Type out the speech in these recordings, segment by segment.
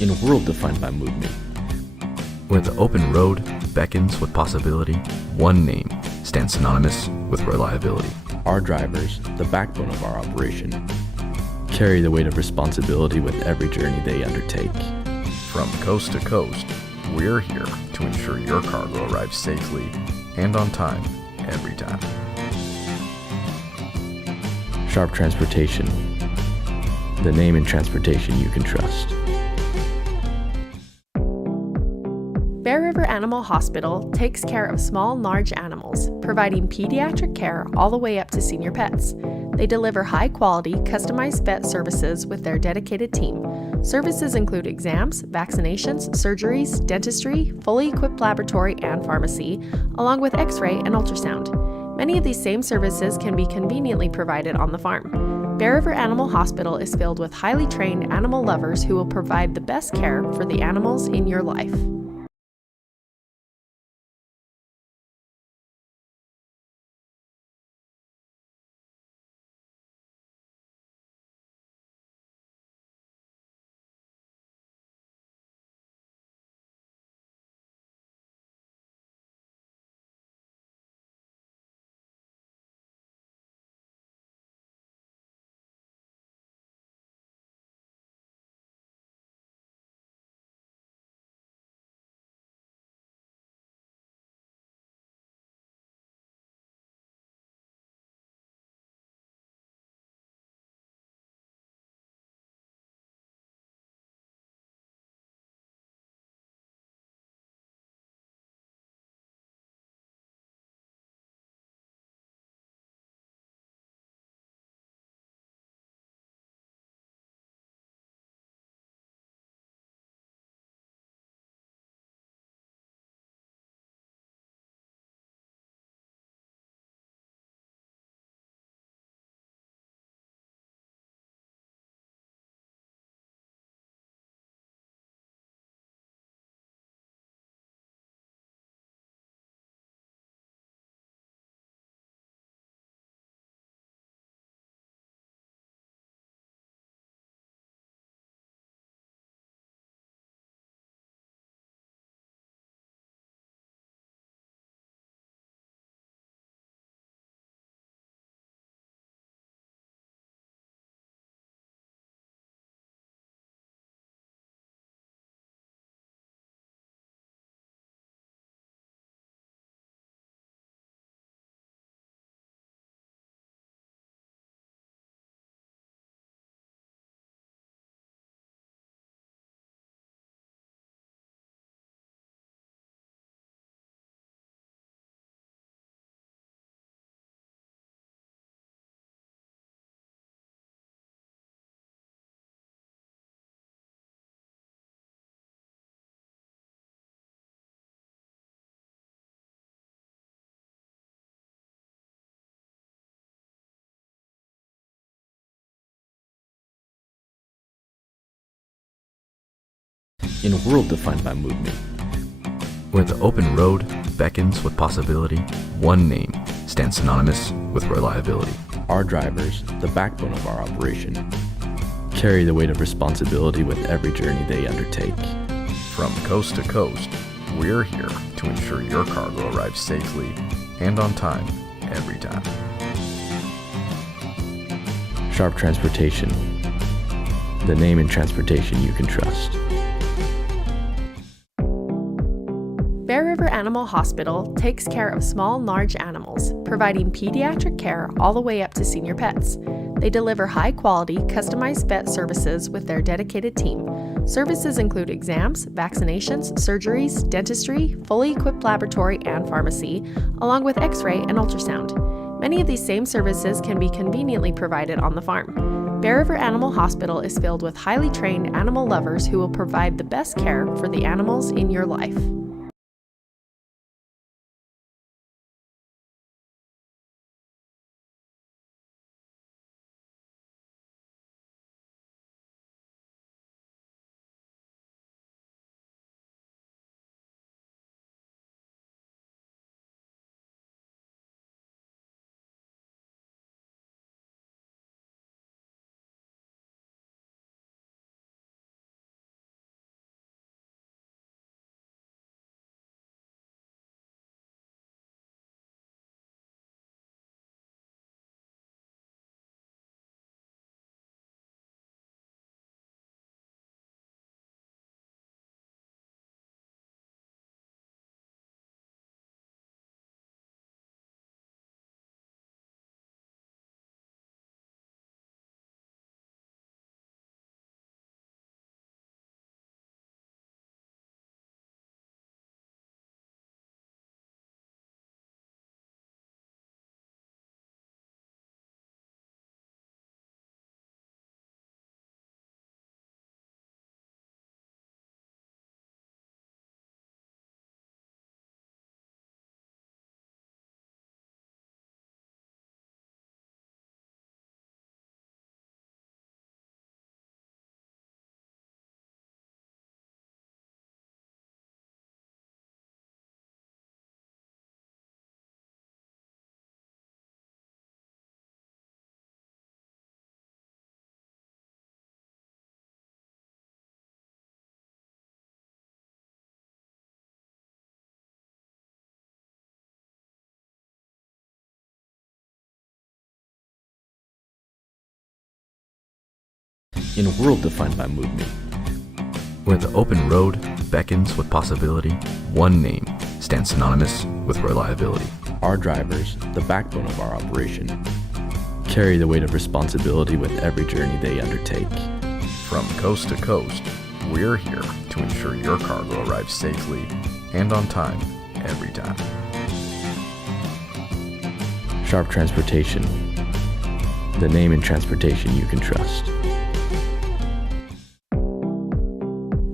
In a world defined by movement, where the open road beckons with possibility, one name stands synonymous with reliability. our drivers, the backbone of our operation, carry the weight of responsibility with every journey they undertake. From coast to coast, we're here to ensure your cargo arrives safely and on time every time. Sharp Transportation, the name in transportation you can trust. Bear River Animal Hospital takes care of small and large animals, providing pediatric care all the way up to senior pets. They deliver high-quality, customized vet services with their dedicated team. Services include exams, vaccinations, surgeries, dentistry, fully equipped laboratory and pharmacy, along with X-ray and ultrasound. Many of these same services can be conveniently provided on the farm. Bear River Animal Hospital is filled with highly trained animal lovers who will provide the best care for the animals in your life. In a world defined by movement, where the open road beckons with possibility, one name stands synonymous with reliability. our drivers, the backbone of our operation, carry the weight of responsibility with every journey they undertake. From coast to coast, we're here to ensure your cargo arrives safely and on time every time. Sharp Transportation, the name in transportation you can trust. Bear River Animal Hospital takes care of small and large animals, providing pediatric care all the way up to senior pets. They deliver high-quality, customized vet services with their dedicated team. Services include exams, vaccinations, surgeries, dentistry, fully equipped laboratory and pharmacy, along with X-ray and ultrasound. Many of these same services can be conveniently provided on the farm. Bear River Animal Hospital is filled with highly trained animal lovers who will provide the best care for the animals in your life. In a world defined by movement, Where the open road beckons with possibility, one name stands synonymous with reliability. our drivers, the backbone of our operation, carry the weight of responsibility with every journey they undertake. From coast to coast, we're here to ensure your cargo arrives safely and on time every time. Sharp Transportation, the name in transportation you can trust.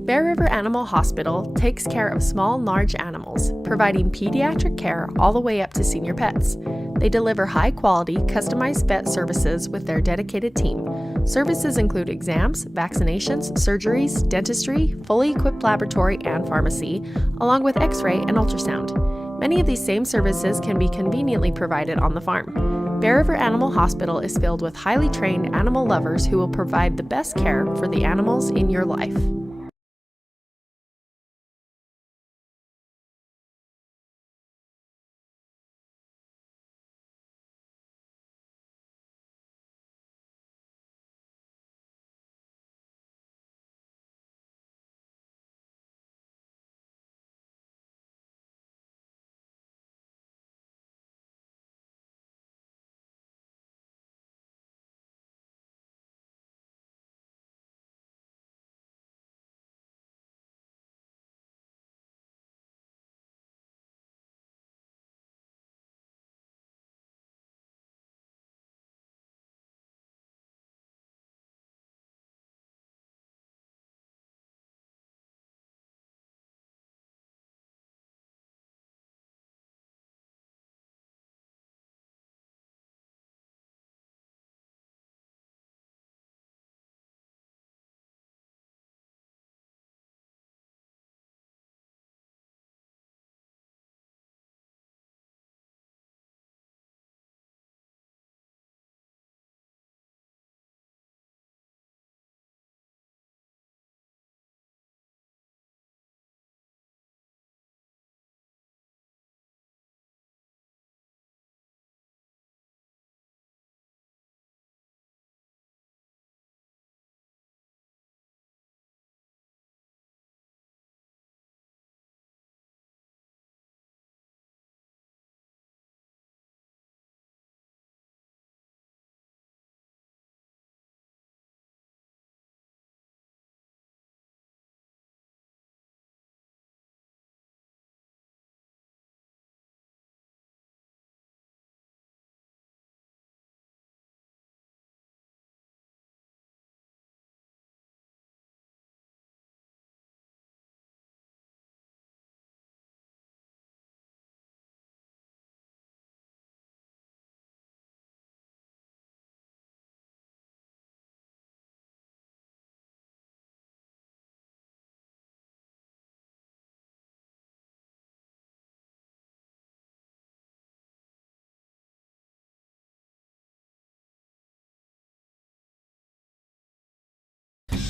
Bear River Animal Hospital takes care of small and large animals, providing pediatric care all the way up to senior pets. They deliver high-quality, customized vet services with their dedicated team. Services include exams, vaccinations, surgeries, dentistry, fully equipped laboratory and pharmacy, along with X-ray and ultrasound. Many of these same services can be conveniently provided on the farm. Bear River Animal Hospital is filled with highly trained animal lovers who will provide the best care for the animals in your life.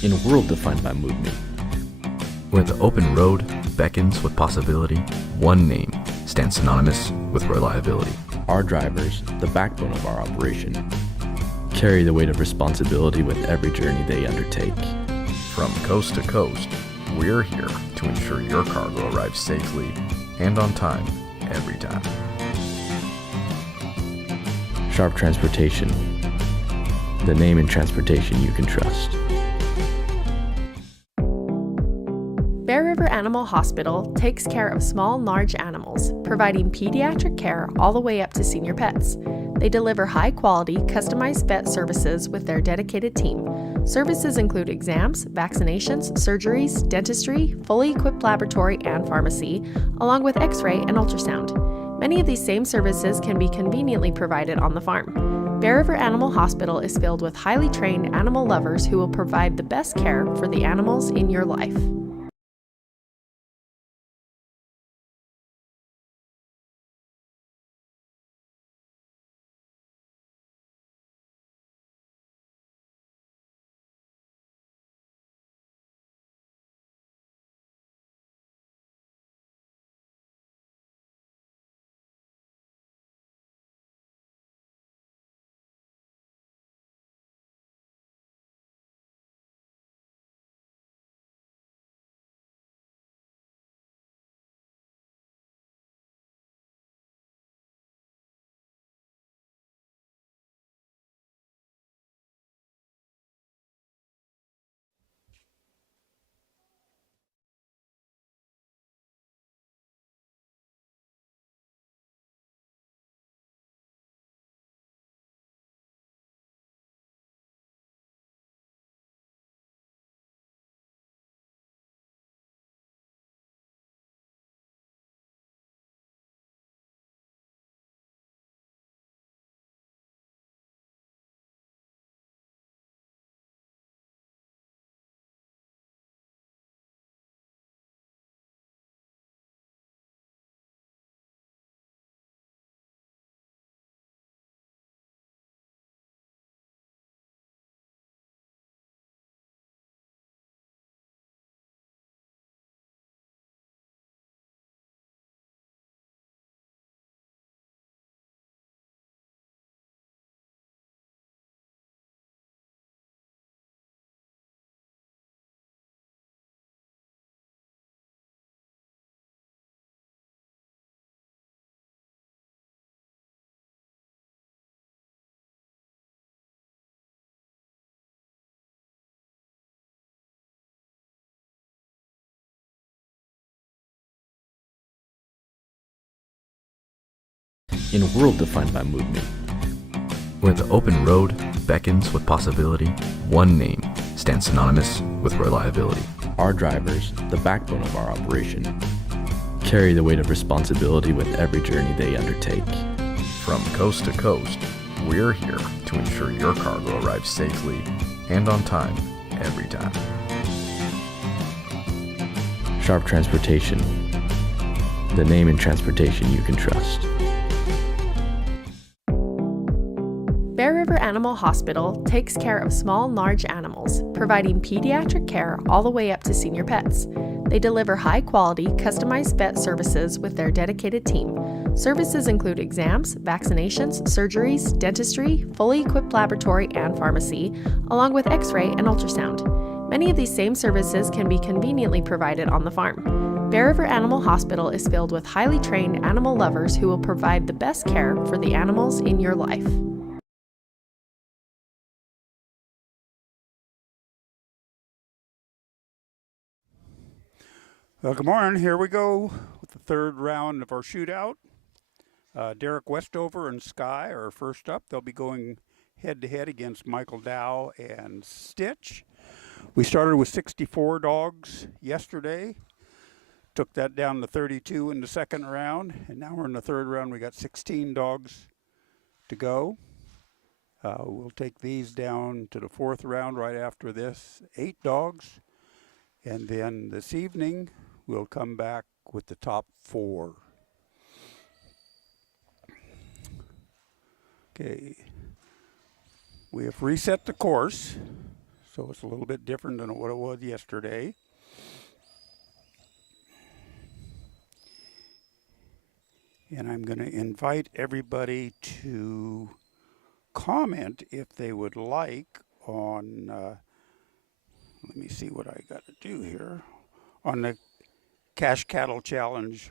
In a world defined by movement, Where the open road beckons with possibility, one name stands synonymous with reliability. our drivers, the backbone of our operation, carry the weight of responsibility with every journey they undertake. From coast to coast, we're here to ensure your cargo arrives safely and on time every time. Sharp Transportation, the name in transportation you can trust. Bear River Animal Hospital takes care of small and large animals, providing pediatric care all the way up to senior pets. They deliver high-quality, customized vet services with their dedicated team. Services include exams, vaccinations, surgeries, dentistry, fully equipped laboratory and pharmacy, along with X-ray and ultrasound. Many of these same services can be conveniently provided on the farm. Bear River Animal Hospital is filled with highly trained animal lovers who will provide the best care for the animals in your life. In a world defined by movement, Where the open road beckons with possibility, one name stands synonymous with reliability. our drivers, the backbone of our operation, carry the weight of responsibility with every journey they undertake. From coast to coast, we're here to ensure your cargo arrives safely and on time every time. Sharp Transportation, the name in transportation you can trust. Bear River Animal Hospital takes care of small and large animals, providing pediatric care all the way up to senior pets. They deliver high-quality, customized vet services with their dedicated team. Services include exams, vaccinations, surgeries, dentistry, fully equipped laboratory and pharmacy, along with x-ray and ultrasound. Many of these same services can be conveniently provided on the farm. Bear River Animal Hospital is filled with highly trained animal lovers who will provide the best care for the animals in your life. Well, good morning. Here we go with the third round of our shootout. Derek Westover and Sky are first up. They'll be going head-to-head against Michael Dow and Stitch. We started with 64 dogs yesterday. Took that down to 32 in the second round, and now we're in the third round. We got 16 dogs to go. We'll take these down to the fourth round right after this. 8 dogs. And then this evening, we'll come back with the top 4. Okay. We have reset the course, so it's a little bit different than what it was yesterday. And I'm going to invite everybody to comment if they would like on, let me see what I got to do here, on the Cash Cattle Challenge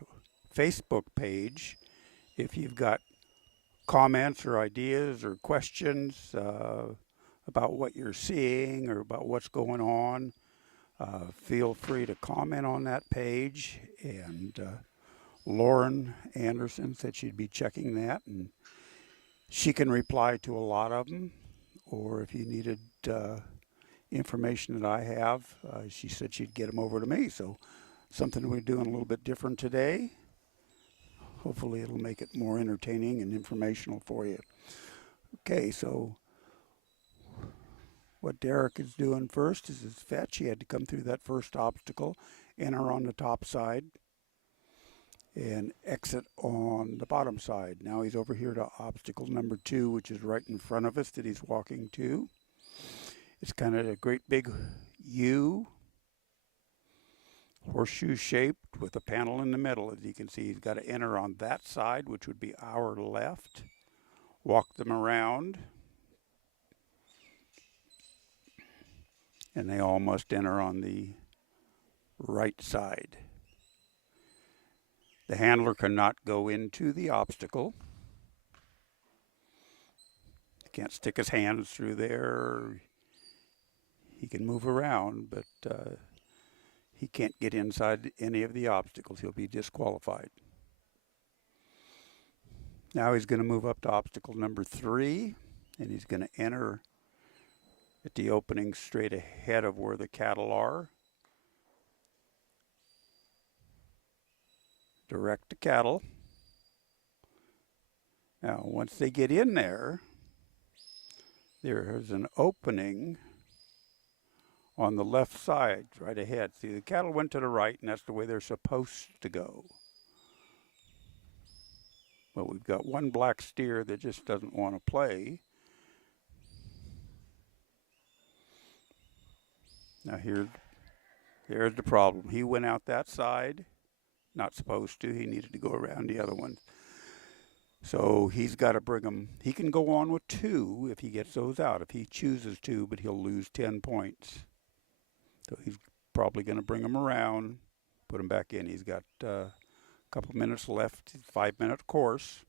Facebook page. If you've got comments or ideas or questions about what you're seeing or about what's going on, feel free to comment on that page. And Lauren Anderson said she'd be checking that, and she can reply to a lot of them. Or if you needed information that I have, she said she'd get them over to me. So something we're doing a little bit different today. Hopefully it'll make it more entertaining and informational for you. Okay, so what Derek is doing first is his fetch. He had to come through that first obstacle, enter on the top side, and exit on the bottom side. Now he's over here to obstacle number 2, which is right in front of us that he's walking to. It's kind of a great big U, horseshoe shaped with a panel in the middle. As you can see, he's got to enter on that side, which would be our left. Walk them around. And they all must enter on the right side. The handler cannot go into the obstacle. He can't stick his hands through there. He can move around, but he can't get inside any of the obstacles. He'll be disqualified. Now he's going to move up to obstacle number 3, and he's going to enter at the opening straight ahead of where the cattle are. Direct the cattle. Now, once they get in there, there is an opening on the left side, right ahead. See, the cattle went to the right, and that's the way they're supposed to go. But we've got one black steer that just doesn't want to play. Now here's the problem. He went out that side. Not supposed to. He needed to go around the other one. So he's got to bring them. He can go on with 2 if he gets those out. If he chooses to, but he'll lose 10 points. So he's probably going to bring them around, put them back in. He's got a couple minutes left. 5-minute course.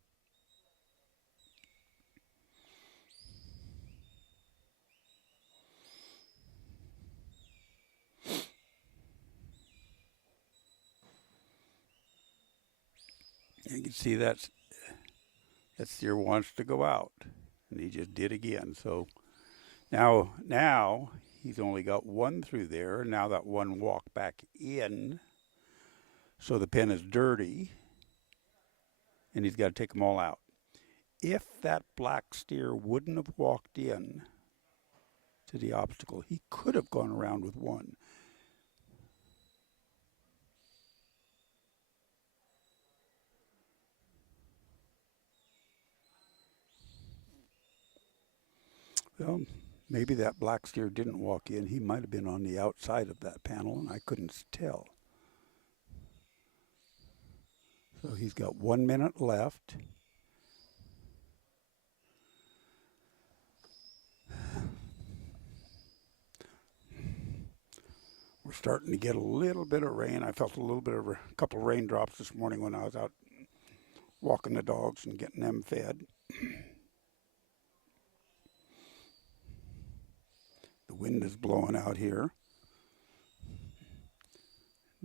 You can see that's That steer wants to go out, and he just did again. So now he's only got one through there, and now that one walked back in. So the pen is dirty, and he's got to take them all out. If that black steer wouldn't have walked in to the obstacle, he could have gone around with one. Well, maybe that black steer didn't walk in. He might have been on the outside of that panel, and I couldn't tell. So he's got 1 minute left. We're starting to get a little bit of rain. I felt a little bit of a couple of raindrops this morning when I was out walking the dogs and getting them fed. The wind is blowing out here.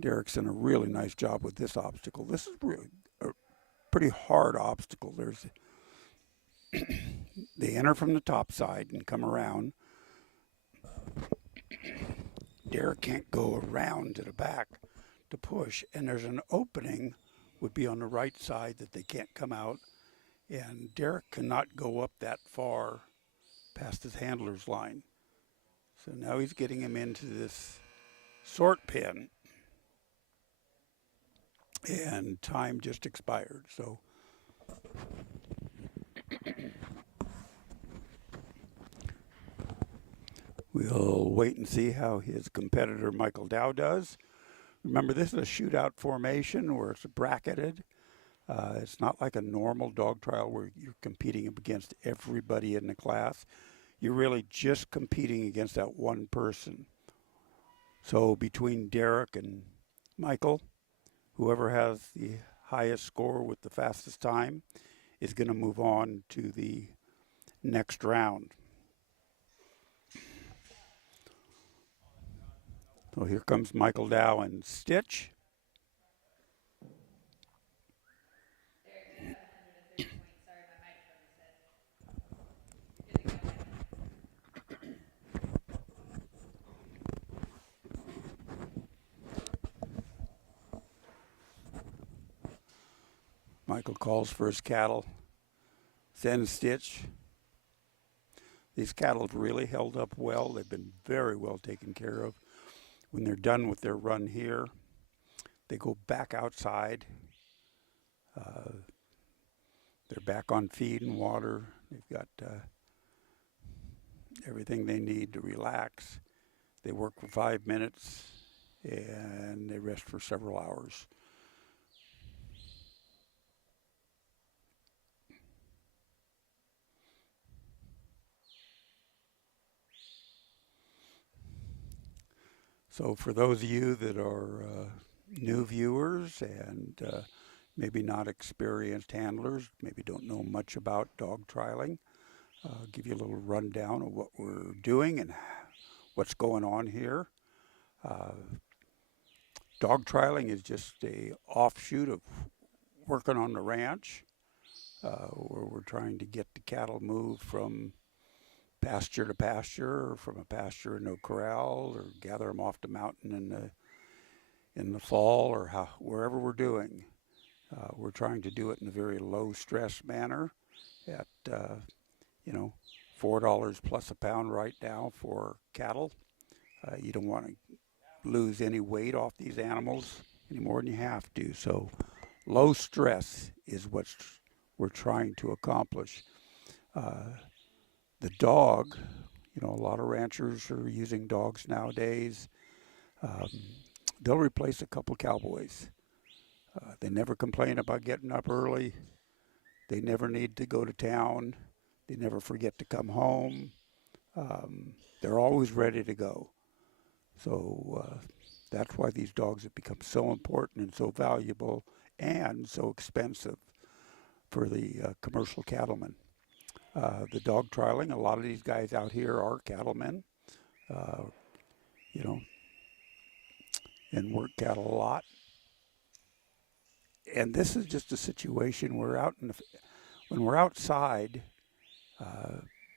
Derek's done a really nice job with this obstacle. This is really a pretty hard obstacle. They enter from the top side and come around. Derek can't go around to the back to push, and there's an opening would be on the right side that they can't come out, and Derek cannot go up that far past his handler's line. So now he's getting him into this sort pen, and time just expired. So we'll wait and see how his competitor Michael Dow does. Remember, this is a shootout formation where it's bracketed. It's not like a normal dog trial where you're competing against everybody in the class. You're really just competing against that one person. So between Derek and Michael, whoever has the highest score with the fastest time is going to move on to the next round. So here comes Michael Dow and Stitch. Michael calls for his cattle, sends Stitch. These cattle have really held up well. They've been very well taken care of. When they're done with their run here, they go back outside. They're back on feed and water. They've got everything they need to relax. They work for 5 minutes and they rest for several hours. So for those of you that are new viewers and maybe not experienced handlers, maybe don't know much about dog trialing, I'll give you a little rundown of what we're doing and what's going on here. Dog trialing is just a offshoot of working on the ranch, where we're trying to get the cattle moved from pasture to pasture, or from a pasture and no corral, or gather them off the mountain in the fall, or wherever we're doing. We're trying to do it in a very low stress manner at $4 plus a pound right now for cattle. You don't want to lose any weight off these animals any more than you have to. So low stress is what we're trying to accomplish. The dog, a lot of ranchers are using dogs nowadays. They'll replace a couple cowboys. They never complain about getting up early. They never need to go to town. They never forget to come home. They're always ready to go. So that's why these dogs have become so important and so valuable and so expensive for the commercial cattlemen. The dog trialing, a lot of these guys out here are cattlemen, and work cattle a lot. And this is just a situation where when we're outside,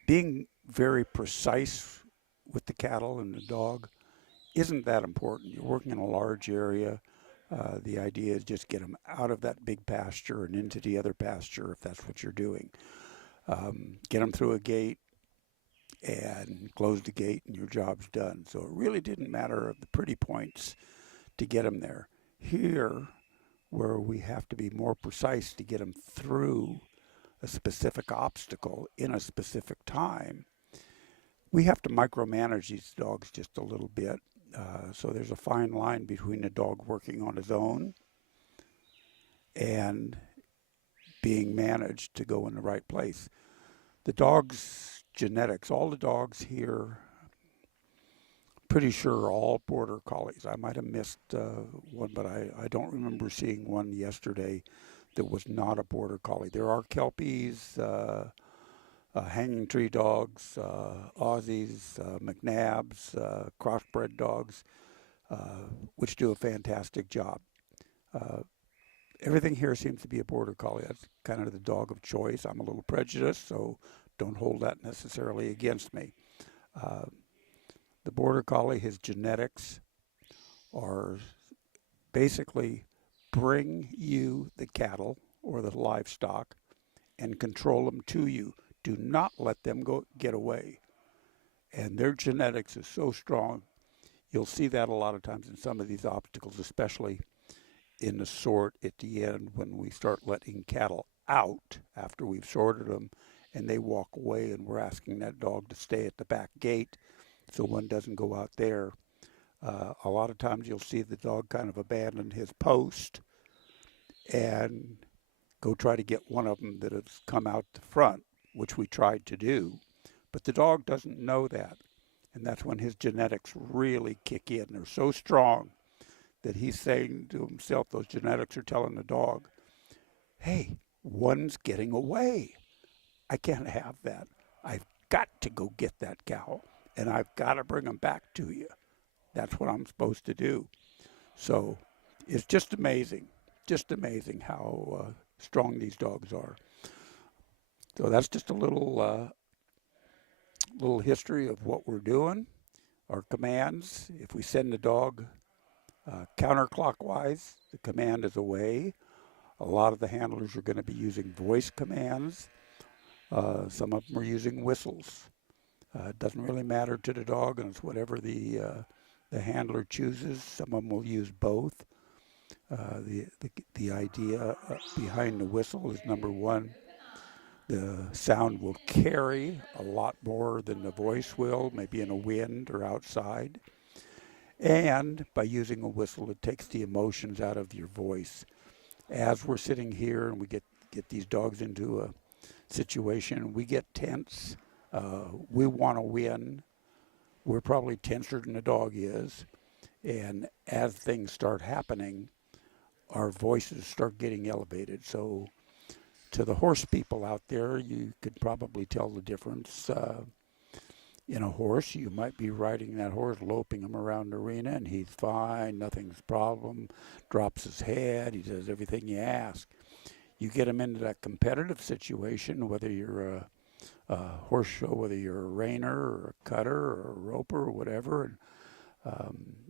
being very precise with the cattle and the dog isn't that important. You're working in a large area. The idea is just get them out of that big pasture and into the other pasture if that's what you're doing. Get them through a gate and close the gate and your job's done. So it really didn't matter of the pretty points to get them there. Here, where we have to be more precise to get them through a specific obstacle in a specific time, we have to micromanage these dogs just a little bit. So there's a fine line between a dog working on his own and being managed to go in the right place. The dog's genetics, all the dogs here, pretty sure are all border collies. I might have missed one, but I don't remember seeing one yesterday that was not a border collie. There are Kelpies, hanging tree dogs, Aussies, McNabs, crossbred dogs, which do a fantastic job. Everything here seems to be a border collie. That's kind of the dog of choice. I'm a little prejudiced, so don't hold that necessarily against me. The border collie, his genetics are basically bring you the cattle or the livestock and control them to you. Do not let them get away. And their genetics is so strong. You'll see that a lot of times in some of these obstacles, especially in the sort at the end when we start letting cattle out after we've sorted them and they walk away and we're asking that dog to stay at the back gate so one doesn't go out there. A lot of times you'll see the dog kind of abandon his post and go try to get one of them that has come out the front, which we tried to do, but the dog doesn't know that. And that's when his genetics really kick in. They're so strong that he's saying to himself, those genetics are telling the dog, hey, one's getting away. I can't have that. I've got to go get that cow, and I've got to bring him back to you. That's what I'm supposed to do. So it's just amazing how strong these dogs are. So that's just a little history of what we're doing, our commands. If we send the dog counterclockwise, the command is away. A lot of the handlers are going to be using voice commands. Some of them are using whistles. It doesn't really matter to the dog, and it's whatever the handler chooses. Some of them will use both. The idea behind the whistle is, number one, the sound will carry a lot more than the voice will, maybe in a wind or outside. And by using a whistle, it takes the emotions out of your voice. As we're sitting here and we get these dogs into a situation, we get tense. We want to win. We're probably tenser than the dog is. And as things start happening, our voices start getting elevated. So to the horse people out there, you could probably tell the difference. In a horse, you might be riding that horse, loping him around the arena, and he's fine, nothing's a problem, drops his head, he does everything you ask. You get him into that competitive situation, whether you're a horse show, whether you're a reiner or a cutter or a roper or whatever, and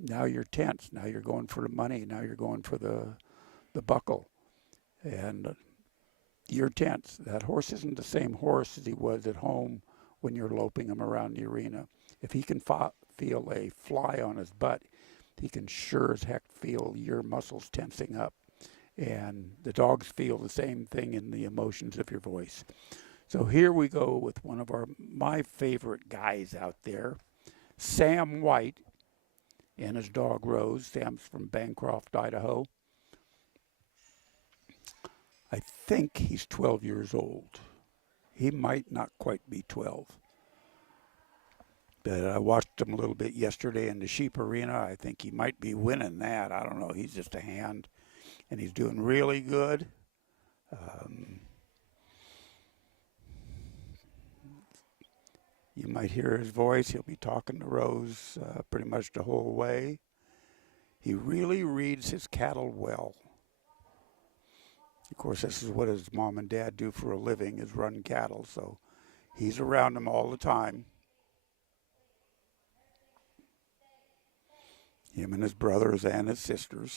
now you're tense. Now you're going for the money. Now you're going for the buckle. And you're tense. That horse isn't the same horse as he was at home when you're loping him around the arena. If he can feel a fly on his butt, he can sure as heck feel your muscles tensing up. And the dogs feel the same thing in the emotions of your voice. So here we go with one of my favorite guys out there, Sam White, and his dog Rose. Sam's from Bancroft, Idaho. I think he's 12 years old. He might not quite be 12. But I watched him a little bit yesterday in the sheep arena. I think he might be winning that. I don't know. He's just a hand, and he's doing really good. You might hear his voice. He'll be talking to Rose pretty much the whole way. He really reads his cattle well. Of course, this is what his mom and dad do for a living, is run cattle, so he's around them all the time. Him and his brothers and his sister.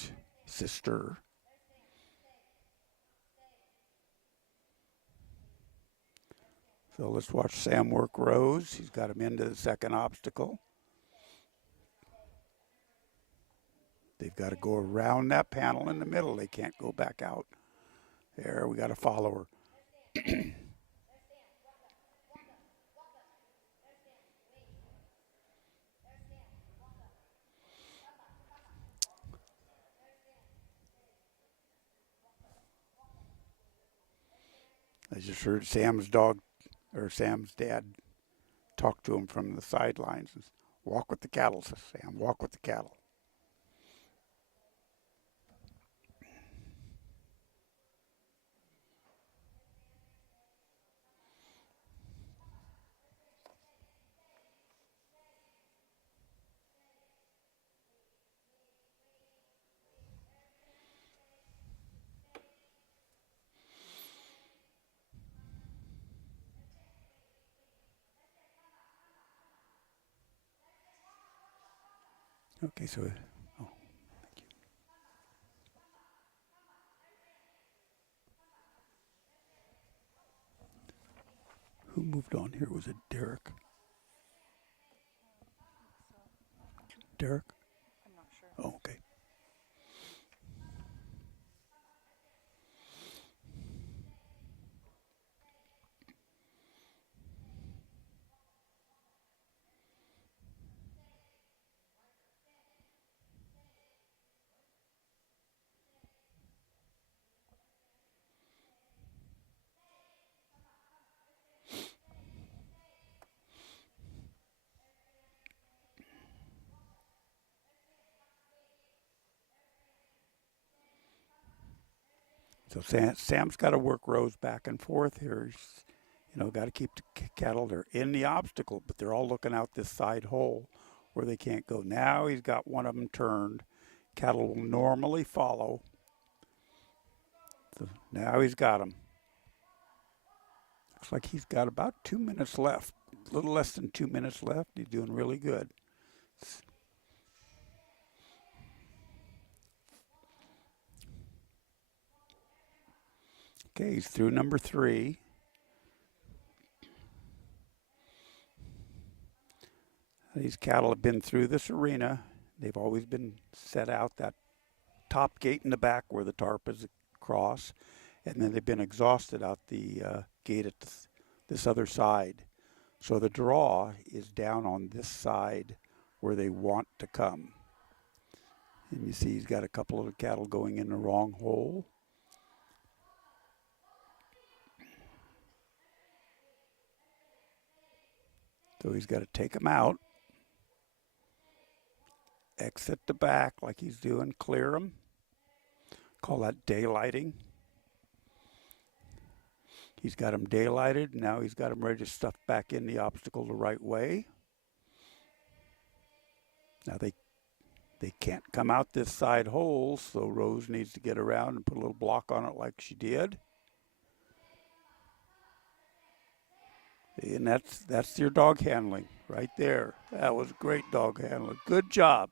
So let's watch Sam work Rose. He's got him into the second obstacle. They've got to go around that panel in the middle. They can't go back out. There, we got to follow her. I just heard Sam's dad talk to him from the sidelines. Walk with the cattle, says Sam. Walk with the cattle. Okay, so, oh, thank you. Who moved on here? Was it Derek? Derek? I'm not sure. Oh, okay. So Sam's got to work Rose back and forth here. He's, got to keep the cattle. They're in the obstacle, but they're all looking out this side hole where they can't go. Now he's got one of them turned. Cattle will normally follow. So now he's got them. Looks like he's got about 2 minutes left. A little less than 2 minutes left. He's doing really good. Okay, he's through number 3. These cattle have been through this arena. They've always been set out that top gate in the back where the tarp is across, and then they've been exhausted out the gate at this other side. So the draw is down on this side where they want to come. And you see he's got a couple of cattle going in the wrong hole. So he's got to take them out, exit the back like he's doing, clear them. Call that daylighting. He's got them daylighted. Now he's got them ready to stuff back in the obstacle the right way. Now they can't come out this side hole, so Rose needs to get around and put a little block on it like she did. And that's your dog handling right there. That was great dog handling. Good job.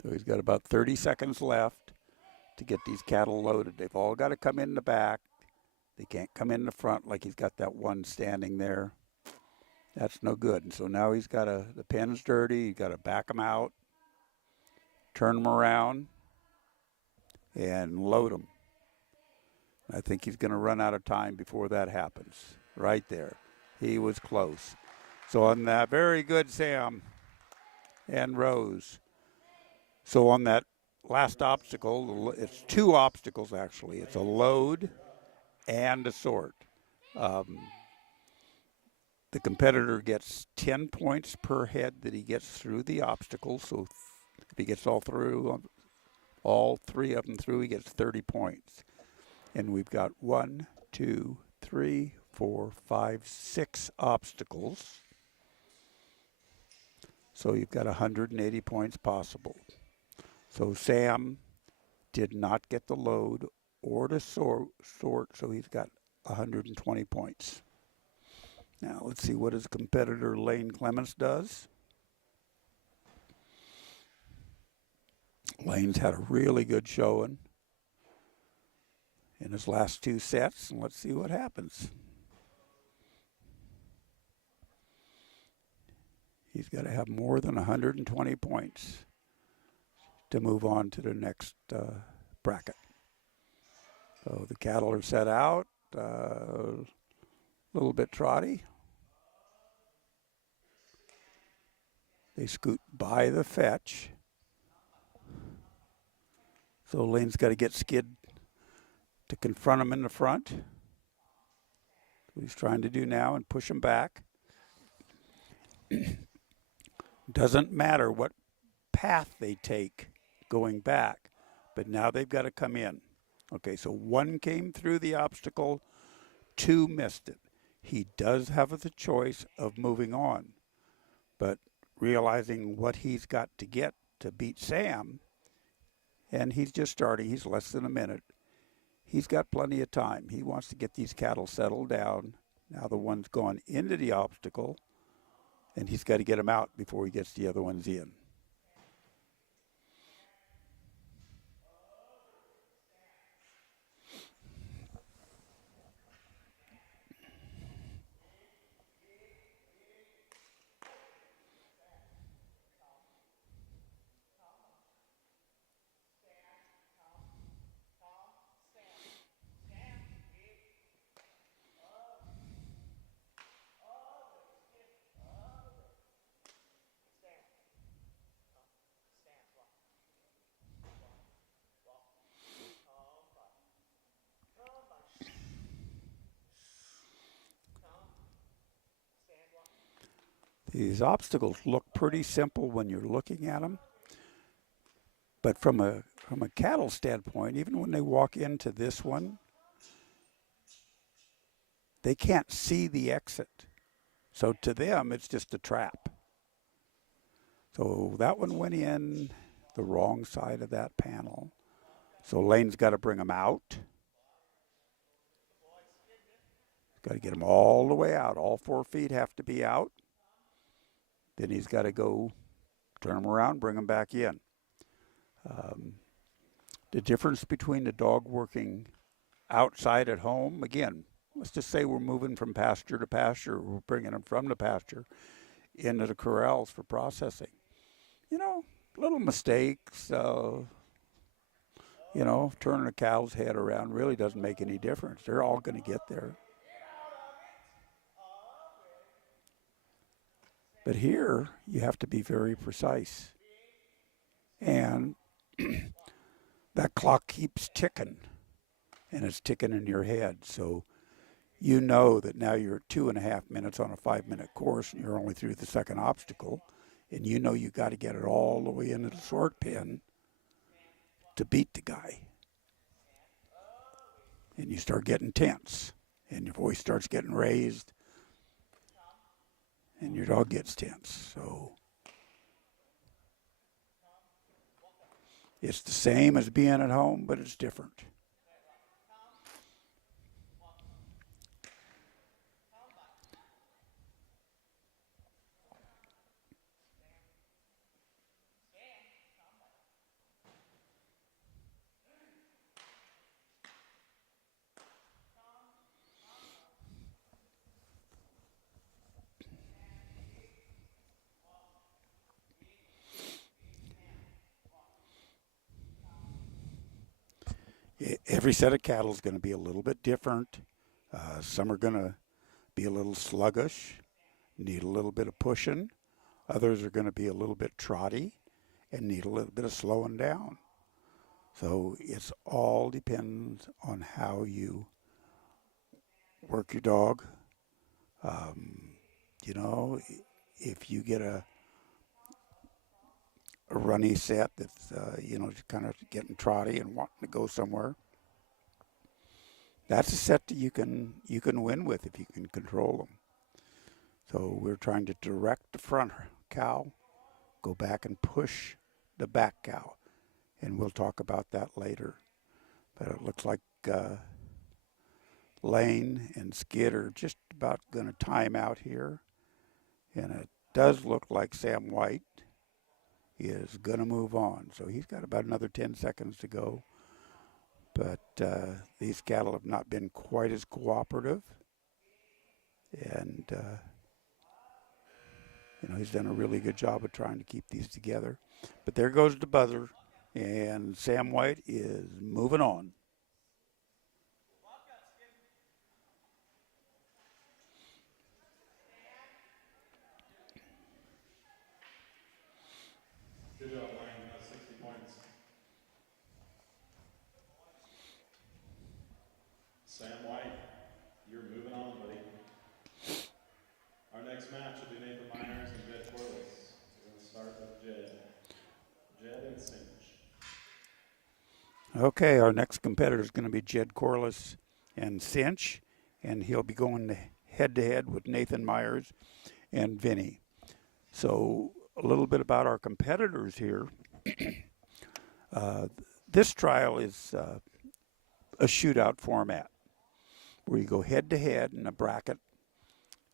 So he's got about 30 seconds left to get these cattle loaded. They've all got to come in the back. They can't come in the front like he's got that one standing there. That's no good. And so now he's got the pen's dirty. He's got to back them out, turn them around, and load them. I think he's going to run out of time before that happens. Right there. He was close. So on that, very good, Sam and Rose. So on that last obstacle, it's 2 obstacles actually. It's a load and a sort. The competitor gets 10 points per head that he gets through the obstacle. So if he gets all 3 of them through, he gets 30 points. And we've got 1, 2, 3, 4, 5, 6 obstacles. So you've got 180 points possible. So Sam did not get the load or the sort, so he's got 120 points. Now let's see what his competitor Lane Clemens does. Lane's had a really good showing in his last two sets, and let's see what happens. He's got to have more than 120 points to move on to the next bracket. So the cattle are set out, a little bit trotty. They scoot by the fetch. So Lane's got to get Skid to confront him in the front. What he's trying to do now and push him back. Doesn't matter what path they take going back, but now they've got to come in. Okay, so one came through the obstacle, two missed it. He does have the choice of moving on, but realizing what he's got to get to beat Sam, and he's just starting, he's less than a minute. He's got plenty of time. He wants to get these cattle settled down. Now the one's gone into the obstacle, and he's got to get them out before he gets the other ones in. These obstacles look pretty simple when you're looking at them, but from a cattle standpoint, even when they walk into this one, they can't see the exit. So to them, it's just a trap. So that one went in the wrong side of that panel. So Lane's got to bring them out. Got to get them all the way out. All 4 feet have to be out. Then he's got to go turn them around, bring them back in. The difference between the dog working outside at home, again, let's just say we're moving from pasture to pasture. We're bringing them from the pasture into the corrals for processing. You know, little mistakes, you know, turning a cow's head around really doesn't make any difference. They're all going to get there. But here, you have to be very precise. And that clock keeps ticking, and it's ticking in your head. So you know that now you're at 2.5 minutes on a 5-minute course, and you're only through the second obstacle. And you know you got to get it all the way into the sort pen to beat the guy. And you start getting tense, and your voice starts getting raised, and your dog gets tense. So it's the same as being at home, but it's different. Every set of cattle is going to be a little bit different. Some are going to be a little sluggish, need a little bit of pushing. Others are going to be a little bit trotty and need a little bit of slowing down. So it's all depends on how you work your dog. You know, if you get a runny set that's, you know, kind of getting trotty and wanting to go somewhere, that's a set that you can win with if you can control them. So we're trying to direct the front cow go back and push the back cow. And we'll talk about that later. But it looks like Lane and Skid are just about going to time out here. And it does look like Sam White is going to move on. So he's got about another 10 seconds to go. But these cattle have not been quite as cooperative. And, he's done a really good job of trying to keep these together. But there goes the buzzer. And Sam White is moving on. Good job, Lane. 60 points. Sam White, you're moving on, buddy. Our next match will be Nathan Myers and Jed Corless. We're going to start with Jed. Jed and Cinch. Okay, our next competitor is going to be Jed Corless and Cinch, and he'll be going head-to-head with Nathan Myers and Vinny. So a little bit about our competitors here. This trial is a shootout format where you go head-to-head in a bracket,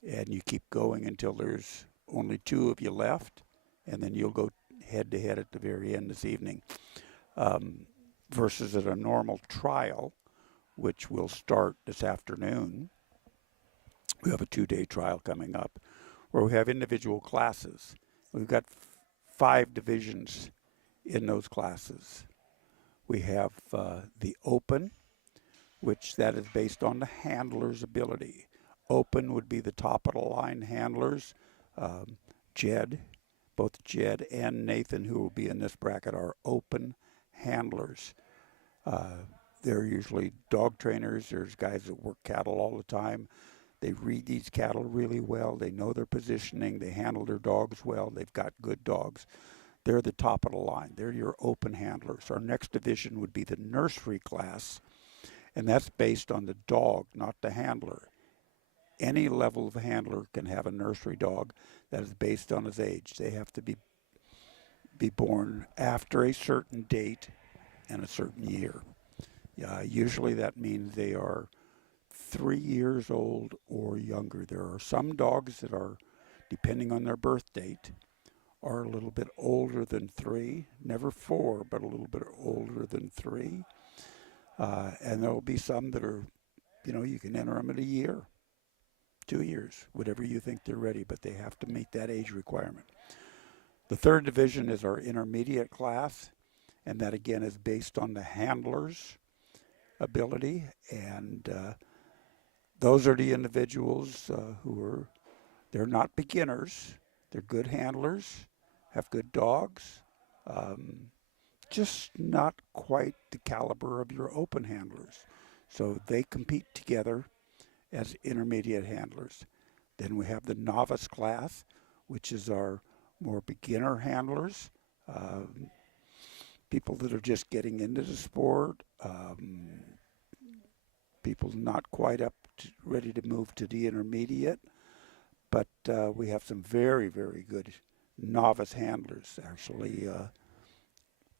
and you keep going until there's only two of you left, and then you'll go head-to-head at the very end this evening. Versus at a normal trial, which will start this afternoon. We have a 2-day trial coming up where we have individual classes. We've got 5 divisions in those classes. We have the open, which that is based on the handler's ability. Open would be the top of the line handlers. Jed, both Jed and Nathan, who will be in this bracket, are open handlers. They're usually dog trainers. There's guys that work cattle all the time. They read these cattle really well. They know their positioning. They handle their dogs well. They've got good dogs. They're the top of the line. They're your open handlers. Our next division would be the nursery class, and that's based on the dog, not the handler. Any level of handler can have a nursery dog that is based on his age. They have to be born after a certain date and a certain year. Usually that means they are 3 years old or younger. There are some dogs that are, depending on their birth date, are a little bit older than 3, never 4, but a little bit older than 3. And there will be some that are, you can enter them at a year, 2 years, whatever you think they're ready, but they have to meet that age requirement. The third division is our intermediate class, and that again is based on the handler's ability, and those are the individuals they're not beginners, they're good handlers, have good dogs, just not quite the caliber of your open handlers. So they compete together as intermediate handlers. Then we have the novice class, which is our more beginner handlers, people that are just getting into the sport, people not quite ready to move to the intermediate, but we have some very, very good novice handlers. Actually,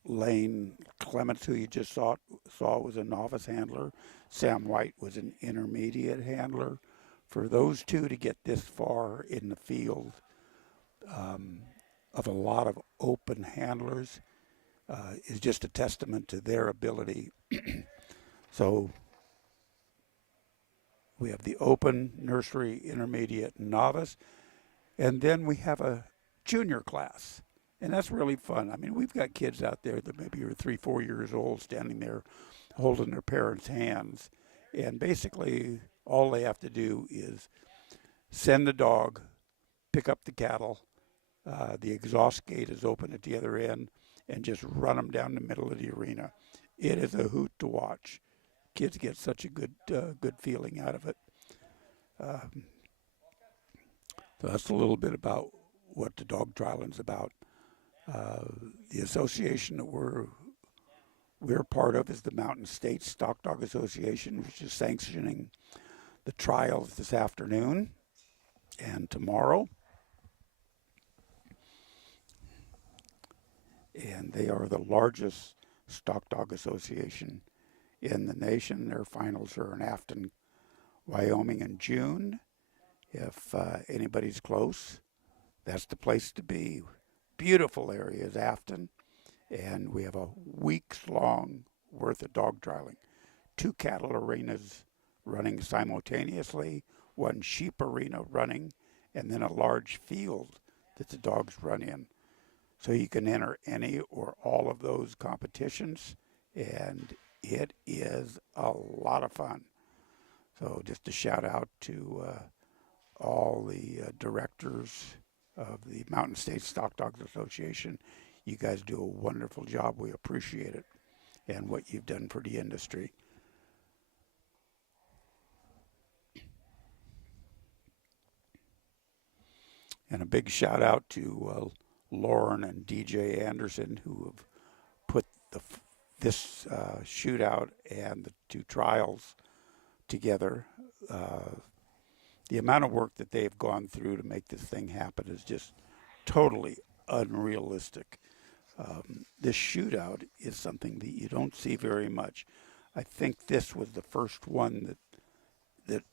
Lane Clemens, who you just saw was a novice handler. Sam White was an intermediate handler. For those two to get this far in the field of a lot of open handlers is just a testament to their ability. So we have the open, nursery, intermediate, and novice. And then we have a junior class. And that's really fun. I mean, we've got kids out there that maybe are 3, 4 years old standing there holding their parents' hands. And basically, all they have to do is send the dog, pick up the cattle. The exhaust gate is open at the other end, and just run them down the middle of the arena. It is a hoot to watch. Kids get such a good feeling out of it. So that's a little bit about what the dog trialing's about. The association that we're part of is the Mountain States Stock Dog Association, which is sanctioning the trials this afternoon and tomorrow. and they are the largest stock dog association in the nation. Their finals are in Afton, Wyoming in June. If anybody's close, that's the place to be. Beautiful area is Afton, and we have a week's long worth of dog trialing. 2 cattle arenas running simultaneously, 1 sheep arena running, and then a large field that the dogs run in. So you can enter any or all of those competitions, and it is a lot of fun. So just a shout out to all the directors of the Mountain States Stock Dogs Association. You guys do a wonderful job. We appreciate it and what you've done for the industry. And a big shout out to Lauren and DJ Anderson, who have put this shootout and the 2 trials together. The amount of work that they've gone through to make this thing happen is just totally unrealistic. This shootout is something that you don't see very much. I think this was the first one that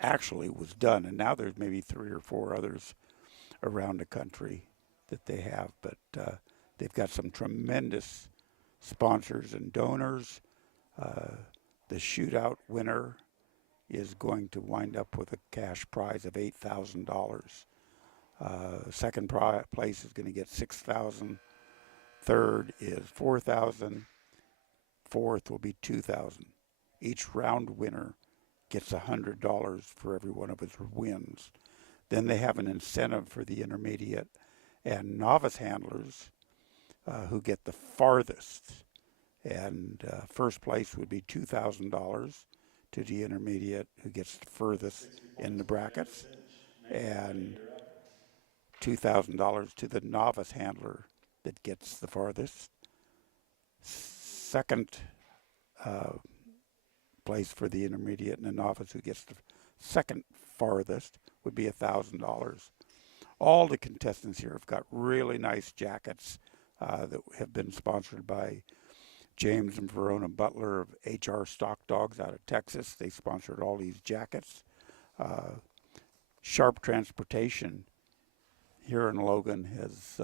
actually was done, and now there's maybe 3 or 4 others around the country that they have, but they've got some tremendous sponsors and donors. The shootout winner is going to wind up with a cash prize of $8,000. Second place is going to get $6,000. Third is $4,000. Fourth will be $2,000. Each round winner gets $100 for every one of his wins. Then they have an incentive for the intermediate and novice handlers who get the farthest. And first place would be $2,000 to the intermediate who gets the furthest in the brackets, and $2,000 to the novice handler that gets the farthest. Second place for the intermediate and the novice who gets the second farthest would be $1,000. All the contestants here have got really nice jackets that have been sponsored by James and Verona Butler of HR Stock Dogs out of Texas. They sponsored all these jackets. Sharp Transportation here in Logan has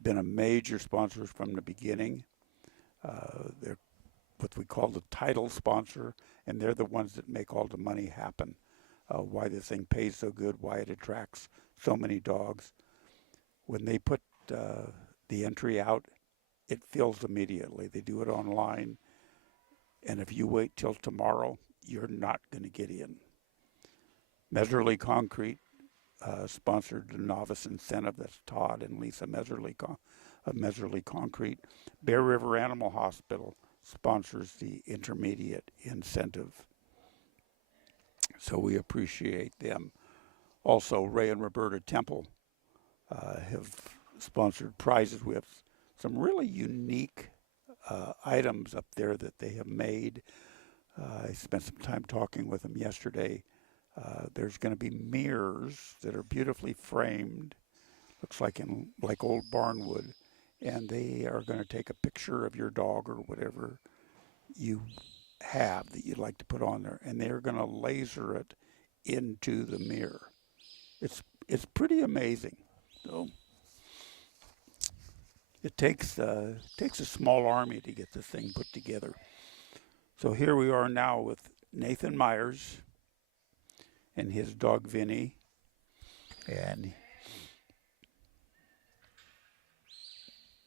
been a major sponsor from the beginning. They're what we call the title sponsor, and they're the ones that make all the money happen. Why this thing pays so good, why it attracts so many dogs. When they put the entry out, it fills immediately. They do it online, and if you wait till tomorrow, you're not going to get in. Meserly Concrete sponsored the novice incentive. That's Todd and Lisa Meserly of Meserly Concrete. Bear River Animal Hospital sponsors the intermediate incentive. So we appreciate them. Also, Ray and Roberta Temple have sponsored prizes. We have some really unique items up there that they have made. I spent some time talking with them yesterday. There's going to be mirrors that are beautifully framed, looks like old barnwood, and they are going to take a picture of your dog or whatever you have that you'd like to put on there, and they're going to laser it into the mirror. It's pretty amazing. So it takes a small army to get this thing put together. So here we are now with Nathan Myers and his dog Vinny, and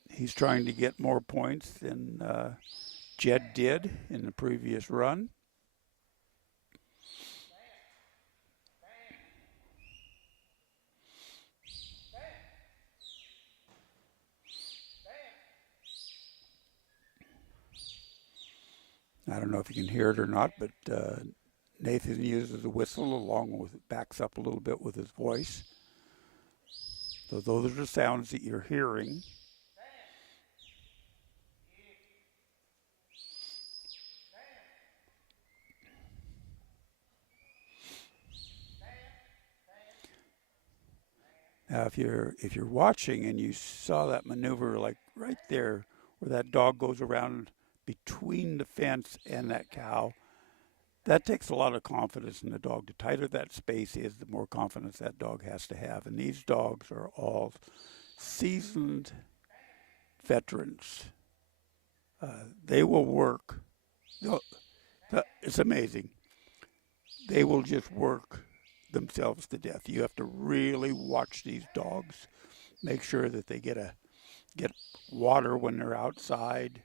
he's trying to get more points than Jed did in the previous run. I don't know if you can hear it or not, but Nathan uses the whistle along with, backs up a little bit with his voice. So those are the sounds that you're hearing. Now, if you're watching and you saw that maneuver, like right there, where that dog goes around between the fence and that cow, that takes a lot of confidence in the dog. The tighter that space is, the more confidence that dog has to have. And these dogs are all seasoned veterans. They will work. It's amazing. They will just work themselves to death. You have to really watch these dogs. Make sure that they get water when they're outside.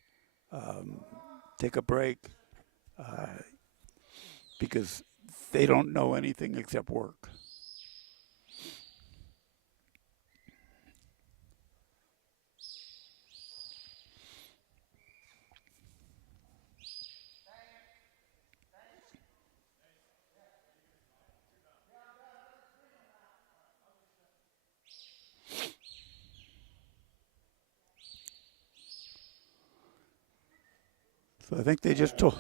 Take a break, because they don't know anything except work. So I think they just told,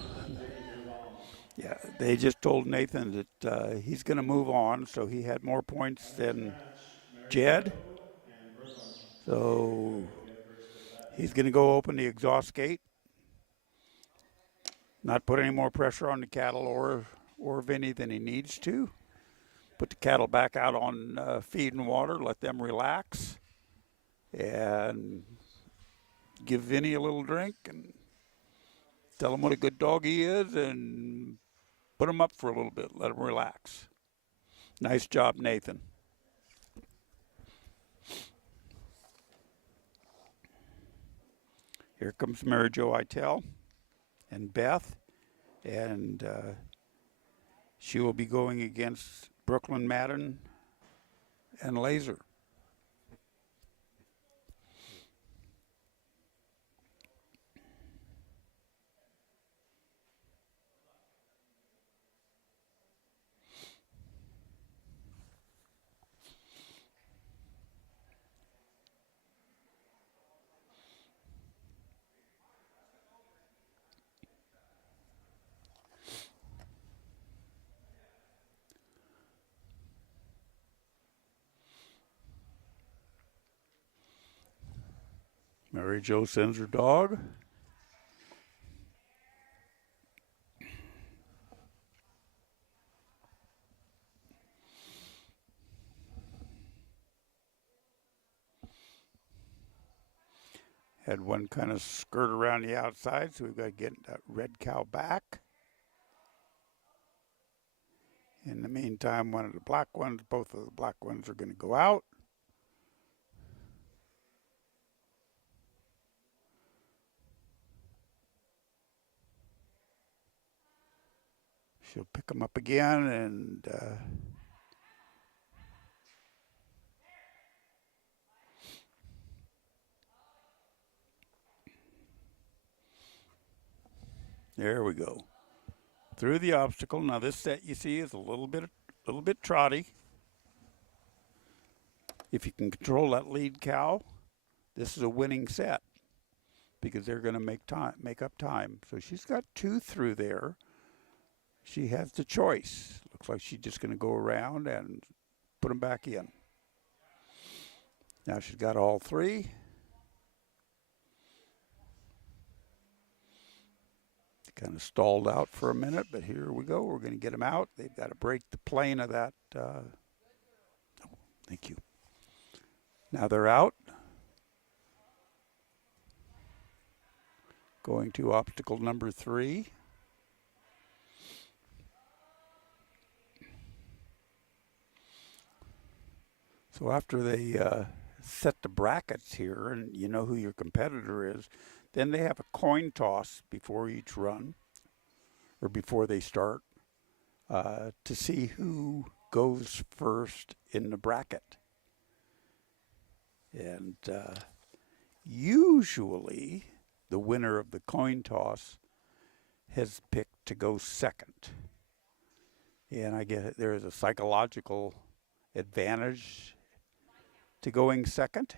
yeah, they just told Nathan that he's going to move on. So he had more points than Jed. So he's going to go open the exhaust gate, not put any more pressure on the cattle or Vinny than he needs to. Put the cattle back out on feed and water, let them relax, and give Vinny a little drink and tell him what a good dog he is and put him up for a little bit, let him relax. Nice job, Nathan. Here comes Mary Jo Itel and Beth, and she will be going against Brooklyn Madden and Laser. Mary Jo sends her dog. Had one kind of skirt around the outside, so we've got to get that red cow back. In the meantime, one of the black ones, both of the black ones are going to go out. She'll pick them up again, and there we go. Through the obstacle. Now this set you see is a little bit trotty. If you can control that lead cow, this is a winning set because they're going to make up time. So she's got 2 through there. She has the choice. Looks like she's just going to go around and put them back in. Now she's got all 3. Kind of stalled out for a minute, but here we go. We're going to get them out. They've got to break the plane of that. Oh, thank you. Now they're out. Going to obstacle number 3. So after they set the brackets here and you know who your competitor is, then they have a coin toss before each run or before they start to see who goes first in the bracket. And usually the winner of the coin toss has picked to go second. And I get it, there is a psychological advantage to going second,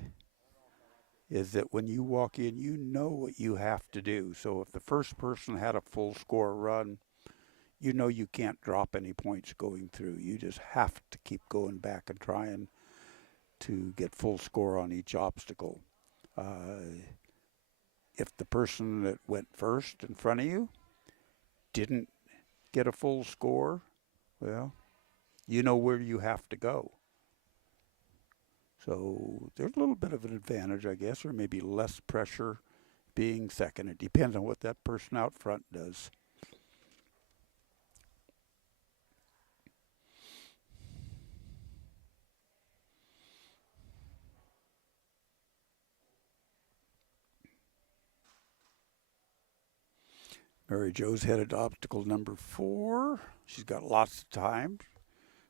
is that when you walk in, you know what you have to do. So if the first person had a full score run, you know you can't drop any points going through. You just have to keep going back and trying to get full score on each obstacle. If the person that went first in front of you didn't get a full score, well, you know where you have to go. So there's a little bit of an advantage, I guess, or maybe less pressure being second. It depends on what that person out front does. Mary Jo's headed to obstacle number 4. She's got lots of time.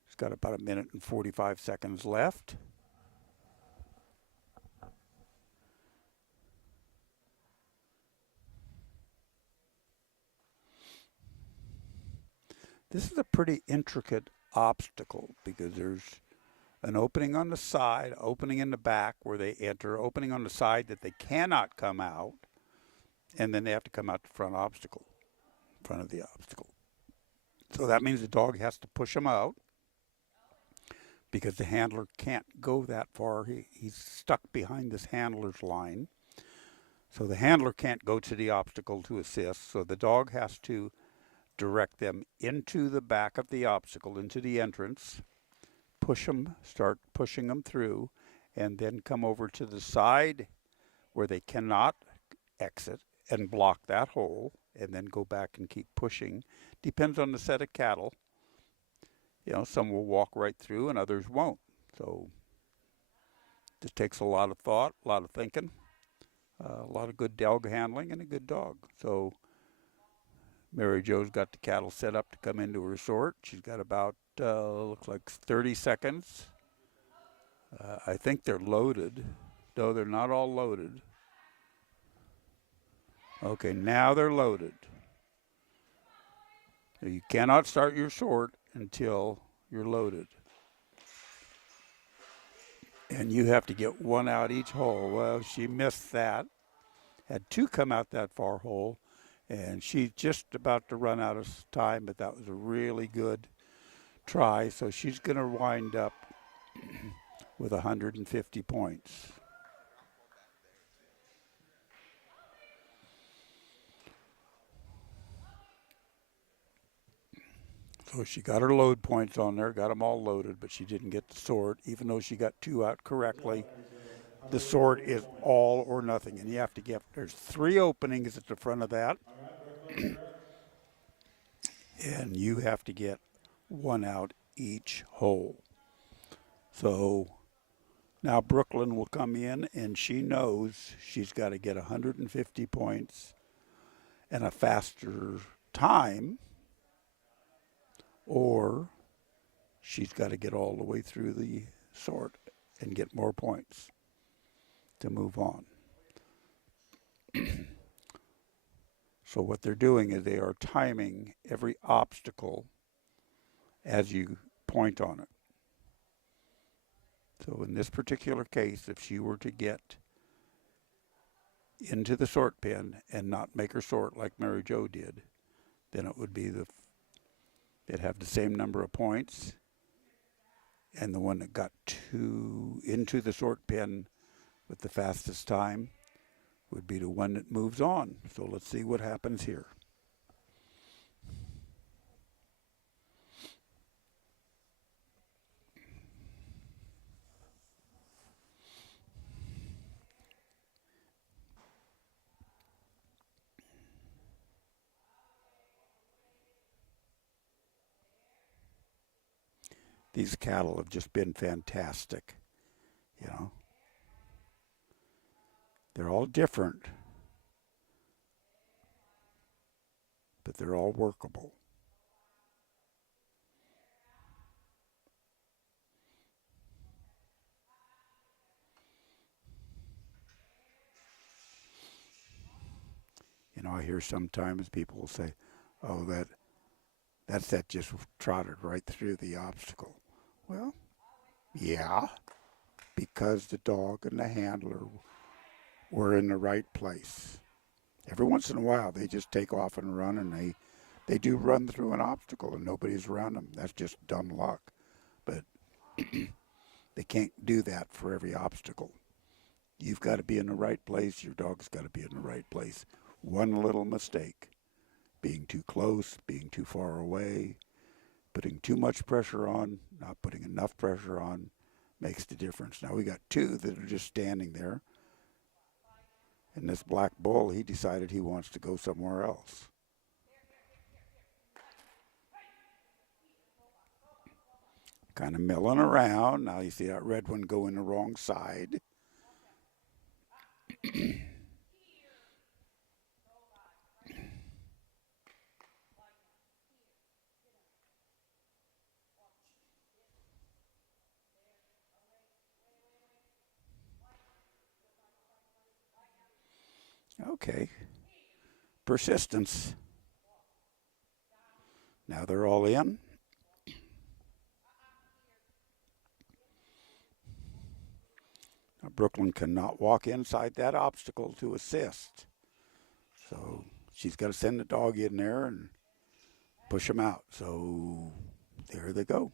She's got about 1 minute and 45 seconds left. This is a pretty intricate obstacle because there's an opening on the side, opening in the back where they enter, opening on the side that they cannot come out, and then they have to come out the front obstacle, in front of the obstacle. So that means the dog has to push them out because the handler can't go that far. He's stuck behind this handler's line. So the handler can't go to the obstacle to assist. So the dog has to direct them into the back of the obstacle, into the entrance, push them, start pushing them through, and then come over to the side where they cannot exit and block that hole, and then go back and keep pushing. Depends on the set of cattle. You know, some will walk right through and others won't. So this takes a lot of thought, a lot of thinking, a lot of good dog handling, and a good dog. So Mary Jo's got the cattle set up to come into her sort. She's got about, looks like 30 seconds. I think they're loaded. No, they're not all loaded. Okay, now they're loaded. You cannot start your sort until you're loaded. And you have to get one out each hole. Well, she missed that. Had 2 come out that far hole. And she's just about to run out of time, but that was a really good try. So she's going to wind up with 150 points. So she got her load points on there, got them all loaded, but she didn't get the sort. Even though she got 2 out correctly, the sort is all or nothing. And you have to get, there's 3 openings at the front of that. And you have to get 1 out each hole. So now Brooklyn will come in, and she knows she's got to get 150 points and a faster time, or she's got to get all the way through the sort and get more points to move on. So what they're doing is they are timing every obstacle as you point on it. So in this particular case, if she were to get into the sort pen and not make her sort like Mary Jo did, then it would be they'd have the same number of points, and the one that got into the sort pen with the fastest time would be the one that moves on. So let's see what happens here. These cattle have just been fantastic, you know. They're all different, but they're all workable. You know, I hear sometimes people will say, oh, that just trotted right through the obstacle. Well, yeah, because the dog and the handler were in the right place. Every once in a while, they just take off and run, and they do run through an obstacle, and nobody's around them. That's just dumb luck. But They can't do that for every obstacle. You've got to be in the right place. Your dog's got to be in the right place. One little mistake, being too close, being too far away, putting too much pressure on, not putting enough pressure on, makes the difference. Now we got two that are just standing there. And this black bull, he decided he wants to go somewhere else. Kind of milling around. Now you see that red one go in the wrong side. Okay. Persistence. Now they're all in. Now Brooklyn cannot walk inside that obstacle to assist. So she's got to send the dog in there and push him out. So there they go.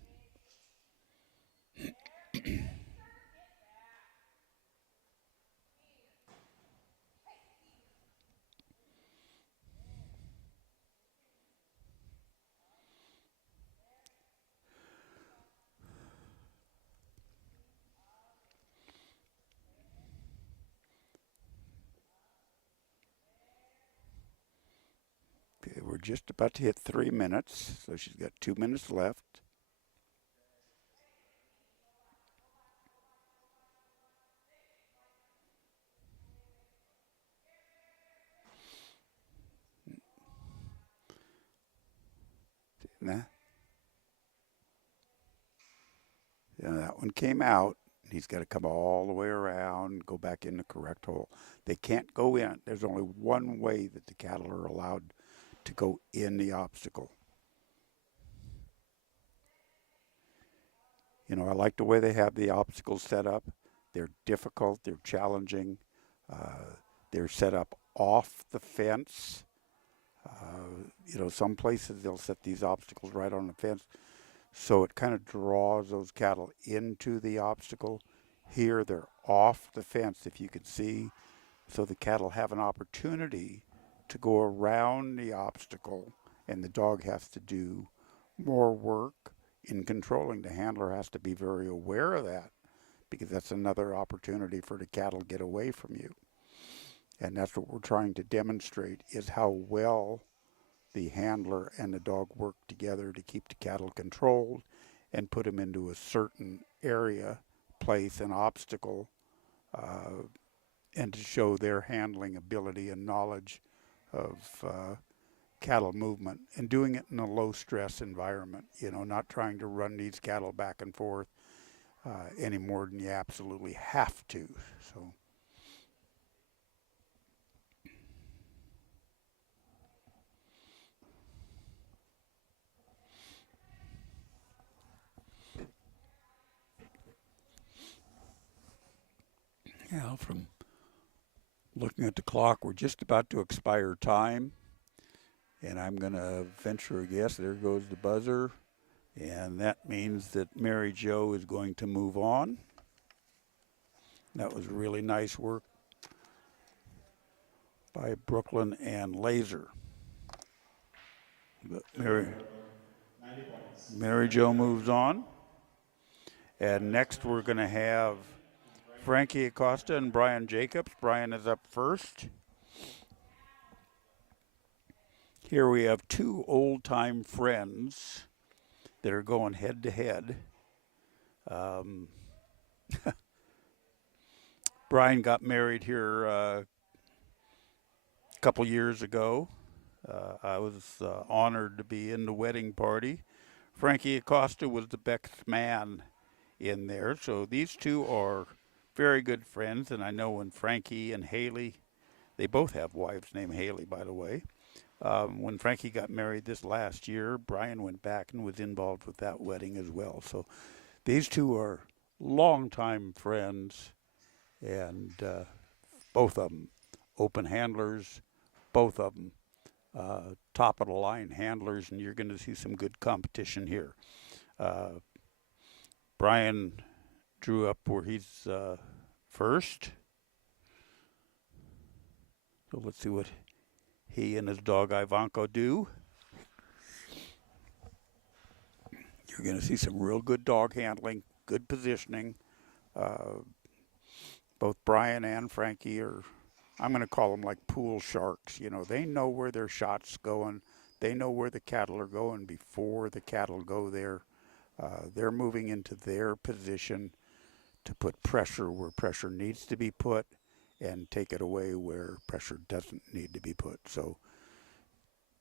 Okay, we're just about to hit 3 minutes, so she's got 2 minutes left. Nah. Yeah, that one came out. He's got to come all the way around, go back in the correct hole. They can't go in. There's only one way that the cattle are allowed to go in the obstacle. You know, I like the way they have the obstacles set up. They're difficult. They're challenging. They're set up off the fence. You know, some places they'll set these obstacles right on the fence. So it kind of draws those cattle into the obstacle. Here they're off the fence, if you can see. So the cattle have an opportunity to go around the obstacle, and the dog has to do more work in controlling. The handler has to be very aware of that, because that's another opportunity for the cattle to get away from you. And that's what we're trying to demonstrate, is how well the handler and the dog work together to keep the cattle controlled and put them into a certain area, place, and obstacle, and to show their handling ability and knowledge of cattle movement, and doing it in a low stress environment, you know, not trying to run these cattle back and forth any more than you absolutely have to. So yeah, from looking at the clock, we're just about to expire time, and I'm going to venture a guess. There goes the buzzer, and that means that Mary Jo is going to move on. That was really nice work by Brooklyn and Laser. But Mary Jo moves on. And next we're going to have Frankie Aosta and Brian Jacobs. Brian is up first. Here we have two old-time friends that are going head-to-head. Brian got married here a couple years ago. I was honored to be in the wedding party. Frankie Aosta was the best man in there. So these two are very good friends, and I know when Frankie and Haley, they both have wives named Haley, by the way. When Frankie got married this last year, Brian went back and was involved with that wedding as well. So these two are longtime friends, and both of them open handlers, both of them top of the line handlers, and you're going to see some good competition here. Brian drew up where he's first. So let's see what he and his dog Ivanko do. You're going to see some real good dog handling, good positioning. Both Brian and Frankie are, I'm going to call them like pool sharks. You know, they know where their shot's going. They know where the cattle are going before the cattle go there. They're moving into their position to put pressure where pressure needs to be put and take it away where pressure doesn't need to be put. So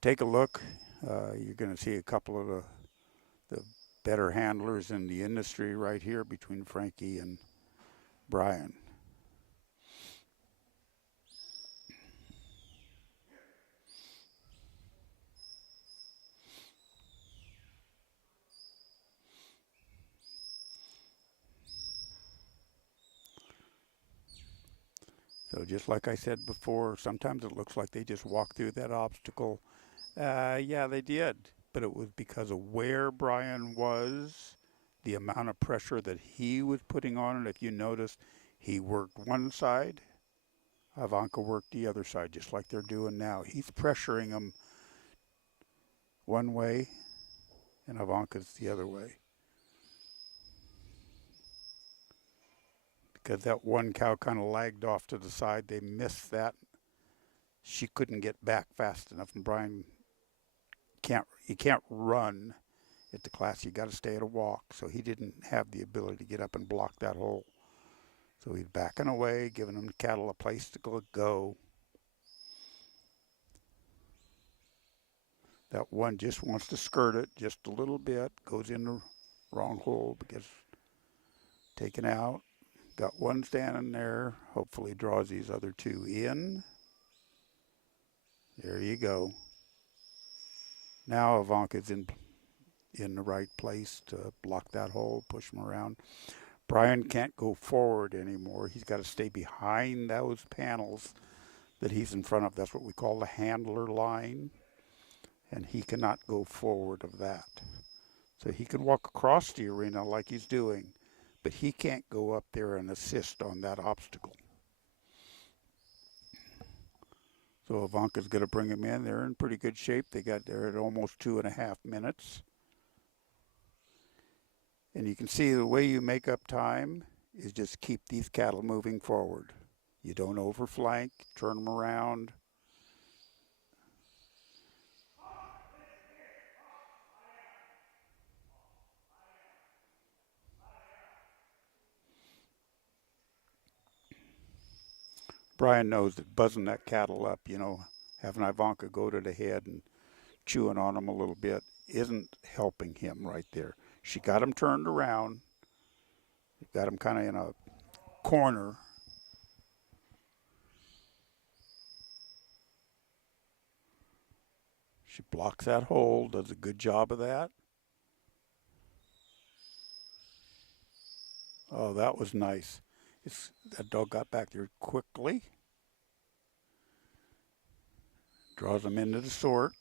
take a look. You're going to see a couple of the better handlers in the industry right here between Frankie and Brian. So just like I said before, sometimes it looks like they just walked through that obstacle. Yeah, they did, but it was because of where Brian was, the amount of pressure that he was putting on it. If you notice, he worked one side, Ivanka worked the other side, just like they're doing now. He's pressuring them one way, and Ivanka's the other way. Because that one cow kind of lagged off to the side, they missed that. She couldn't get back fast enough, and Brian you can't run at the class. You got to stay at a walk. So he didn't have the ability to get up and block that hole. So he's backing away, giving them the cattle a place to go. That one just wants to skirt it just a little bit, goes in the wrong hole, but gets taken out. Got one standing there, hopefully draws these other two in. There you go. Now Ivanka's in the right place to block that hole, push him around. Brian can't go forward anymore. He's got to stay behind those panels that he's in front of. That's what we call the handler line. And he cannot go forward of that. So he can walk across the arena like he's doing, but he can't go up there and assist on that obstacle. So Ivanka's going to bring him in. They're in pretty good shape. They got there at almost 2.5 minutes. And you can see the way you make up time is just keep these cattle moving forward. You don't overflank, turn them around. Brian knows that buzzing that cattle up, you know, having Ivanka go to the head and chewing on him a little bit isn't helping him right there. She got him turned around, got him kind of in a corner. She blocks that hole, does a good job of that. Oh, that was nice. That dog got back there quickly. Draws him into the sort.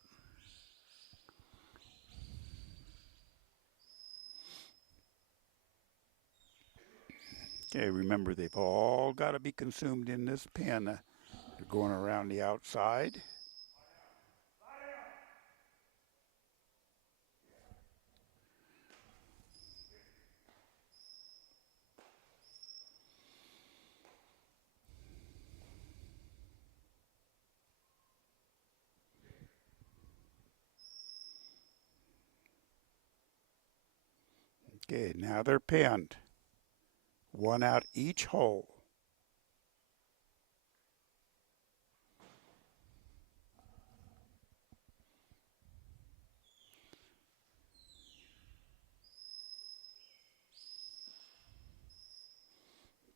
Okay, remember they've all got to be consumed in this pen. They're going around the outside. Okay, now they're penned. One out each hole.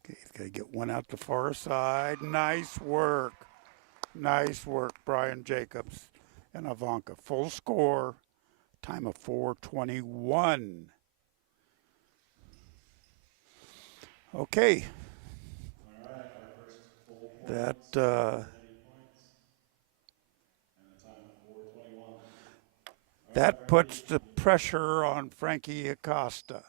Okay, he's got to get one out the far side. Nice work. Nice work, Brian Jacobs and Ivanka. Full score, time of 4:21. Okay. All right, our first full point That, score, 90 points, and a time of 4:21. that puts the pressure on Frankie Aosta.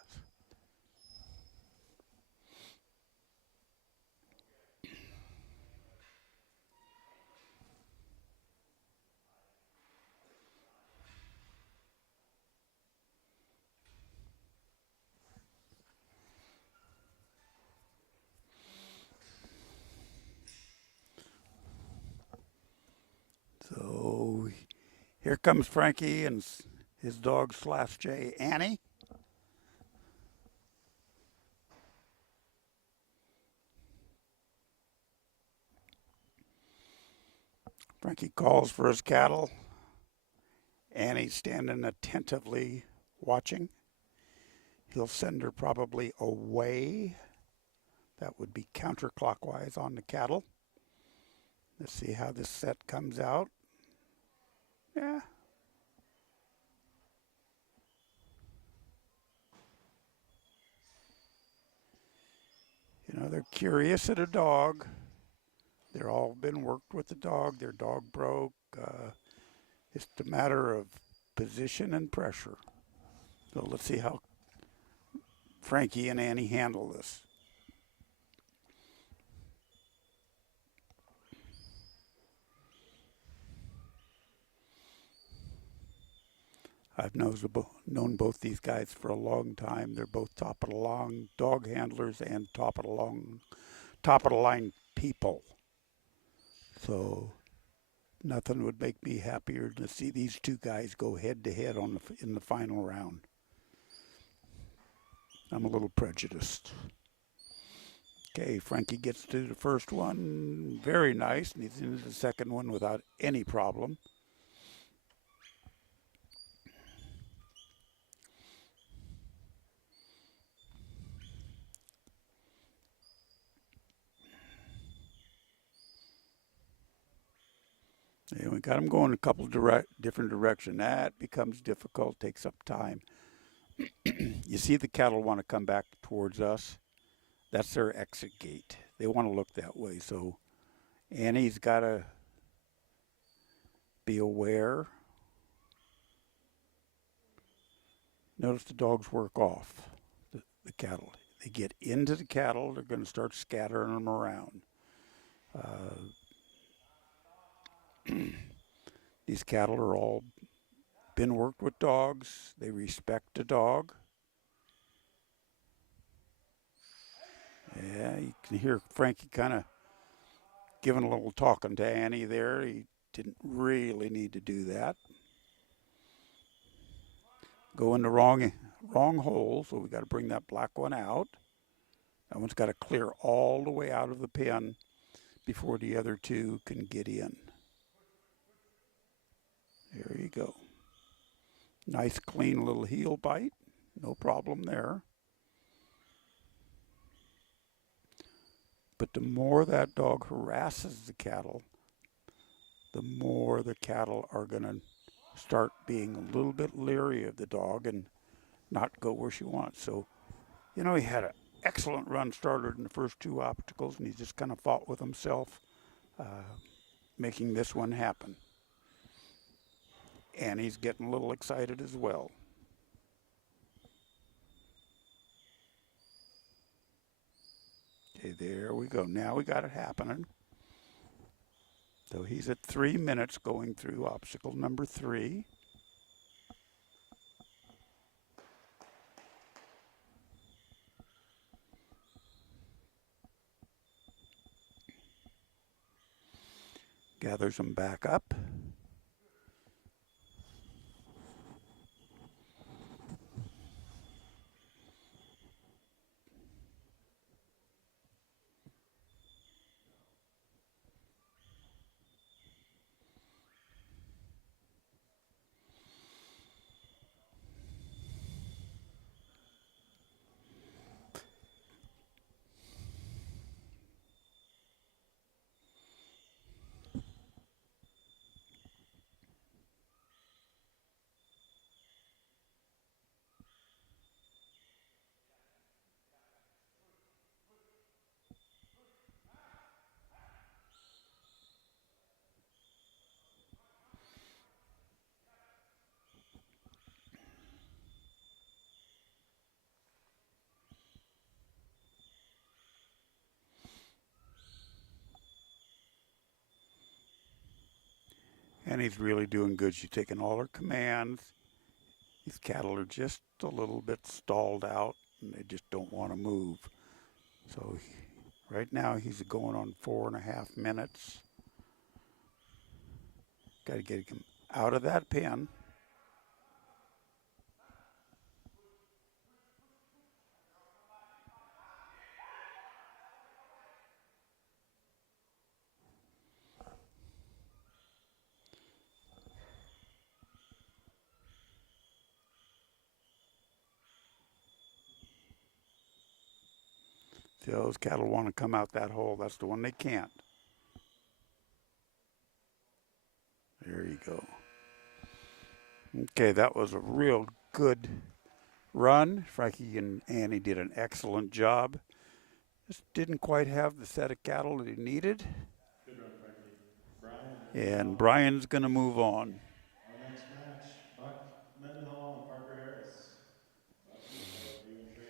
Here comes Frankie and his dog Slash J, Annie. Frankie calls for his cattle. Annie's standing attentively watching. He'll send her probably away. That would be counterclockwise on the cattle. Let's see how this set comes out. Yeah. You know, they're curious at a dog. They're all been worked with the dog. Their dog broke. It's a matter of position and pressure. So let's see how Frankie and Annie handle this. I've known both these guys for a long time. They're both top of the line dog handlers and top of the line people. So nothing would make me happier to see these two guys go head to head in the final round. I'm a little prejudiced. Okay, Frankie gets to the first one, very nice, and he's into the second one without any problem. And we got him going a couple different directions. That becomes difficult, takes up time. You see the cattle want to come back towards us. That's their exit gate. They want to look that way. So Annie's got to be aware. Notice the dogs work off the cattle. They get into the cattle, they're going to start scattering them around. These cattle are all been worked with dogs. They respect the dog. Yeah, you can hear Frankie kind of giving a little talking to Annie there. He didn't really need to do that. Go in the wrong hole, so we got to bring that black one out. That one's got to clear all the way out of the pen before the other two can get in. There you go. Nice, clean little heel bite. No problem there. But the more that dog harasses the cattle, the more the cattle are going to start being a little bit leery of the dog and not go where she wants. So, you know, he had an excellent run started in the first two obstacles, and he just kind of fought with himself, making this one happen. And he's getting a little excited as well. Okay, there we go. Now we got it happening. So he's at 3 minutes going through obstacle number 3. Gathers them back up. And he's really doing good. She's taking all her commands. These cattle are just a little bit stalled out, and they just don't want to move. So right now he's going on 4.5 minutes. Got to get him out of that pen. See, those cattle want to come out that hole. That's the one they can't. There you go. Okay, that was a real good run. Frankie and Annie did an excellent job. Just didn't quite have the set of cattle that he needed. Good run, Frankie. Brian. And Brian's going to move on. Our next match, Buck Mendenhall and Parker Harris. Buck, we'll start with you and Trio.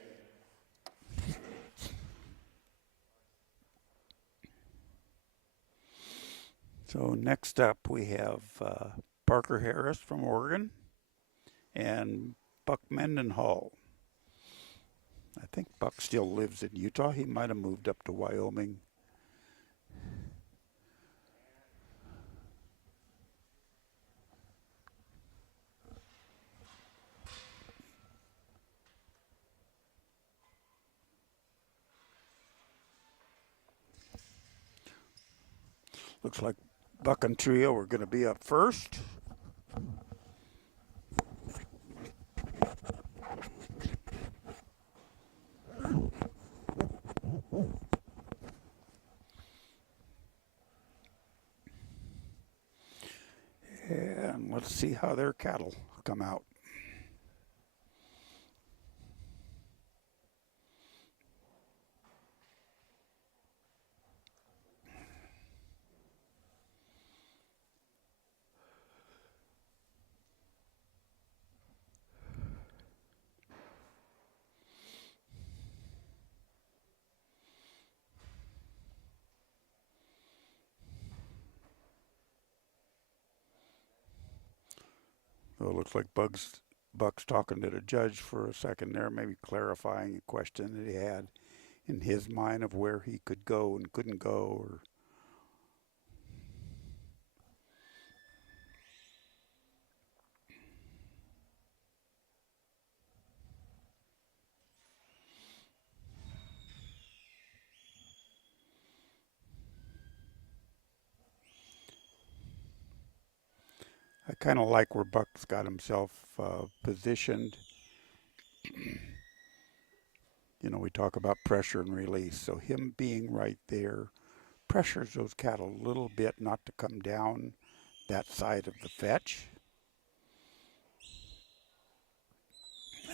So next up we have Parker Harris from Oregon and Buck Mendenhall. I think Buck still lives in Utah. He might have moved up to Wyoming. Looks like Buck and Trio are going to be up first. And let's see how their cattle come out. So it looks like Buck's talking to the judge for a second there, maybe clarifying a question that he had in his mind of where he could go and couldn't go. Or I kind of like where Buck's got himself positioned. You know, we talk about pressure and release. So him being right there pressures those cattle a little bit not to come down that side of the fetch.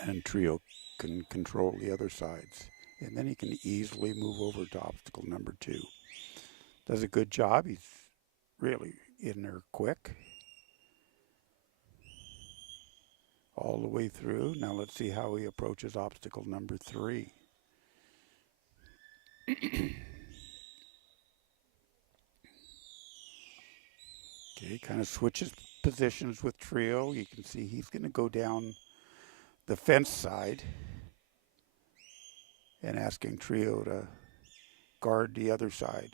And Trio can control the other sides. And then he can easily move over to obstacle number 2. Does a good job. He's really in there quick. All the way through. Now let's see how he approaches obstacle number 3. Okay, kind of switches positions with Trio. You can see he's going to go down the fence side and asking Trio to guard the other side.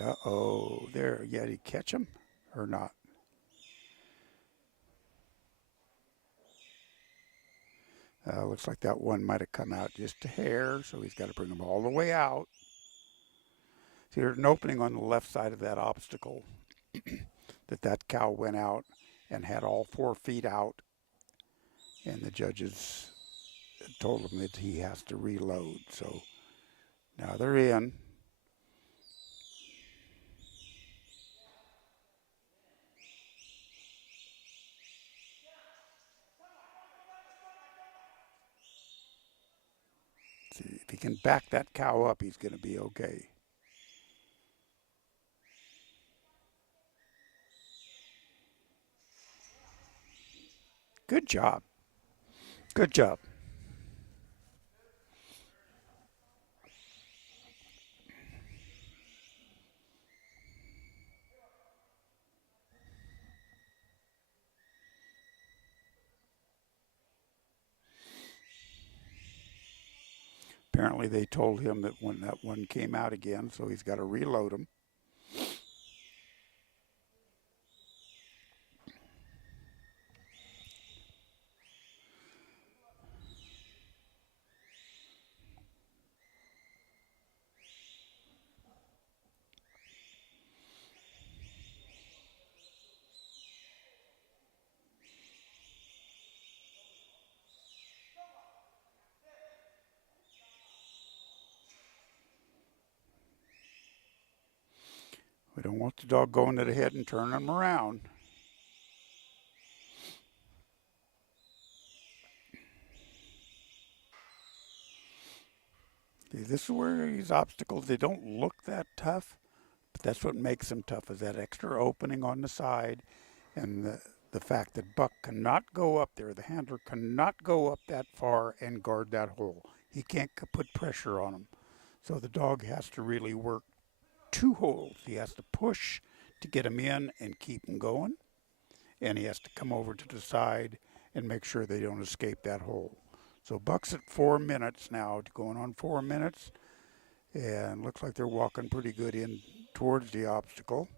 Uh-oh, there, yeah, did he catch him or not? Looks like that one might have come out just a hair, so he's got to bring him all the way out. See, there's an opening on the left side of that obstacle that cow went out and had all 4 feet out, and the judges told him that he has to reload. So now they're in. See, if he can back that cow up, he's going to be okay. Good job. Good job. Apparently they told him that when that one came out again, so he's got to reload them. We don't want the dog going to the head and turning him around. See, this is where these obstacles, they don't look that tough, but that's what makes them tough, is that extra opening on the side and the fact that Buck cannot go up there. The handler cannot go up that far and guard that hole. He can't put pressure on him. So the dog has to really work two holes. He has to push to get him in and keep him going, and he has to come over to the side and make sure they don't escape that hole. So Buck's at 4 minutes now, going on 4 minutes, and looks like they're walking pretty good in towards the obstacle.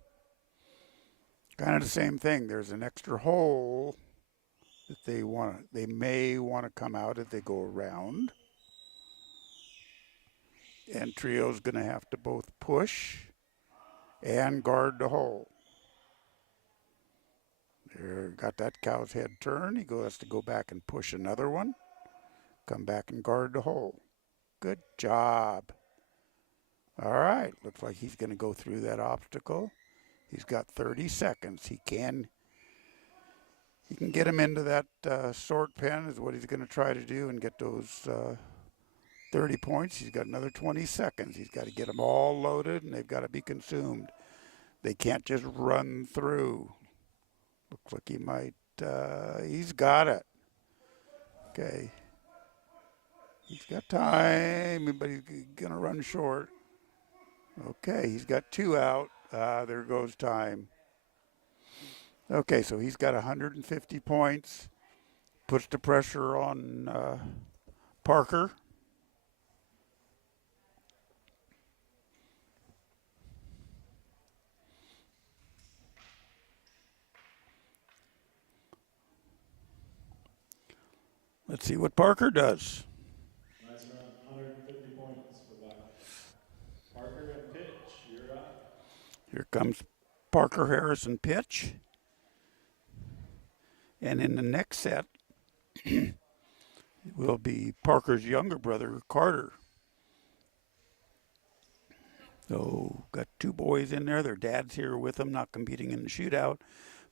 Kind of the same thing. There's an extra hole that they may want to come out if they go around. And Trio's going to have to both push and guard the hole. There, got that cow's head turned. He has to go back and push another one. Come back and guard the hole. Good job. All right, looks like he's going to go through that obstacle. He's got 30 seconds. He can get him into that sort pen is what he's going to try to do and get those 30 points. He's got another 20 seconds. He's got to get them all loaded, and they've got to be consumed. They can't just run through. Looks like he might, he's got it. Okay. He's got time, but he's going to run short. Okay, he's got 2 out. There goes time. Okay, so he's got 150 points. Puts the pressure on Parker. Let's see what Parker does. Nice run, 150 points for Buck. Parker and pitch, you're up. Here comes Parker Harrison pitch. And in the next set, it will be Parker's younger brother, Carter. So got 2 boys in there. Their dad's here with them, not competing in the shootout.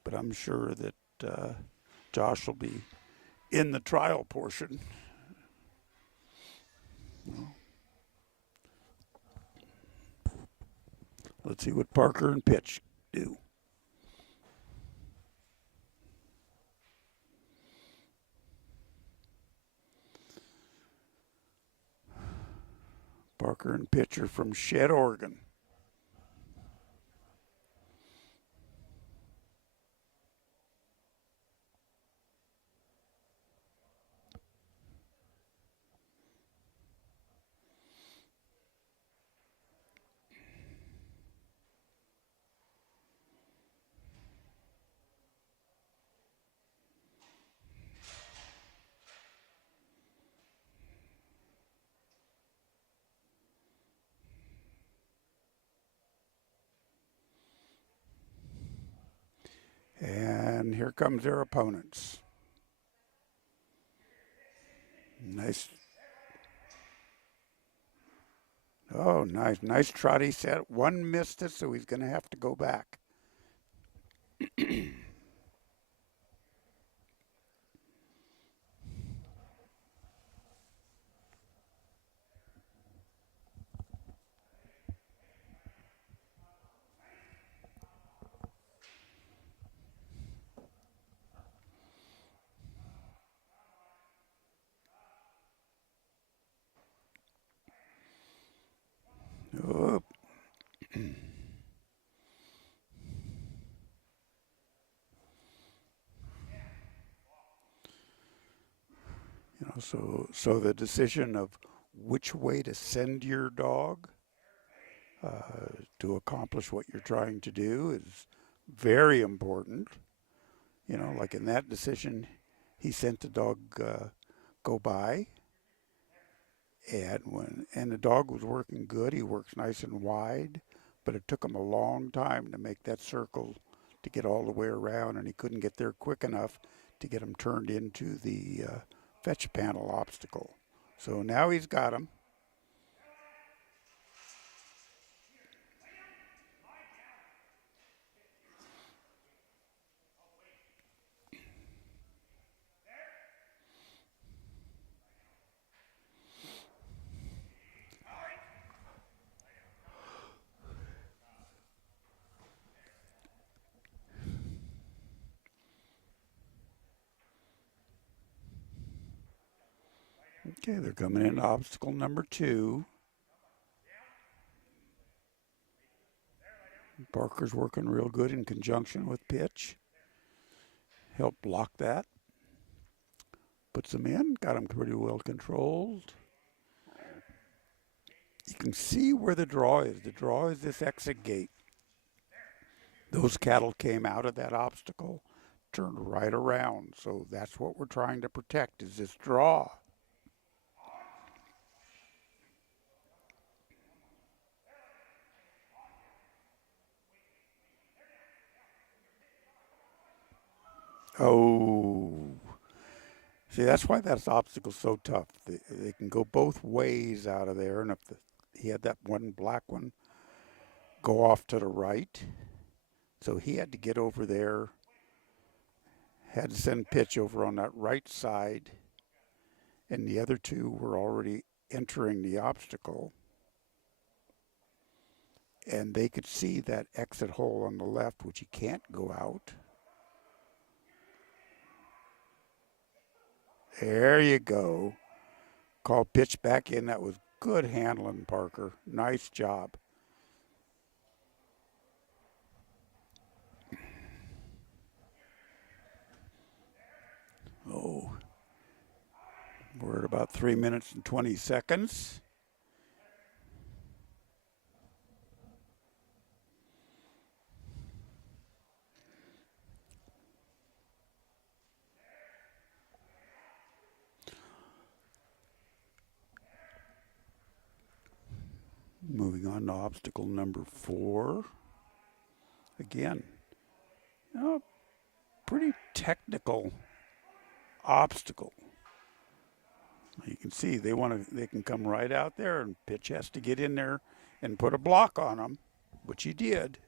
But I'm sure that Josh will be in the trial portion. Let's see what Parker and pitch do. Parker and pitch are from Shed, Oregon. And here comes their opponents. Nice. Oh, nice trotty set. One missed it, so he's going to have to go back. Oh. So the decision of which way to send your dog to accomplish what you're trying to do is very important. You know, like in that decision, he sent the dog go by, and the dog was working good. He works nice and wide, but it took him a long time to make that circle to get all the way around, and he couldn't get there quick enough to get him turned into the fetch panel obstacle. So now he's got him. Okay, they're coming in obstacle number 2. Parker's working real good in conjunction with pitch. Help block that. Puts them in, got them pretty well controlled. You can see where the draw is. The draw is this exit gate. Those cattle came out of that obstacle, turned right around. So that's what we're trying to protect, is this draw. Oh, see, that's why that obstacle's so tough. They can go both ways out of there, and if he had that one black one go off to the right, so he had to get over there, had to send pitch over on that right side, and the other two were already entering the obstacle, and they could see that exit hole on the left, which he can't go out. There you go. Call pitch back in. That was good handling, Parker. Nice job. Oh, we're at about 3 minutes and 20 seconds. Moving on to obstacle number 4. Again, you know, pretty technical obstacle. You can see they can come right out there, and pitch has to get in there and put a block on them, which he did.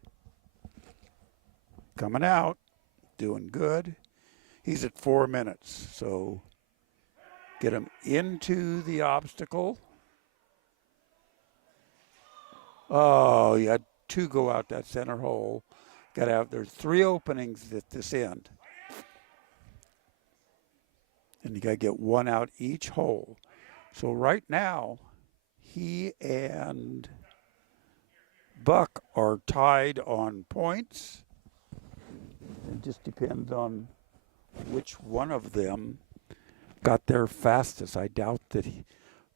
Coming out, doing good. He's at 4 minutes, so get him into the obstacle. Oh, you had 2 go out that center hole. There's 3 openings at this end. And you got to get 1 out each hole. So right now, he and Buck are tied on points. It just depends on which one of them got there fastest. I doubt that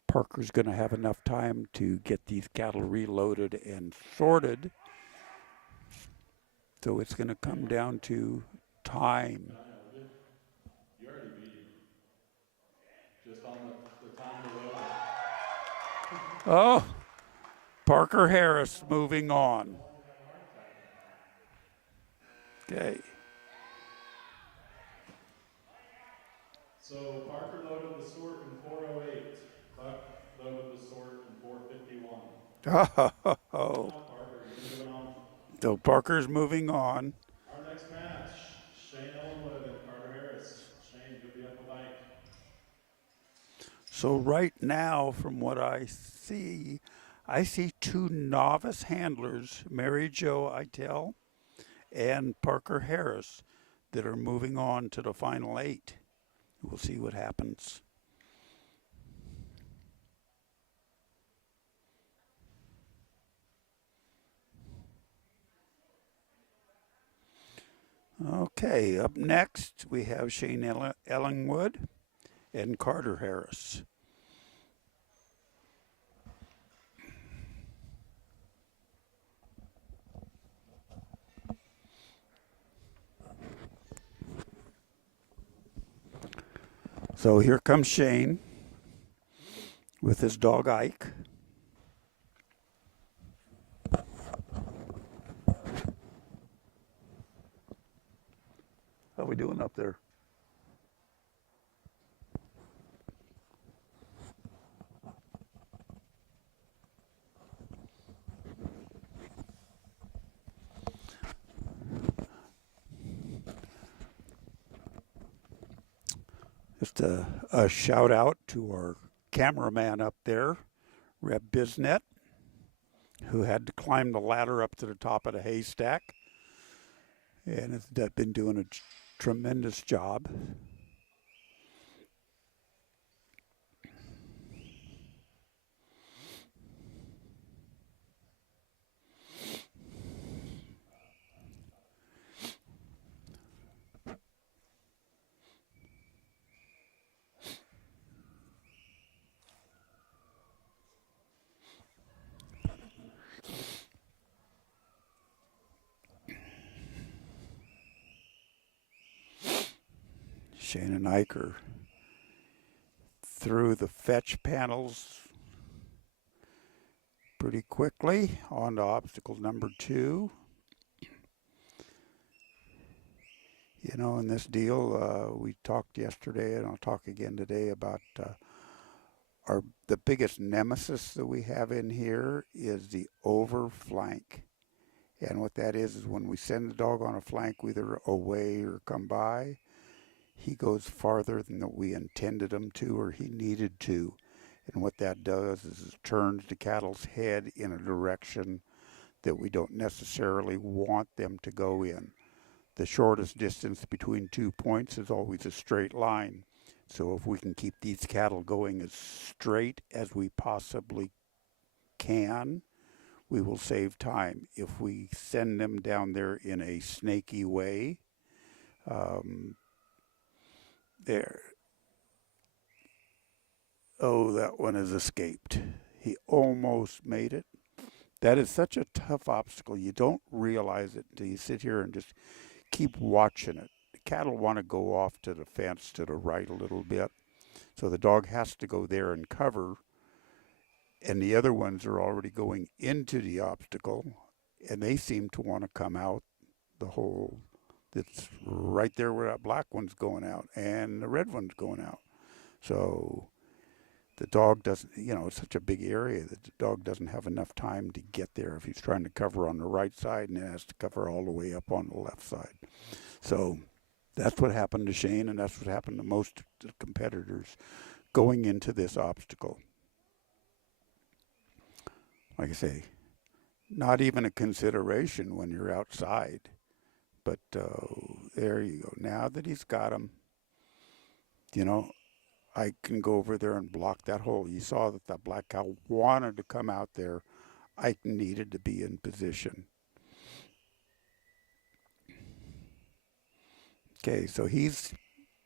Parker's going to have enough time to get these cattle reloaded and sorted. So it's going to come down to time. You already beat him. Just on the time to load. Oh, Parker Harris moving on. Okay. So Parker loaded the sort in 4:08. Buck loaded the sort in 4:51. Oh. Parker, you're moving on. So Parker's moving on. Our next match, Shane Ellingwood and Carter Harris. Shane, you'll be up a bike. So right now, from what I see 2 novice handlers, Mary Jo Itel and Parker Harris, that are moving on to the final 8. We'll see what happens. Okay, up next we have Shane Ellingwood and Carter Harris. So here comes Shane with his dog Ike. How we doing up there? Just a shout out to our cameraman up there, Reb Bisnet, who had to climb the ladder up to the top of the haystack and has been doing a tremendous job. Shane and Ike are through the fetch panels pretty quickly on to obstacle number 2. You know, in this deal, we talked yesterday, and I'll talk again today about the biggest nemesis that we have in here is the overflank. And what that is when we send the dog on a flank, either away or come by, he goes farther than we intended him to or he needed to. And what that does is it turns the cattle's head in a direction that we don't necessarily want them to go in. The shortest distance between 2 points is always a straight line. So if we can keep these cattle going as straight as we possibly can, we will save time. If we send them down there in a snaky way, oh, that one has escaped. He almost made it. That is such a tough obstacle. You don't realize it until you sit here and just keep watching it. The cattle want to go off to the fence to the right a little bit. So the dog has to go there and cover. And the other ones are already going into the obstacle. And they seem to want to come out the hole that's right there where that black one's going out and the red one's going out. So the dog doesn't, you know, it's such a big area that the dog doesn't have enough time to get there if he's trying to cover on the right side and then has to cover all the way up on the left side. So that's what happened to Shane, and that's what happened to most competitors going into this obstacle. Like I say, not even a consideration when you're outside. But there you go. Now that he's got him, you know, I can go over there and block that hole. You saw that that black cow wanted to come out there. I needed to be in position. Okay, so he's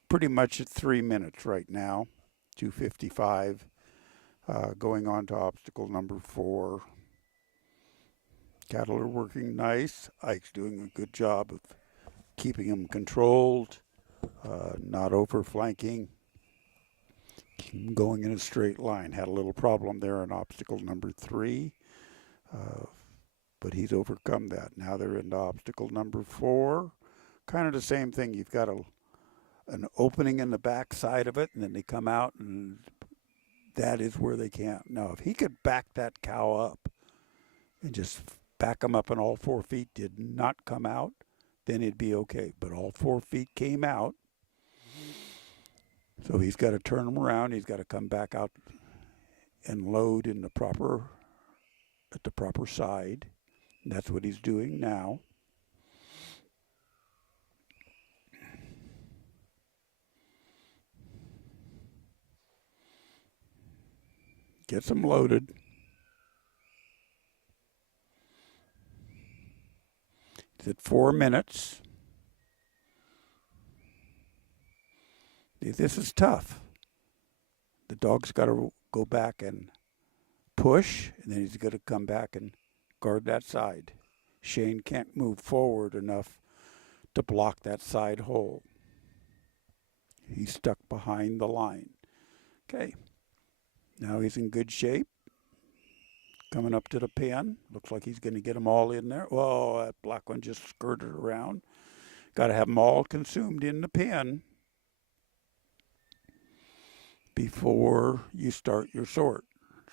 pretty much at 3 minutes right now, 2:55, going on to obstacle number 4. Cattle are working nice. Ike's doing a good job of keeping them controlled, not overflanking, keep them going in a straight line. Had a little problem there in obstacle number 3, but he's overcome that. Now they're into obstacle number 4. Kind of the same thing. You've got an opening in the back side of it, and then they come out, and that is where they can't. Now, if he could back that cow up and just back them up and all 4 feet did not come out, then it'd be okay. But all 4 feet came out. So he's got to turn them around. He's got to come back out and load in at the proper side. And that's what he's doing now. Gets them loaded. He's at 4 minutes. This is tough. The dog's got to go back and push, and then he's got to come back and guard that side. Shane can't move forward enough to block that side hole. He's stuck behind the line. Okay. Now he's in good shape. Coming up to the pen. Looks like he's going to get them all in there. Whoa, that black one just skirted around. Got to have them all consumed in the pen before you start your sort.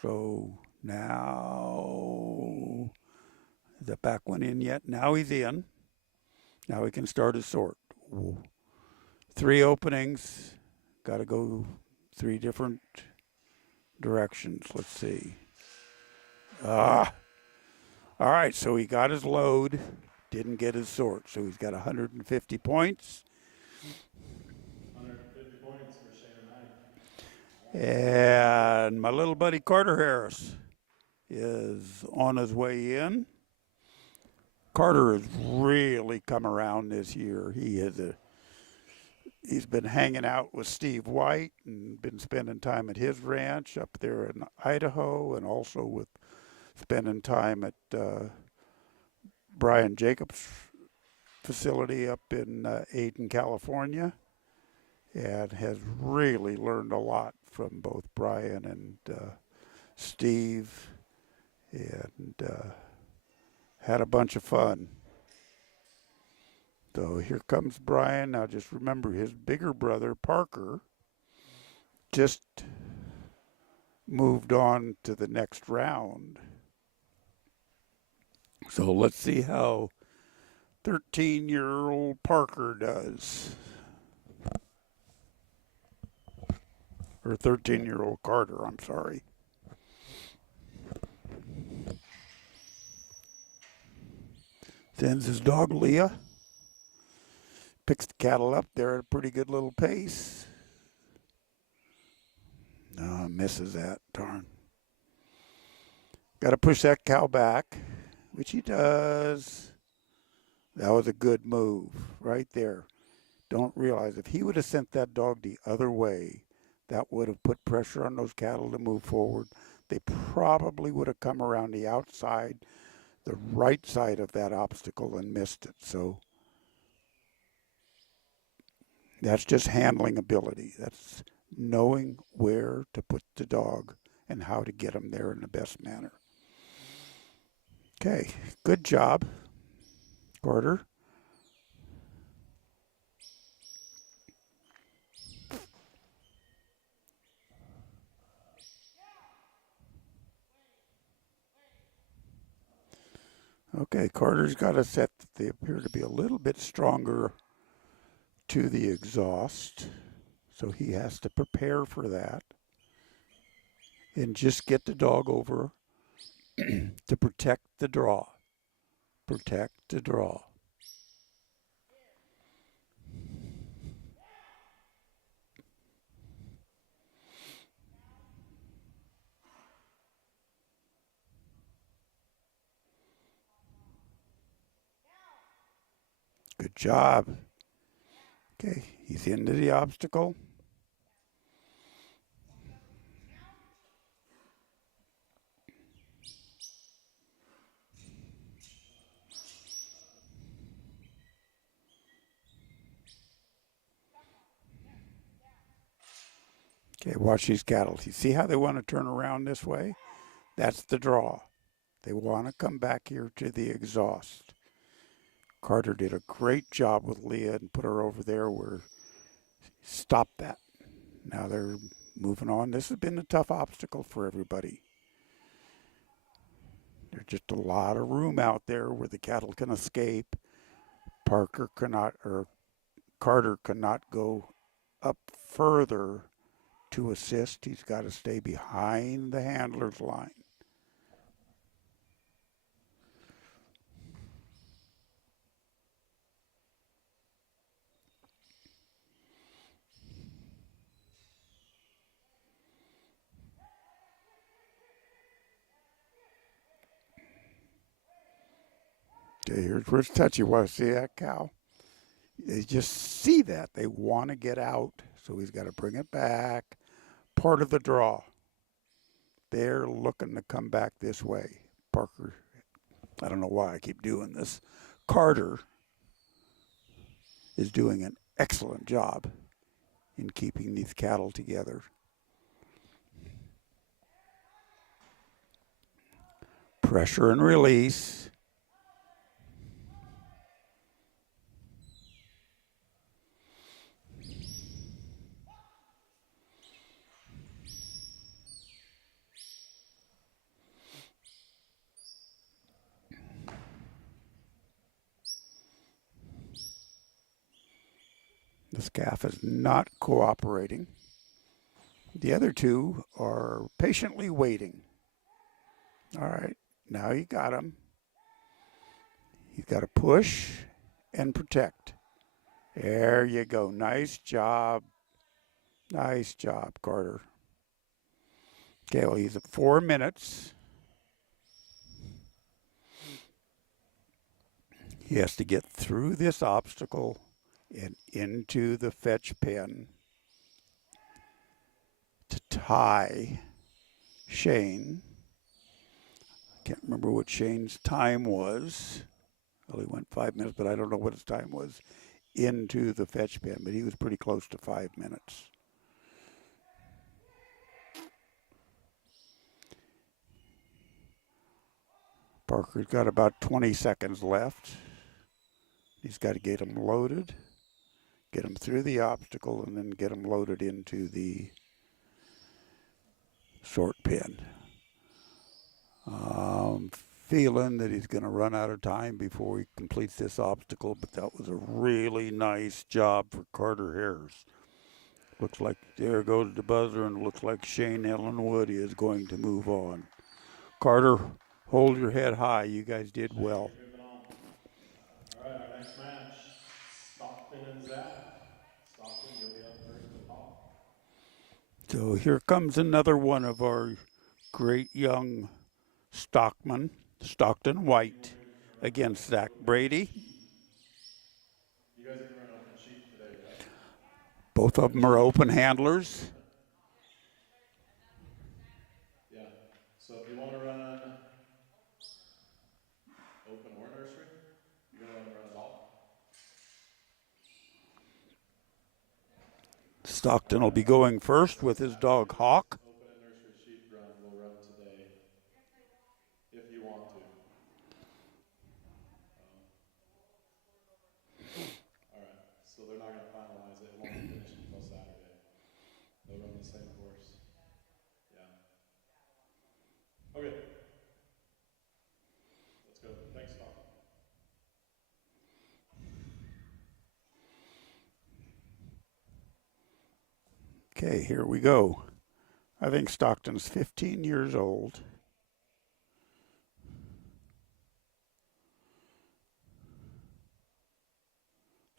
So now, is that back one in yet? Now he's in. Now he can start his sort. 3 openings. Got to go 3 different directions. Let's see. All right, so he got his load, didn't get his sort. So he's got 150 points. 150 points for Shane Knight. And my little buddy Carter Harris is on his way in. Carter has really come around this year. He's been hanging out with Steve White and been spending time at his ranch up there in Idaho, and also with spending time at Brian Jacobs' facility up in Aden, California, and has really learned a lot from both Brian and Steve, and had a bunch of fun. So here comes Brian. Now just remember, his bigger brother, Parker, just moved on to the next round. So let's see how 13-year-old Parker does. Or 13-year-old Carter, I'm sorry. Sends his dog Leah. Picks the cattle up there at a pretty good little pace. No, misses that, darn. Got to push that cow back, which he does. That was a good move right there. Don't realize if he would have sent that dog the other way, that would have put pressure on those cattle to move forward. They probably would have come around the outside, the right side of that obstacle, and missed it. So that's just handling ability. That's knowing where to put the dog and how to get him there in the best manner. Okay, good job, Carter. Okay, Carter's got a set that they appear to be a little bit stronger to the exhaust, so he has to prepare for that and just get the dog over to protect the draw. Protect the draw. Good job. Okay, he's into the obstacle. Okay, watch these cattle. You see how they want to turn around this way? That's the draw. They want to come back here to the exhaust. Carter did a great job with Leah and put her over there where stopped that. Now they're moving on. This has been a tough obstacle for everybody. There's just a lot of room out there where the cattle can escape. Carter cannot go up further to assist. He's got to stay behind the handler's line. Okay, here's where it's touchy. Want to see that cow? They just see that. They want to get out, so he's got to bring it back. Part of the draw. They're looking to come back this way. Parker, I don't know why I keep doing this. Carter is doing an excellent job in keeping these cattle together. Pressure and release. This calf is not cooperating. The other two are patiently waiting. All right, now you got him. He's got to push and protect. There you go. Nice job. Nice job, Carter. Okay, well, he's at 4 minutes. He has to get through this obstacle and into the fetch pen to tie Shane. Can't remember what Shane's time was. Well, he went 5 minutes, but I don't know what his time was into the fetch pen, but he was pretty close to 5 minutes. Parker's got about 20 seconds left. He's got to get him loaded, get him through the obstacle, and then get him loaded into the short pen. Feeling that he's going to run out of time before he completes this obstacle, but that was a really nice job for Carter Harris. Looks like there goes the buzzer, and looks like Shane Ellingwood is going to move on. Carter, hold your head high. You guys did well. Moving on. All right, our next match, Stockton and Zach. Stockton, you'll be up first to talk. So here comes another one of our great young stockmen, Stockton White, against Zach Brady. You guys are going to run open sheep today, right? Both of them are open handlers. Yeah. So if you want to run open or nursery, you're going to let them run it all. Stockton will be going first with his dog Hawk. Open and nursery sheep run will run today if you want to. All right. So they're not going to finalize it. It won't be finished until Saturday. They'll run the same course. Yeah. Okay. Let's go. Thanks, Stockton. Okay, here we go. I think Stockton's 15 years old.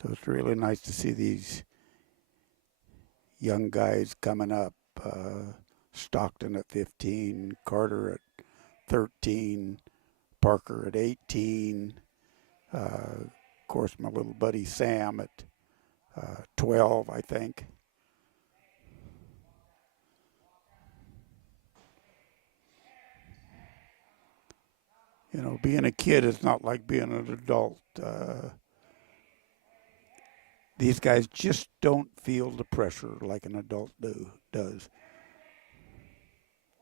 So it's really nice to see these young guys coming up. Stockton at 15, Carter at 13, Parker at 18. Of course, my little buddy Sam at 12, I think. You know, being a kid is not like being an adult. These guys just don't feel the pressure like an adult does.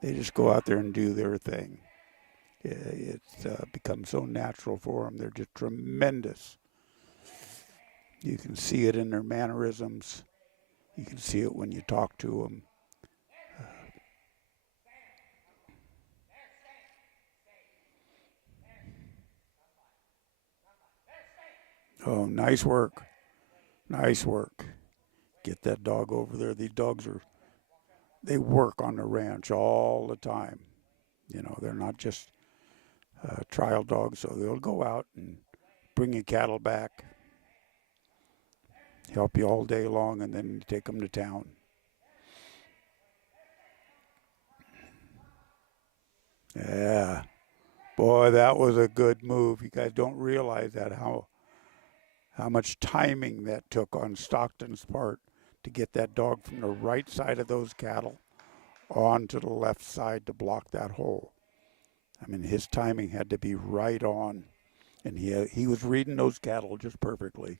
They just go out there and do their thing. It's become so natural for them. They're just tremendous. You can see it in their mannerisms. You can see it when you talk to them. Oh, nice work. Nice work. Get that dog over there. These dogs they work on the ranch all the time. You know, they're not just trial dogs, so they'll go out and bring your cattle back, help you all day long, and then take them to town. Yeah. Boy, that was a good move. You guys don't realize that, how much timing that took on Stockton's part to get that dog from the right side of those cattle onto the left side to block that hole. I mean, his timing had to be right on, and he was reading those cattle just perfectly.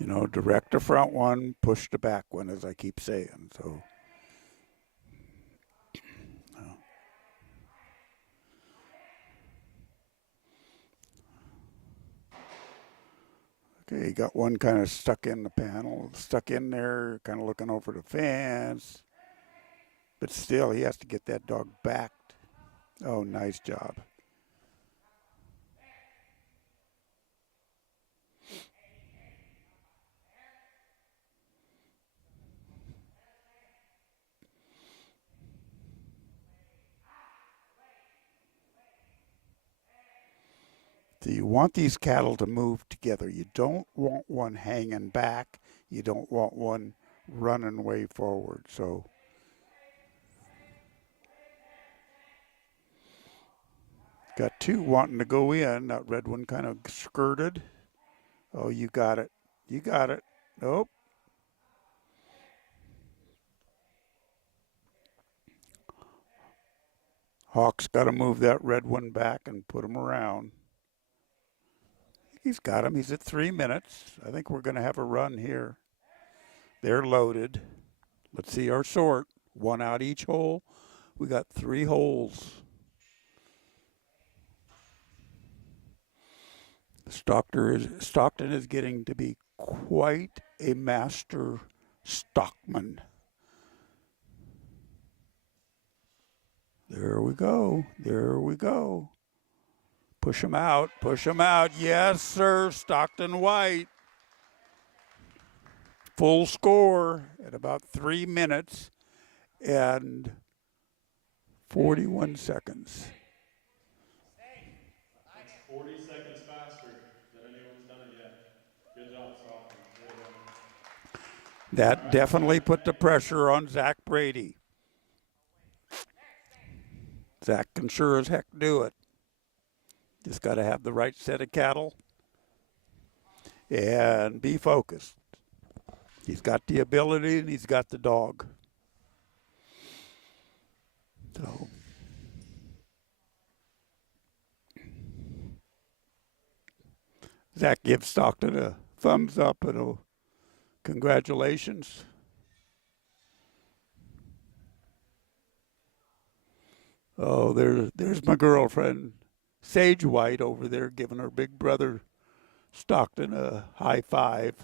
You know, direct the front one, push the back one, as I keep saying. So, okay, got one kind of stuck in the panel, stuck in there, kind of looking over the fence. But still, he has to get that dog backed. Oh, nice job. So you want these cattle to move together. You don't want one hanging back. You don't want one running way forward. So got two wanting to go in. That red one kind of skirted. Oh, you got it. You got it. Nope. Hawk's got to move that red one back and put him around. He's got him. He's at 3 minutes. I think we're going to have a run here. They're loaded. Let's see our sort. One out each hole. We got 3 holes. Stockton is getting to be quite a master stockman. There we go. There we go. Push him out. Push him out. Yes, sir. Stockton White. Full score at about 3 minutes and 41 seconds. That's 40 seconds faster than anyone's done it yet. Good job, Stockton. Way to go. That definitely put the pressure on Zach Brady. Zach can sure as heck do it. Just got to have the right set of cattle and be focused. He's got the ability and he's got the dog. So Zach gives Stockton a thumbs up and a congratulations. Oh, there's my girlfriend, Sage White, over there giving her big brother Stockton a high five.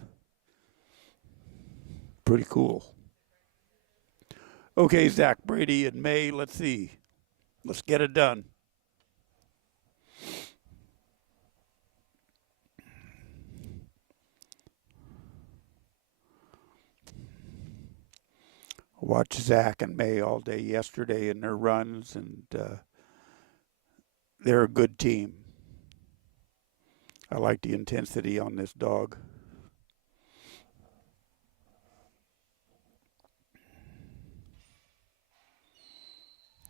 Pretty cool. Okay, Zach Brady and May, let's see. Let's get it done. I watched Zach and May all day yesterday in their runs, and they're a good team. I like the intensity on this dog.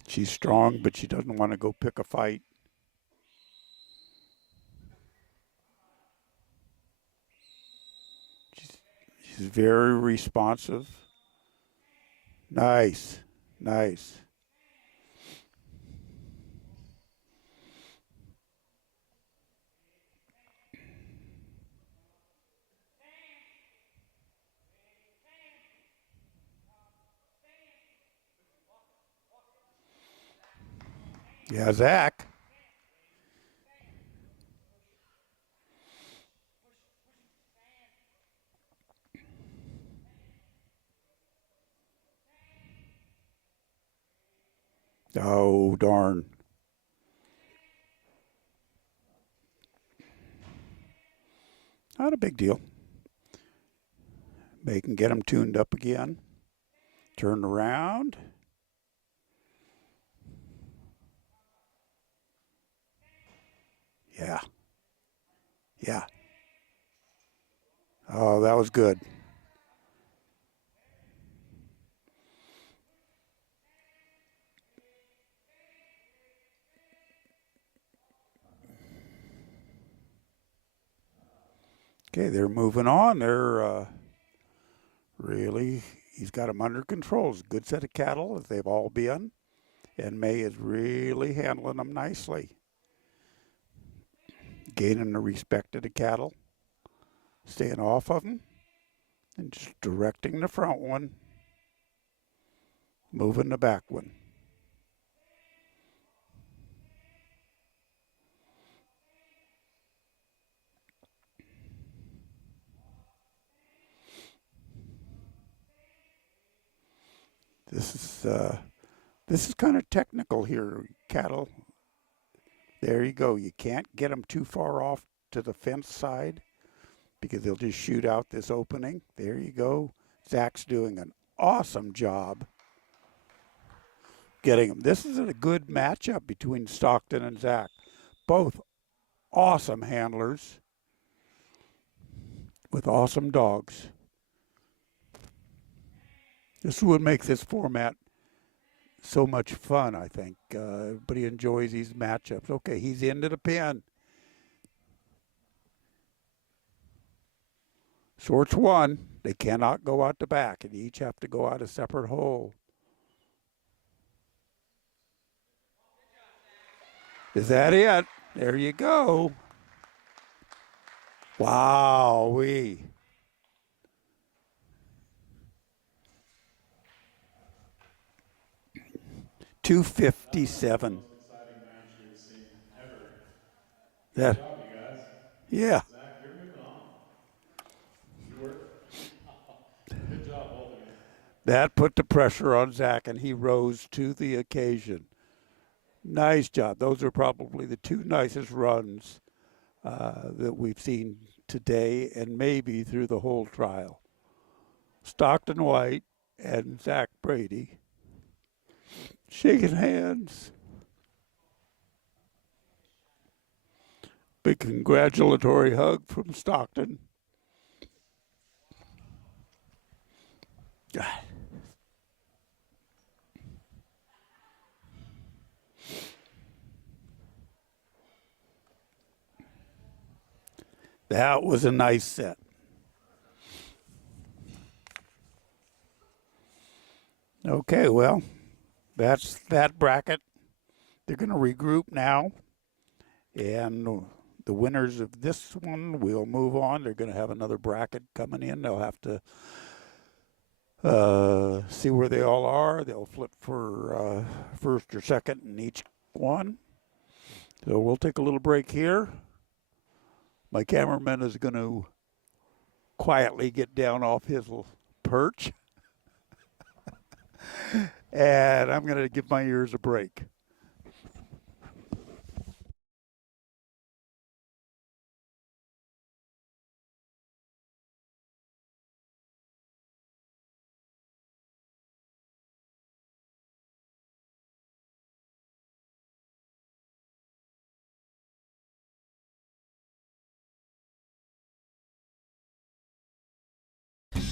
She's strong, but she doesn't want to go pick a fight. She's very responsive. Nice, nice. Yeah, Zach. Oh, darn. Not a big deal. They can get them tuned up again. Turn around. Yeah. Yeah. Oh, that was good. Okay, they're moving on. They're really, he's got them under control. It's a good set of cattle, as they've all been. And May is really handling them nicely. Gaining the respect of the cattle. Staying off of them. And just directing the front one, moving the back one. This is kind of technical here, cattle. There you go. You can't get them too far off to the fence side because they'll just shoot out this opening. There you go. Zach's doing an awesome job getting them. This is a good matchup between Stockton and Zach. Both awesome handlers with awesome dogs. This is what makes this format so much fun, I think. Everybody enjoys these matchups. Okay, he's into the pen. Sorts one. They cannot go out the back, and each have to go out a separate hole. Is that it? There you go. Wow-wee. $257. Most exciting match we've seen ever. That, Good job, you guys. yeah. Zach, you're moving on. You were. Good job, both of you. That put the pressure on Zach, and he rose to the occasion. Nice job. Those are probably the two nicest runs that we've seen today and maybe through the whole trial. Stockton White and Zach Brady shaking hands. Big congratulatory hug from Stockton. That was a nice set. Okay, well, that's that bracket. They're going to regroup now. And the winners of this one will move on. They're going to have another bracket coming in. They'll have to see where they all are. They'll flip for first or second in each one. So we'll take a little break here. My cameraman is going to quietly get down off his perch. And I'm going to give my ears a break.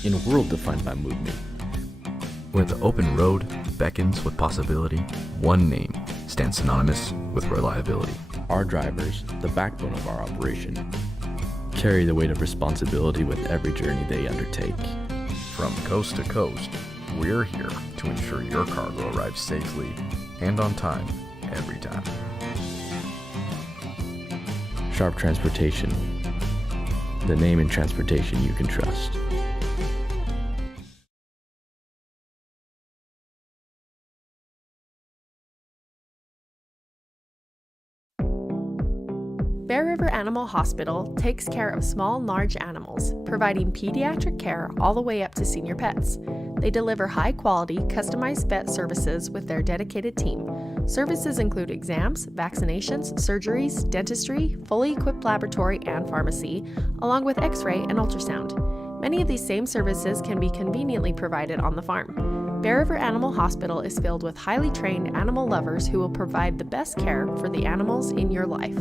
In a world defined by movement, Where the open road beckons with possibility, one name stands synonymous with reliability. our drivers, the backbone of our operation, carry the weight of responsibility with every journey they undertake. From coast to coast, we're here to ensure your cargo arrives safely and on time every time. Sharp Transportation, the name in transportation you can trust. Bear River Animal Hospital takes care of small and large animals, providing pediatric care all the way up to senior pets. They deliver high-quality, customized vet services with their dedicated team. Services include exams, vaccinations, surgeries, dentistry, fully equipped laboratory and pharmacy, along with x-ray and ultrasound. Many of these same services can be conveniently provided on the farm. Bear River Animal Hospital is filled with highly trained animal lovers who will provide the best care for the animals in your life.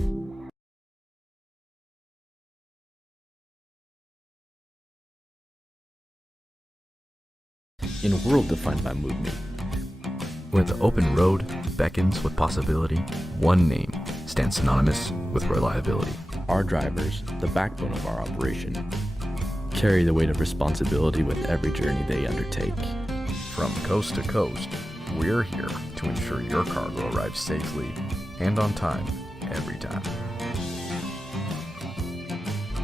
In a world defined by movement, Where the open road beckons with possibility, one name stands synonymous with reliability. our drivers, the backbone of our operation, carry the weight of responsibility with every journey they undertake. From coast to coast, we're here to ensure your cargo arrives safely and on time every time.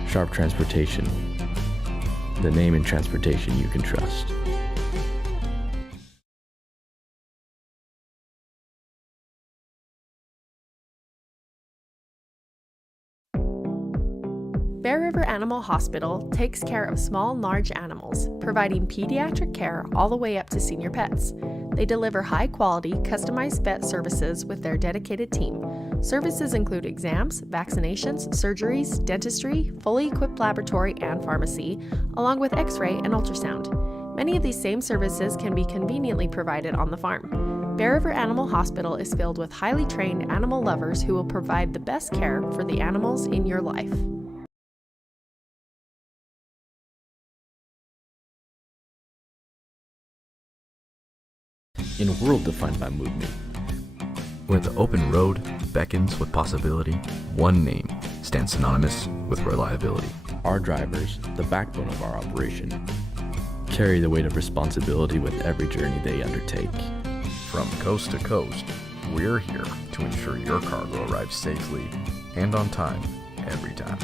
Sharp Transportation, the name in transportation you can trust. Bear River Animal Hospital takes care of small and large animals, providing pediatric care all the way up to senior pets. They deliver high-quality, customized vet services with their dedicated team. Services include exams, vaccinations, surgeries, dentistry, fully equipped laboratory and pharmacy, along with X-ray and ultrasound. Many of these same services can be conveniently provided on the farm. Bear River Animal Hospital is filled with highly trained animal lovers who will provide the best care for the animals in your life. In a world defined by movement, Where the open road beckons with possibility, one name stands synonymous with reliability. our drivers, the backbone of our operation, carry the weight of responsibility with every journey they undertake. From coast to coast, we're here to ensure your cargo arrives safely and on time every time.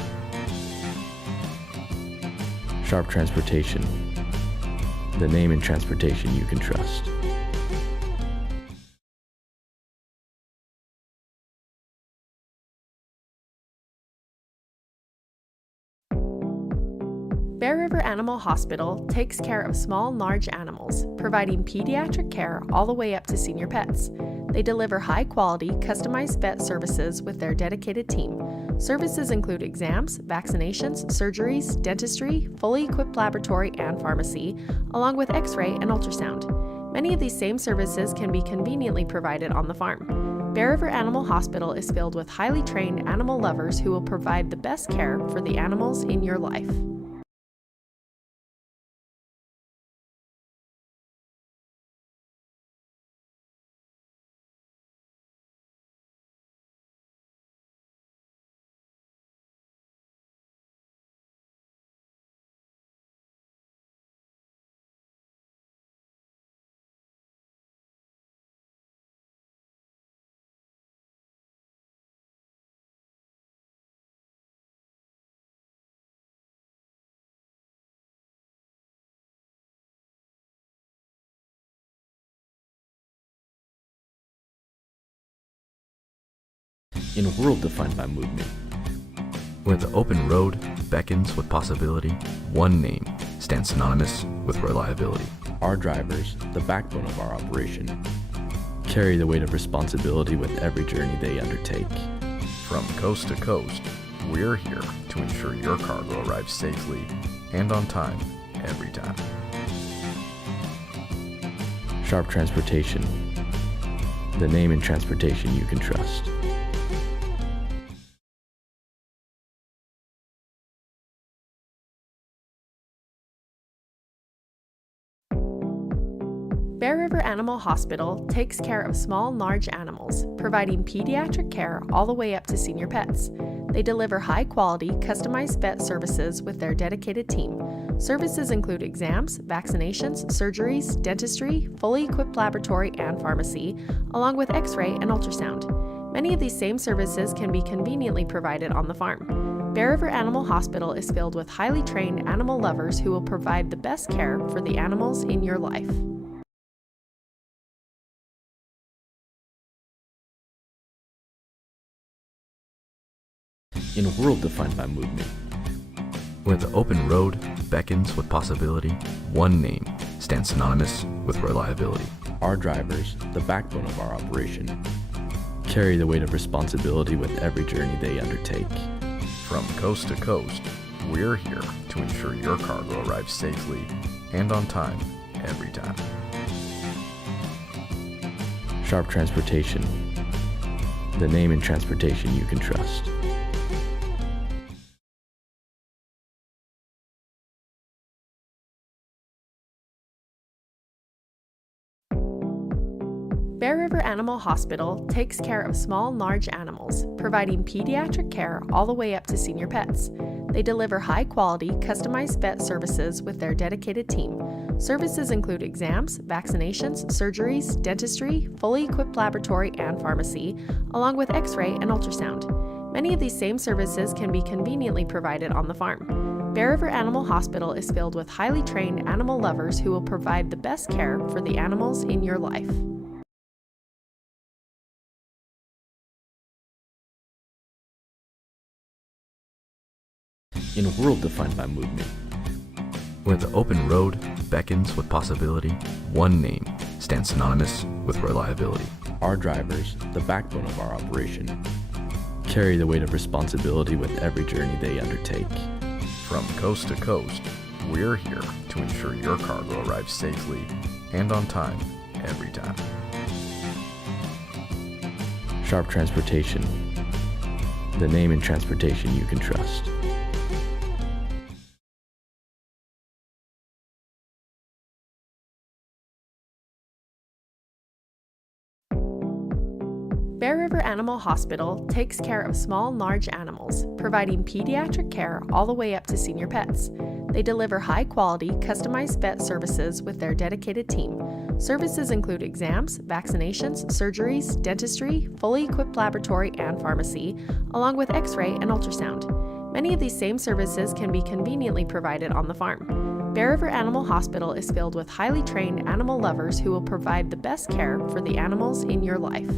Sharp Transportation, the name in transportation you can trust. Bear River Animal Hospital takes care of small and large animals, providing pediatric care all the way up to senior pets. They deliver high-quality, customized vet services with their dedicated team. Services include exams, vaccinations, surgeries, dentistry, fully equipped laboratory and pharmacy, along with X-ray and ultrasound. Many of these same services can be conveniently provided on the farm. Bear River Animal Hospital is filled with highly trained animal lovers who will provide the best care for the animals in your life. In a world defined by movement, Where the open road beckons with possibility, one name stands synonymous with reliability. our drivers, the backbone of our operation, carry the weight of responsibility with every journey they undertake. From coast to coast, we're here to ensure your cargo arrives safely and on time every time. Sharp Transportation, the name in transportation you can trust. Bear River Animal Hospital takes care of small and large animals, providing pediatric care all the way up to senior pets. They deliver high-quality, customized vet services with their dedicated team. Services include exams, vaccinations, surgeries, dentistry, fully equipped laboratory and pharmacy, along with X-ray and ultrasound. Many of these same services can be conveniently provided on the farm. Bear River Animal Hospital is filled with highly trained animal lovers who will provide the best care for the animals in your life. In a world defined by movement, Where the open road beckons with possibility, one name stands synonymous with reliability. our drivers, the backbone of our operation, carry the weight of responsibility with every journey they undertake. From coast to coast, we're here to ensure your cargo arrives safely and on time every time. Sharp Transportation, the name in transportation you can trust. Bear River Animal Hospital takes care of small and large animals, providing pediatric care all the way up to senior pets. They deliver high-quality, customized vet services with their dedicated team. Services include exams, vaccinations, surgeries, dentistry, fully equipped laboratory and pharmacy, along with X-ray and ultrasound. Many of these same services can be conveniently provided on the farm. Bear River Animal Hospital is filled with highly trained animal lovers who will provide the best care for the animals in your life. In a world defined by movement, Where the open road beckons with possibility, one name stands synonymous with reliability. our drivers, the backbone of our operation, carry the weight of responsibility with every journey they undertake. From coast to coast, we're here to ensure your cargo arrives safely and on time every time. Sharp Transportation, the name in transportation you can trust. Bear River Animal Hospital takes care of small and large animals, providing pediatric care all the way up to senior pets. They deliver high-quality, customized vet services with their dedicated team. Services include exams, vaccinations, surgeries, dentistry, fully equipped laboratory and pharmacy, along with x-ray and ultrasound. Many of these same services can be conveniently provided on the farm. Bear River Animal Hospital is filled with highly trained animal lovers who will provide the best care for the animals in your life.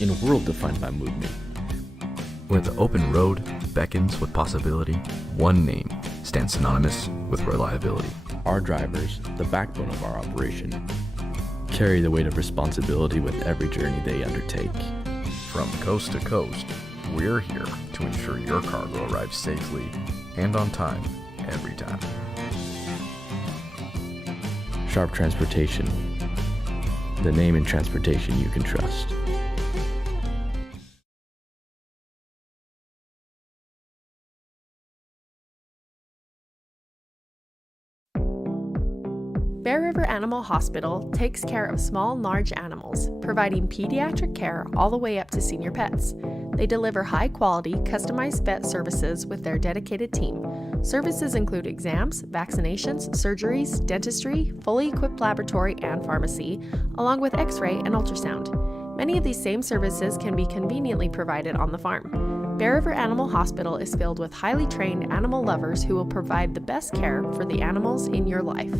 In a world defined by movement, Where the open road beckons with possibility, one name stands synonymous with reliability. our drivers, the backbone of our operation, carry the weight of responsibility with every journey they undertake. From coast to coast, we're here to ensure your cargo arrives safely and on time every time. Sharp Transportation, the name in transportation you can trust. Bear River Animal Hospital takes care of small and large animals, providing pediatric care all the way up to senior pets. They deliver high-quality, customized vet services with their dedicated team. Services include exams, vaccinations, surgeries, dentistry, fully equipped laboratory and pharmacy, along with x-ray and ultrasound. Many of these same services can be conveniently provided on the farm. Bear River Animal Hospital is filled with highly trained animal lovers who will provide the best care for the animals in your life.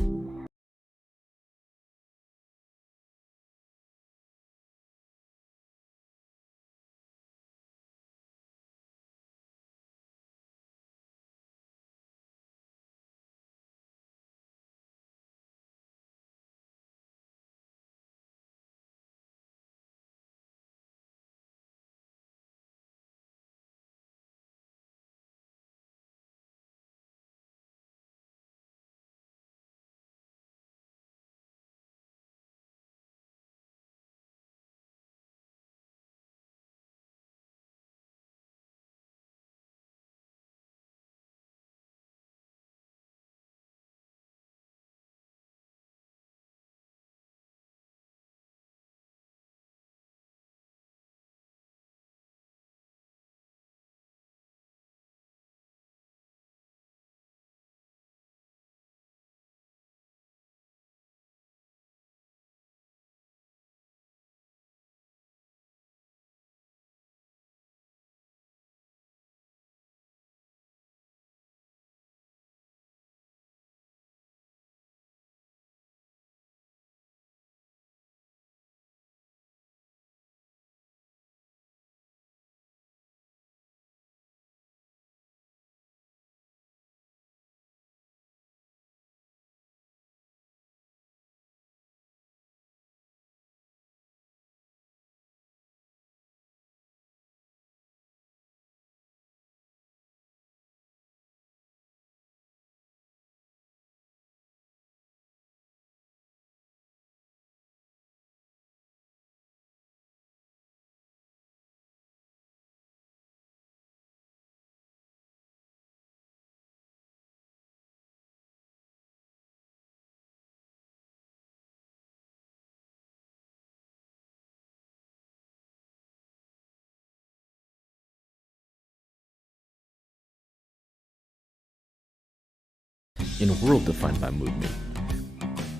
In a world defined by movement,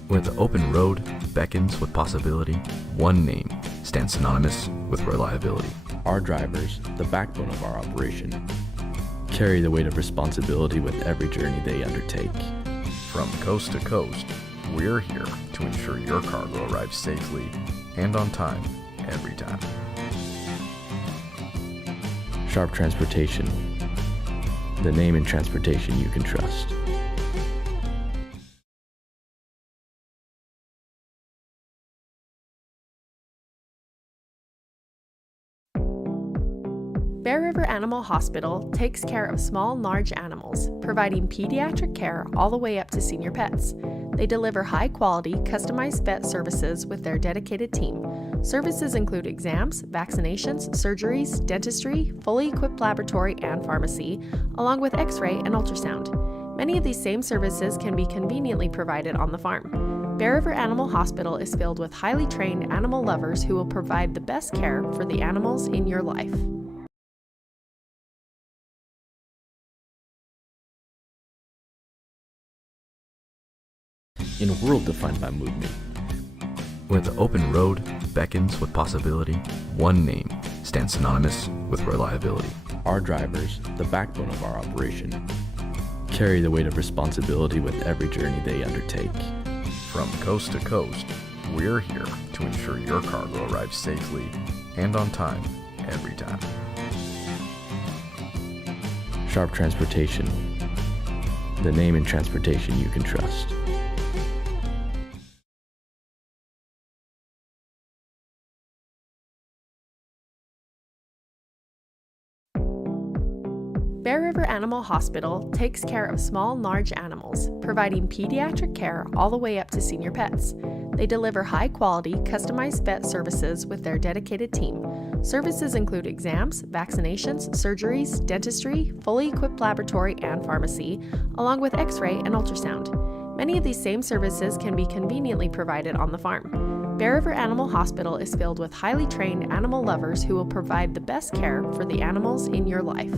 Where the open road beckons with possibility, one name stand synonymous with reliability. Our drivers, the backbone of our operation, carry the weight of responsibility with every journey they undertake. From coast to coast, we're here to ensure your cargo arrives safely and on time every time. Sharp Transportation, the name in transportation you can trust. Bear River Animal Hospital takes care of small and large animals, providing pediatric care all the way up to senior pets. They deliver high-quality, customized vet services with their dedicated team. Services include exams, vaccinations, surgeries, dentistry, fully equipped laboratory and pharmacy, along with x-ray and ultrasound. Many of these same services can be conveniently provided on the farm. Bear River Animal Hospital is filled with highly trained animal lovers who will provide the best care for the animals in your life. In a world defined by movement, Where the open road beckons with possibility, one name stands synonymous with reliability. our drivers, the backbone of our operation, carry the weight of responsibility with every journey they undertake. From coast to coast, we're here to ensure your cargo arrives safely and on time every time. Sharp Transportation, the name in transportation you can trust. Bear River Animal Hospital takes care of small and large animals, providing pediatric care all the way up to senior pets. They deliver high-quality, customized vet services with their dedicated team. Services include exams, vaccinations, surgeries, dentistry, fully equipped laboratory and pharmacy, along with x-ray and ultrasound. Many of these same services can be conveniently provided on the farm. Bear River Animal Hospital is filled with highly trained animal lovers who will provide the best care for the animals in your life.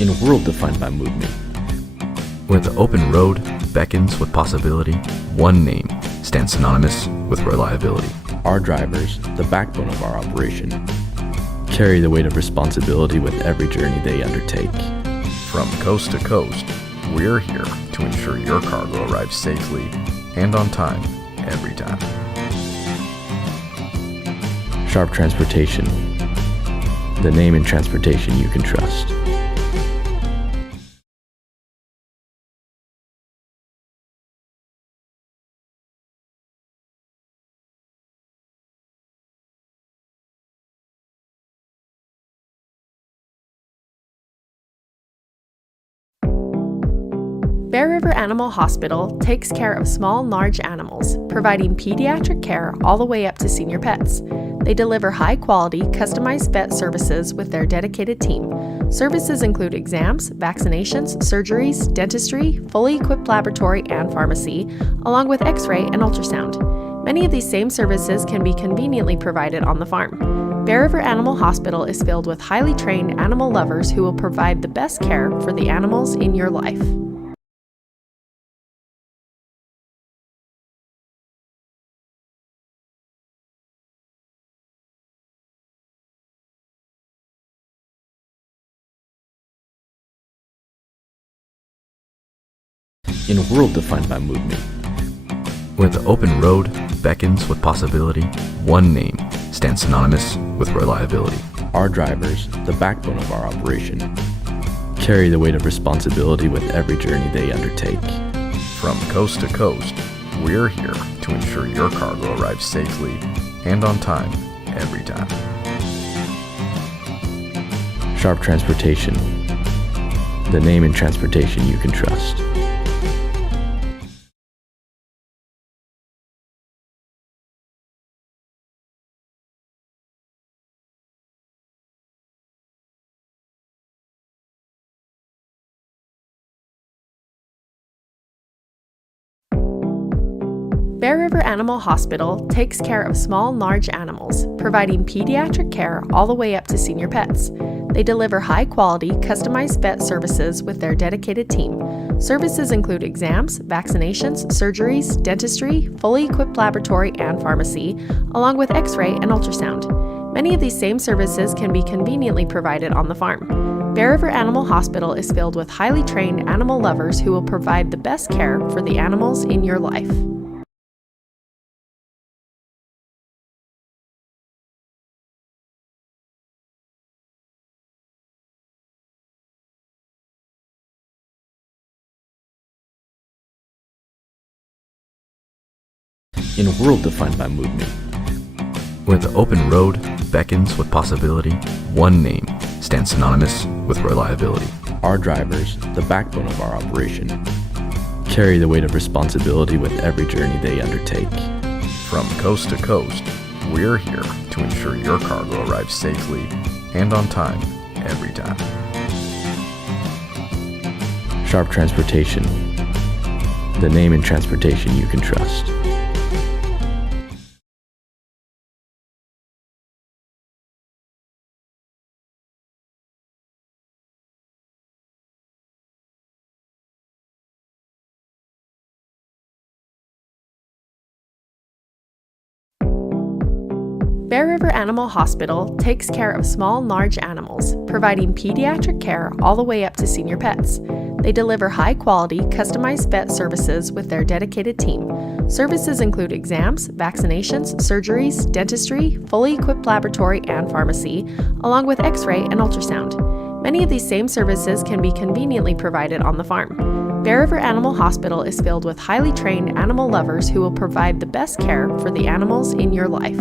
In a world defined by movement, Where the open road beckons with possibility, one name stands synonymous with reliability. our drivers, the backbone of our operation, carry the weight of responsibility with every journey they undertake. From coast to coast, we're here to ensure your cargo arrives safely and on time every time. Sharp Transportation, the name in transportation you can trust. Bear River Animal Hospital takes care of small and large animals, providing pediatric care all the way up to senior pets. They deliver high-quality, customized vet services with their dedicated team. Services include exams, vaccinations, surgeries, dentistry, fully equipped laboratory and pharmacy, along with X-ray and ultrasound. Many of these same services can be conveniently provided on the farm. Bear River Animal Hospital is filled with highly trained animal lovers who will provide the best care for the animals in your life. In a world defined by movement, Where the open road beckons with possibility, one name stands synonymous with reliability. our drivers, the backbone of our operation, carry the weight of responsibility with every journey they undertake. From coast to coast, we're here to ensure your cargo arrives safely and on time every time. Sharp Transportation, the name in transportation you can trust. Bear River Animal Hospital takes care of small and large animals, providing pediatric care all the way up to senior pets. They deliver high-quality, customized vet services with their dedicated team. Services include exams, vaccinations, surgeries, dentistry, fully equipped laboratory and pharmacy, along with X-ray and ultrasound. Many of these same services can be conveniently provided on the farm. Bear River Animal Hospital is filled with highly trained animal lovers who will provide the best care for the animals in your life. In a world defined by movement, Where the open road beckons with possibility, one name stands synonymous with reliability. our drivers, the backbone of our operation, carry the weight of responsibility with every journey they undertake. From coast to coast, we're here to ensure your cargo arrives safely and on time every time. Sharp Transportation, the name in transportation you can trust. Bear River Animal Hospital takes care of small and large animals, providing pediatric care all the way up to senior pets. They deliver high-quality, customized vet services with their dedicated team. Services include exams, vaccinations, surgeries, dentistry, fully equipped laboratory and pharmacy, along with X-ray and ultrasound. Many of these same services can be conveniently provided on the farm. Bear River Animal Hospital is filled with highly trained animal lovers who will provide the best care for the animals in your life.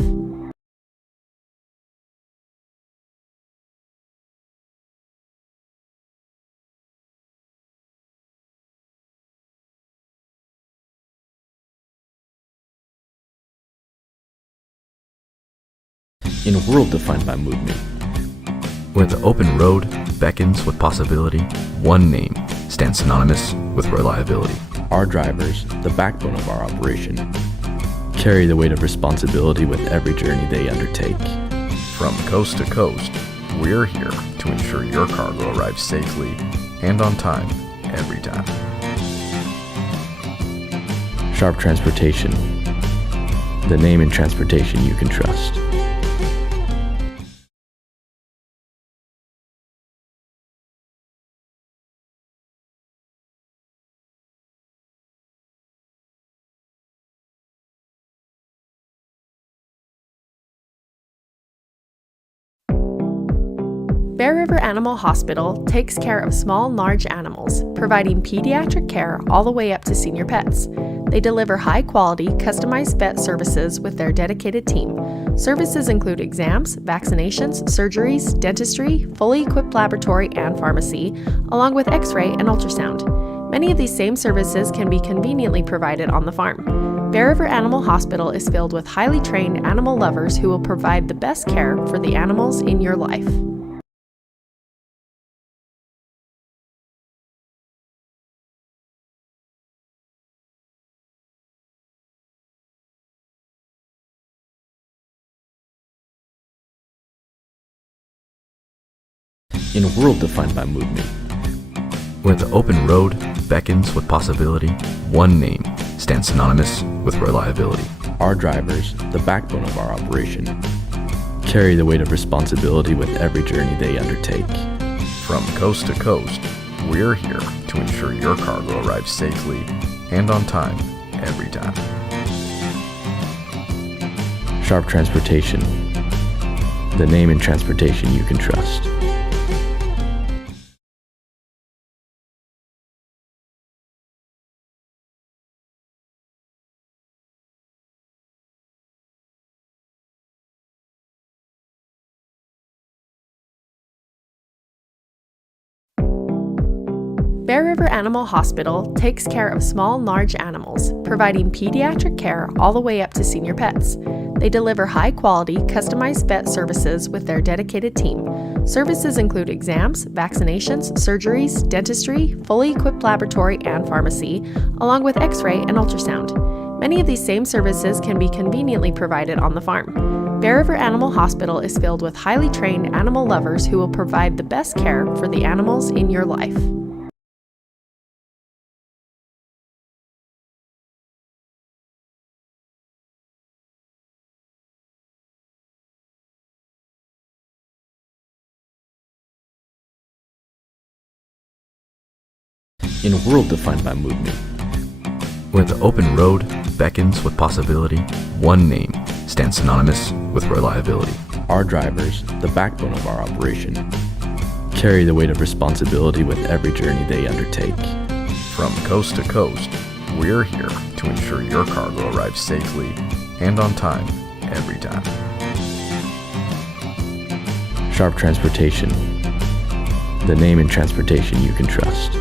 In a world defined by movement, Where the open road beckons with possibility, one name stands synonymous with reliability. our drivers, the backbone of our operation, carry the weight of responsibility with every journey they undertake. From coast to coast, we're here to ensure your cargo arrives safely and on time every time. Sharp Transportation, the name in transportation you can trust. Bear River Animal Hospital takes care of small and large animals, providing pediatric care all the way up to senior pets. They deliver high-quality, customized vet services with their dedicated team. Services include exams, vaccinations, surgeries, dentistry, fully equipped laboratory and pharmacy, along with X-ray and ultrasound. Many of these same services can be conveniently provided on the farm. Bear River Animal Hospital is filled with highly trained animal lovers who will provide the best care for the animals in your life. In a world defined by movement, Where the open road beckons with possibility, one name stands synonymous with reliability. our drivers, the backbone of our operation, carry the weight of responsibility with every journey they undertake. From coast to coast, we're here to ensure your cargo arrives safely and on time every time. Sharp Transportation, the name in transportation you can trust. Bear River Animal Hospital takes care of small and large animals, providing pediatric care all the way up to senior pets. They deliver high-quality, customized vet services with their dedicated team. Services include exams, vaccinations, surgeries, dentistry, fully equipped laboratory and pharmacy, along with X-ray and ultrasound. Many of these same services can be conveniently provided on the farm. Bear River Animal Hospital is filled with highly trained animal lovers who will provide the best care for the animals in your life. In a world defined by movement, Where the open road beckons with possibility, one name stands synonymous with reliability. our drivers, the backbone of our operation, carry the weight of responsibility with every journey they undertake. From coast to coast, we're here to ensure your cargo arrives safely and on time every time. Sharp Transportation, the name in transportation you can trust.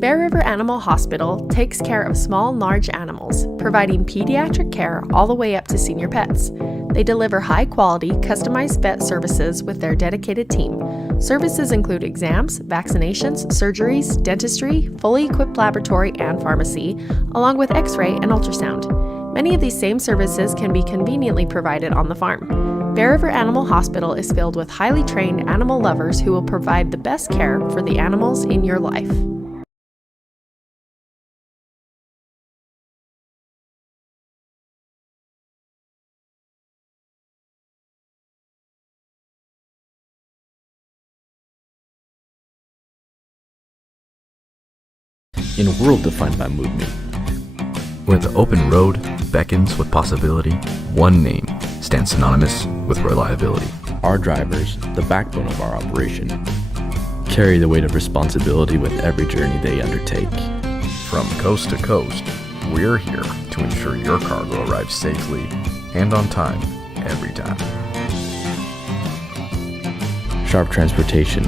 Bear River Animal Hospital takes care of small and large animals, providing pediatric care all the way up to senior pets. They deliver high-quality, customized vet services with their dedicated team. Services include exams, vaccinations, surgeries, dentistry, fully equipped laboratory and pharmacy, along with X-ray and ultrasound. Many of these same services can be conveniently provided on the farm. Bear River Animal Hospital is filled with highly trained animal lovers who will provide the best care for the animals in your life. In a world defined by movement, Where the open road beckons with possibility, one name stands synonymous with reliability. our drivers, the backbone of our operation, carry the weight of responsibility with every journey they undertake. From coast to coast, we're here to ensure your cargo arrives safely and on time every time. Sharp Transportation,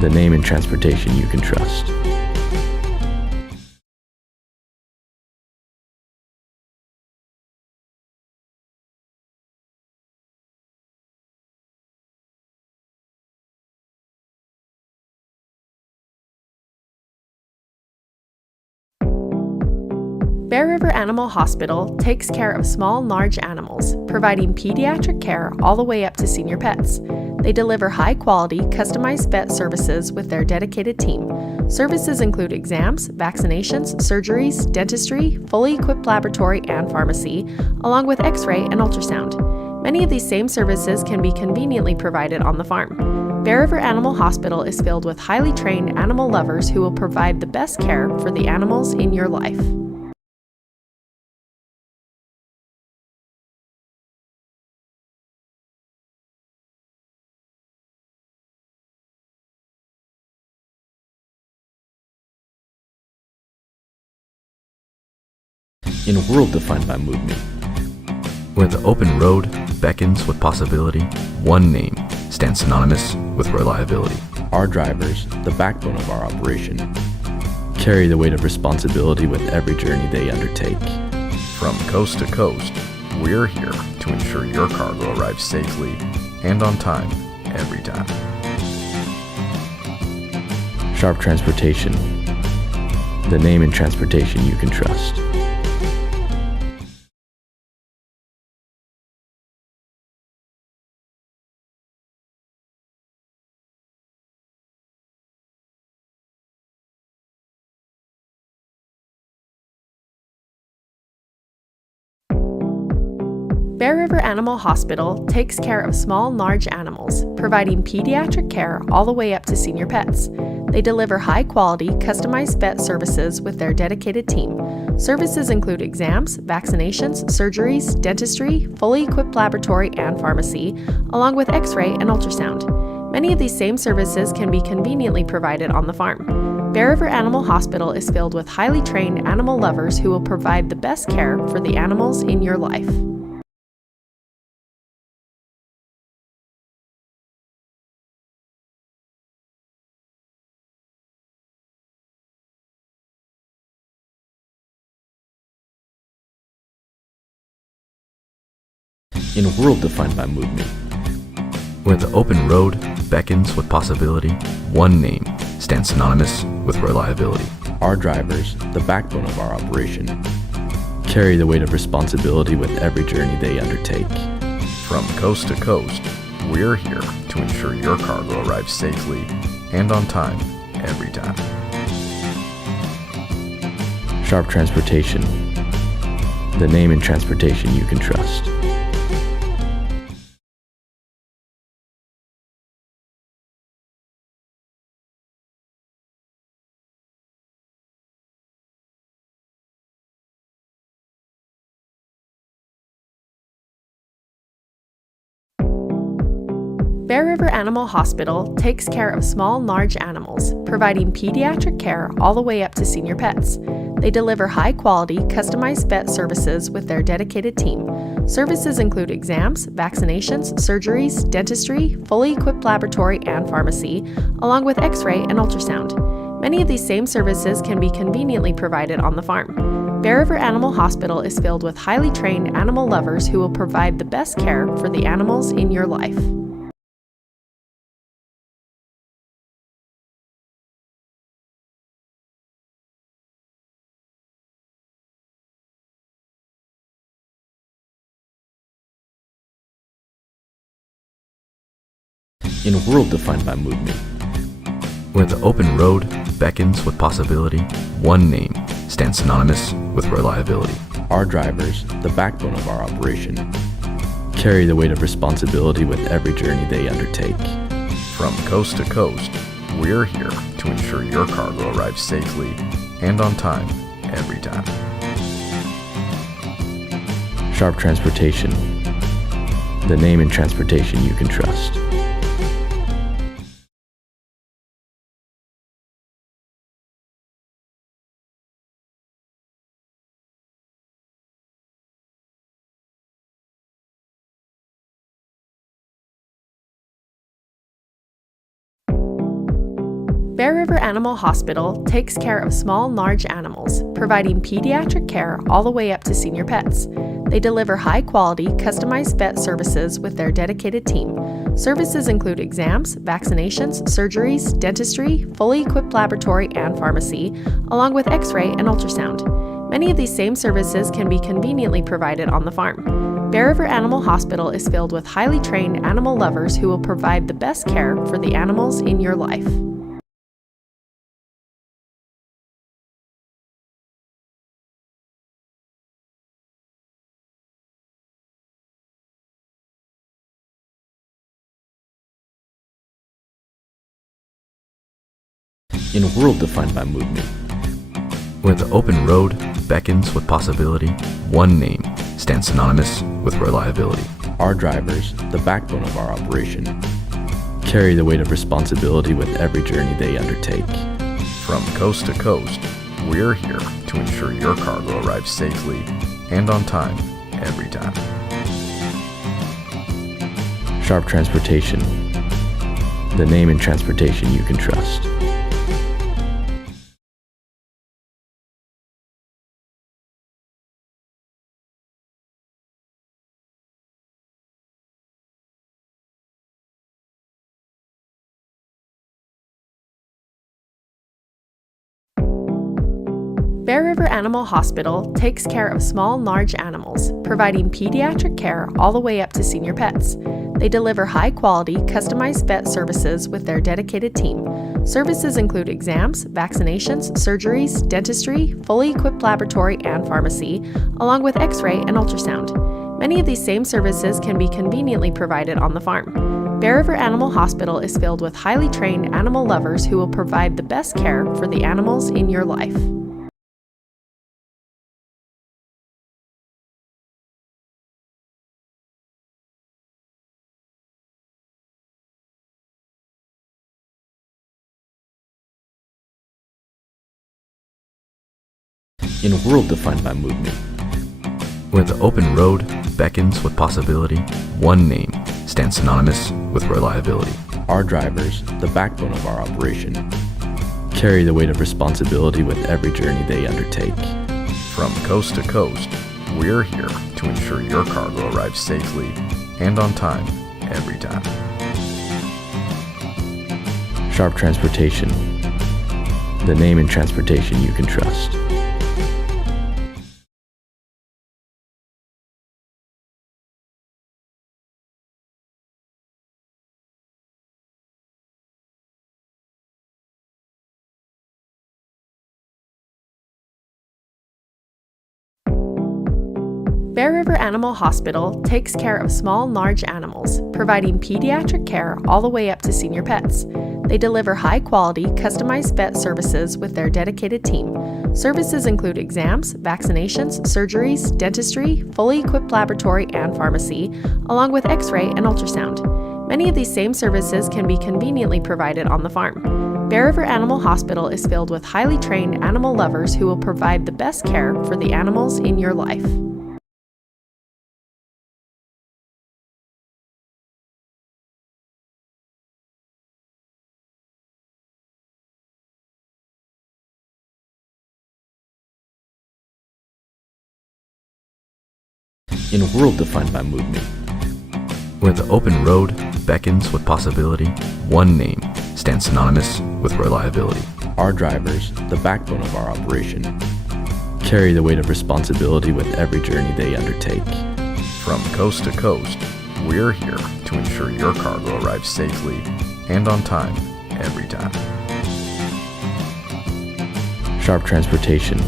the name in transportation you can trust. Bear River Animal Hospital takes care of small and large animals, providing pediatric care all the way up to senior pets. They deliver high-quality, customized vet services with their dedicated team. Services include exams, vaccinations, surgeries, dentistry, fully equipped laboratory and pharmacy, along with X-ray and ultrasound. Many of these same services can be conveniently provided on the farm. Bear River Animal Hospital is filled with highly trained animal lovers who will provide the best care for the animals in your life. In a world defined by movement, Where the open road beckons with possibility, one name stands synonymous with reliability. our drivers, the backbone of our operation, carry the weight of responsibility with every journey they undertake. From coast to coast, we're here to ensure your cargo arrives safely and on time every time. Sharp Transportation, the name in transportation you can trust. Bear River Animal Hospital takes care of small and large animals, providing pediatric care all the way up to senior pets. They deliver high-quality, customized vet services with their dedicated team. Services include exams, vaccinations, surgeries, dentistry, fully equipped laboratory and pharmacy, along with x-ray and ultrasound. Many of these same services can be conveniently provided on the farm. Bear River Animal Hospital is filled with highly trained animal lovers who will provide the best care for the animals in your life. In a world defined by movement, Where the open road beckons with possibility, one name stands synonymous with reliability. our drivers, the backbone of our operation, carry the weight of responsibility with every journey they undertake. From coast to coast, we're here to ensure your cargo arrives safely and on time every time. Sharp Transportation, the name in transportation you can trust. Bear River Animal Hospital takes care of small and large animals, providing pediatric care all the way up to senior pets. They deliver high-quality, customized vet services with their dedicated team. Services include exams, vaccinations, surgeries, dentistry, fully equipped laboratory and pharmacy, along with x-ray and ultrasound. Many of these same services can be conveniently provided on the farm. Bear River Animal Hospital is filled with highly trained animal lovers who will provide the best care for the animals in your life. In a world defined by movement, Where the open road beckons with possibility, one name stands synonymous with reliability. our drivers, the backbone of our operation, carry the weight of responsibility with every journey they undertake. From coast to coast, we're here to ensure your cargo arrives safely and on time every time. Sharp Transportation, the name in transportation you can trust. Bear River Animal Hospital takes care of small and large animals, providing pediatric care all the way up to senior pets. They deliver high-quality, customized vet services with their dedicated team. Services include exams, vaccinations, surgeries, dentistry, fully equipped laboratory and pharmacy, along with x-ray and ultrasound. Many of these same services can be conveniently provided on the farm. Bear River Animal Hospital is filled with highly trained animal lovers who will provide the best care for the animals in your life. In a world defined by movement, Where the open road beckons with possibility, one name stands synonymous with reliability. our drivers, the backbone of our operation, carry the weight of responsibility with every journey they undertake. From coast to coast, we're here to ensure your cargo arrives safely and on time every time. Sharp Transportation, the name in transportation you can trust. Bear River Animal Hospital takes care of small and large animals, providing pediatric care all the way up to senior pets. They deliver high-quality, customized vet services with their dedicated team. Services include exams, vaccinations, surgeries, dentistry, fully equipped laboratory and pharmacy, along with X-ray and ultrasound. Many of these same services can be conveniently provided on the farm. Bear River Animal Hospital is filled with highly trained animal lovers who will provide the best care for the animals in your life. In a world defined by movement, Where the open road beckons with possibility, one name stands synonymous with reliability. our drivers, the backbone of our operation, carry the weight of responsibility with every journey they undertake. From coast to coast, we're here to ensure your cargo arrives safely and on time every time. Sharp Transportation, the name in transportation you can trust. Bear River Animal Hospital takes care of small and large animals, providing pediatric care all the way up to senior pets. They deliver high-quality, customized vet services with their dedicated team. Services include exams, vaccinations, surgeries, dentistry, fully equipped laboratory and pharmacy, along with X-ray and ultrasound. Many of these same services can be conveniently provided on the farm. Bear River Animal Hospital is filled with highly trained animal lovers who will provide the best care for the animals in your life. In a world defined by movement, Where the open road beckons with possibility, one name stands synonymous with reliability. our drivers, the backbone of our operation, carry the weight of responsibility with every journey they undertake. From coast to coast, we're here to ensure your cargo arrives safely and on time every time. Sharp Transportation,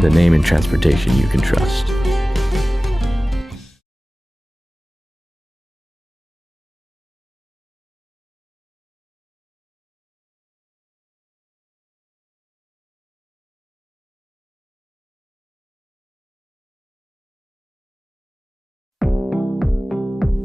the name in transportation you can trust.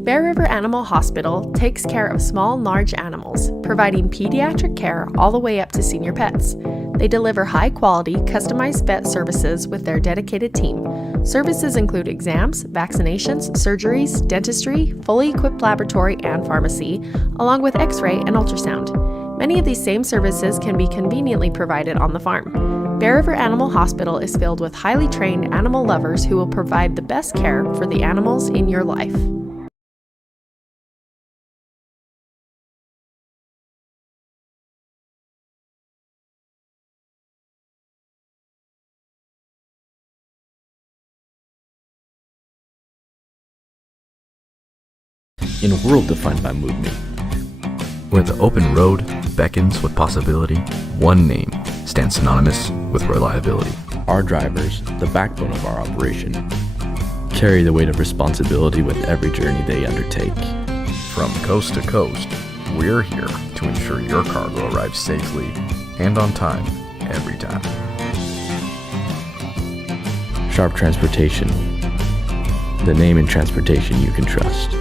Bear River Animal Hospital takes care of small and large animals, providing pediatric care all the way up to senior pets. They deliver high-quality, customized vet services with their dedicated team. Services include exams, vaccinations, surgeries, dentistry, fully equipped laboratory and pharmacy, along with X-ray and ultrasound. Many of these same services can be conveniently provided on the farm. Bear River Animal Hospital is filled with highly trained animal lovers who will provide the best care for the animals in your life. In a world defined by movement, Where the open road beckons with possibility, one name stands synonymous with reliability. our drivers, the backbone of our operation, carry the weight of responsibility with every journey they undertake. From coast to coast, we're here to ensure your cargo arrives safely and on time every time. Sharp Transportation, the name in transportation you can trust.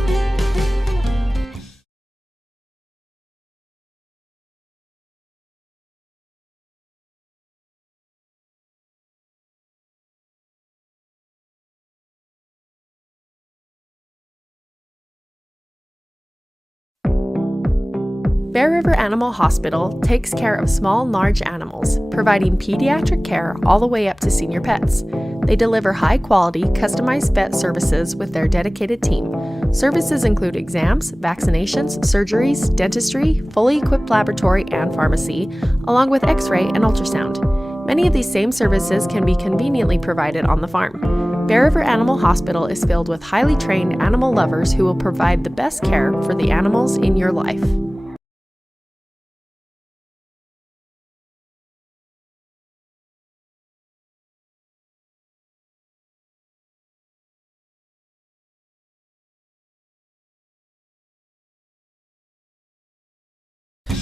Bear River Animal Hospital takes care of small and large animals, providing pediatric care all the way up to senior pets. They deliver high-quality, customized vet services with their dedicated team. Services include exams, vaccinations, surgeries, dentistry, fully equipped laboratory and pharmacy, along with X-ray and ultrasound. Many of these same services can be conveniently provided on the farm. Bear River Animal Hospital is filled with highly trained animal lovers who will provide the best care for the animals in your life.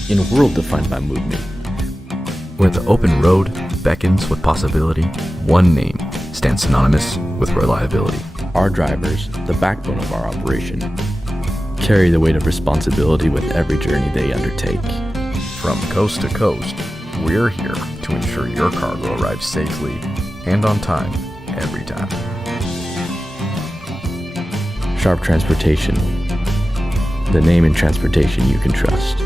In a world defined by movement, Where the open road beckons with possibility, one name stands synonymous with reliability. our drivers, the backbone of our operation, carry the weight of responsibility with every journey they undertake. From coast to coast, we're here to ensure your cargo arrives safely and on time every time. Sharp Transportation, the name in transportation you can trust.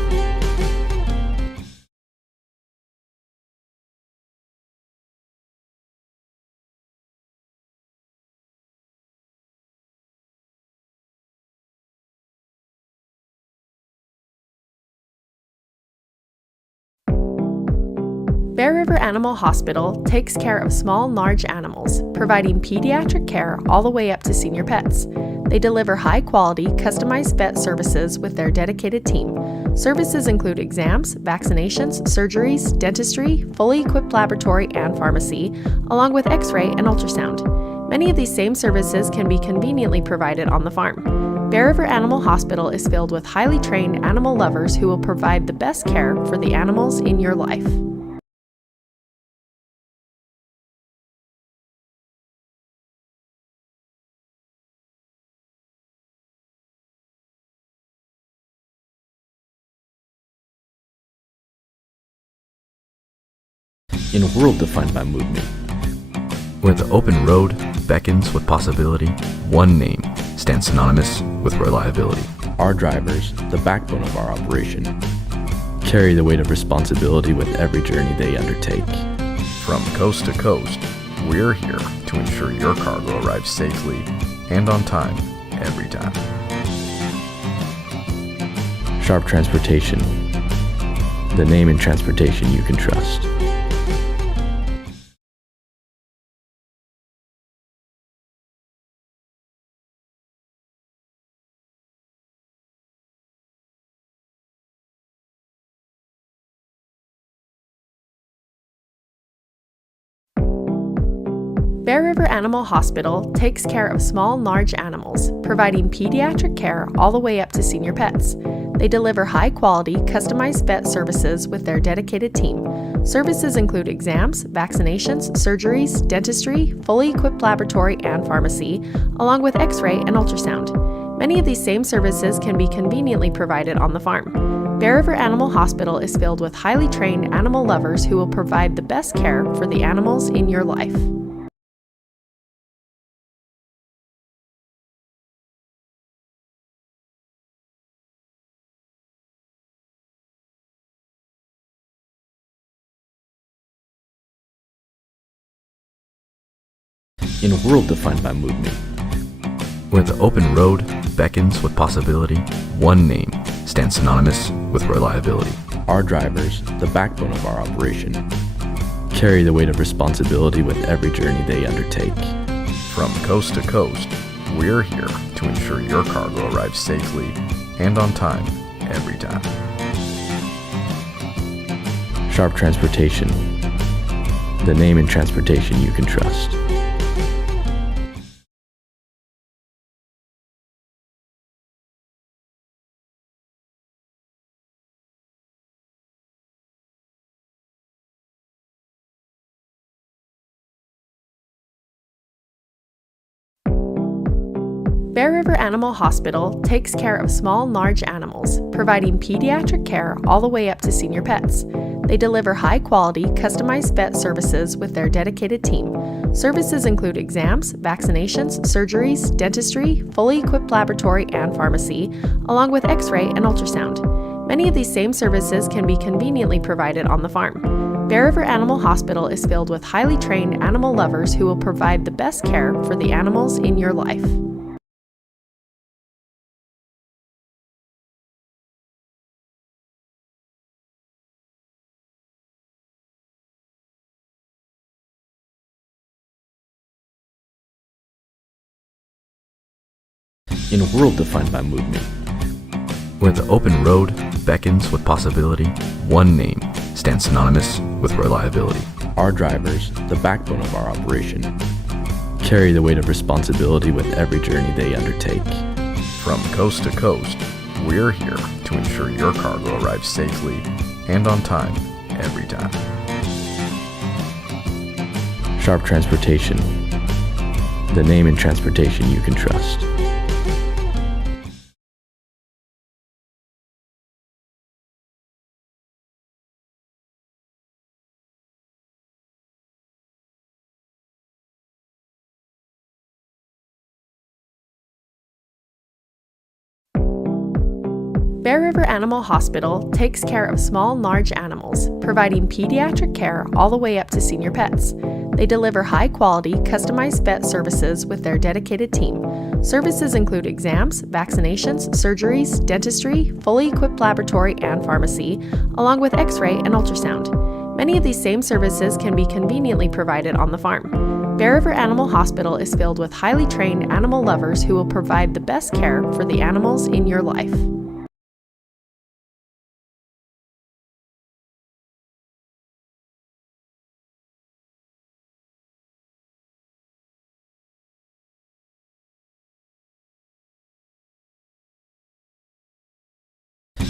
Bear River Animal Hospital takes care of small and large animals, providing pediatric care all the way up to senior pets. They deliver high-quality, customized vet services with their dedicated team. Services include exams, vaccinations, surgeries, dentistry, fully equipped laboratory and pharmacy, along with X-ray and ultrasound. Many of these same services can be conveniently provided on the farm. Bear River Animal Hospital is filled with highly trained animal lovers who will provide the best care for the animals in your life. In a world defined by movement, Where the open road beckons with possibility, one name stands synonymous with reliability. our drivers, the backbone of our operation, carry the weight of responsibility with every journey they undertake. From coast to coast, we're here to ensure your cargo arrives safely and on time every time. Sharp Transportation, the name in transportation you can trust. Bear River Animal Hospital takes care of small and large animals, providing pediatric care all the way up to senior pets. They deliver high-quality, customized vet services with their dedicated team. Services include exams, vaccinations, surgeries, dentistry, fully equipped laboratory and pharmacy, along with X-ray and ultrasound. Many of these same services can be conveniently provided on the farm. Bear River Animal Hospital is filled with highly trained animal lovers who will provide the best care for the animals in your life. In a world defined by movement, Where the open road beckons with possibility, one name stands synonymous with reliability. our drivers, the backbone of our operation, carry the weight of responsibility with every journey they undertake. From coast to coast, we're here to ensure your cargo arrives safely and on time every time. Sharp Transportation, the name in transportation you can trust. Bear River Animal Hospital takes care of small and large animals, providing pediatric care all the way up to senior pets. They deliver high-quality, customized vet services with their dedicated team. Services include exams, vaccinations, surgeries, dentistry, fully equipped laboratory and pharmacy, along with X-ray and ultrasound. Many of these same services can be conveniently provided on the farm. Bear River Animal Hospital is filled with highly trained animal lovers who will provide the best care for the animals in your life. In a world defined by movement, Where the open road beckons with possibility, one name stands synonymous with reliability. our drivers, the backbone of our operation, carry the weight of responsibility with every journey they undertake. From coast to coast, we're here to ensure your cargo arrives safely and on time every time. Sharp Transportation, the name in transportation you can trust. Bear River Animal Hospital takes care of small and large animals, providing pediatric care all the way up to senior pets. They deliver high-quality, customized vet services with their dedicated team. Services include exams, vaccinations, surgeries, dentistry, fully equipped laboratory and pharmacy, along with x-ray and ultrasound. Many of these same services can be conveniently provided on the farm. Bear River Animal Hospital is filled with highly trained animal lovers who will provide the best care for the animals in your life.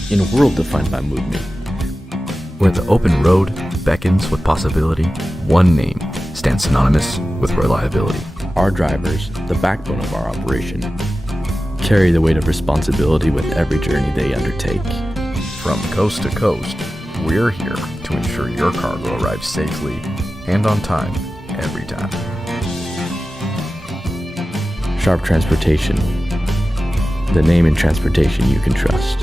In a world defined by movement, Where the open road beckons with possibility, one name stands synonymous with reliability. our drivers, the backbone of our operation, carry the weight of responsibility with every journey they undertake. From coast to coast, we're here to ensure your cargo arrives safely and on time every time. Sharp Transportation, the name in transportation you can trust.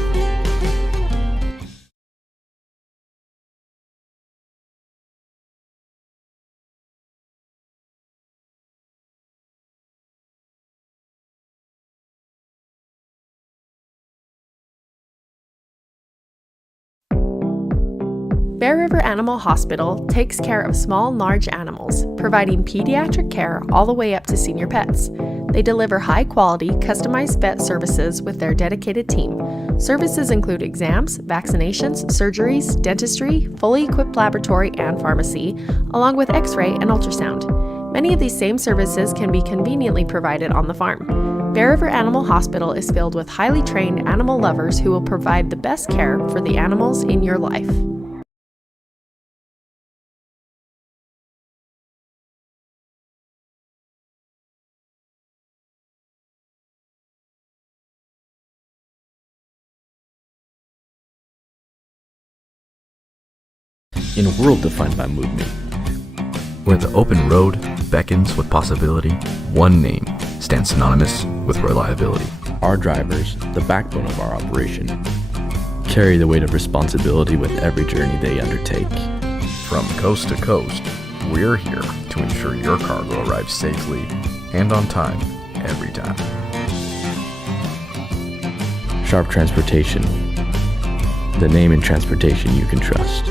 Bear River Animal Hospital takes care of small and large animals, providing pediatric care all the way up to senior pets. They deliver high-quality, customized vet services with their dedicated team. Services include exams, vaccinations, surgeries, dentistry, fully equipped laboratory and pharmacy, along with x-ray and ultrasound. Many of these same services can be conveniently provided on the farm. Bear River Animal Hospital is filled with highly trained animal lovers who will provide the best care for the animals in your life. In a world defined by movement, Where the open road beckons with possibility, one name stands synonymous with reliability. our drivers, the backbone of our operation, carry the weight of responsibility with every journey they undertake. From coast to coast, we're here to ensure your cargo arrives safely and on time every time. Sharp Transportation, the name in transportation you can trust.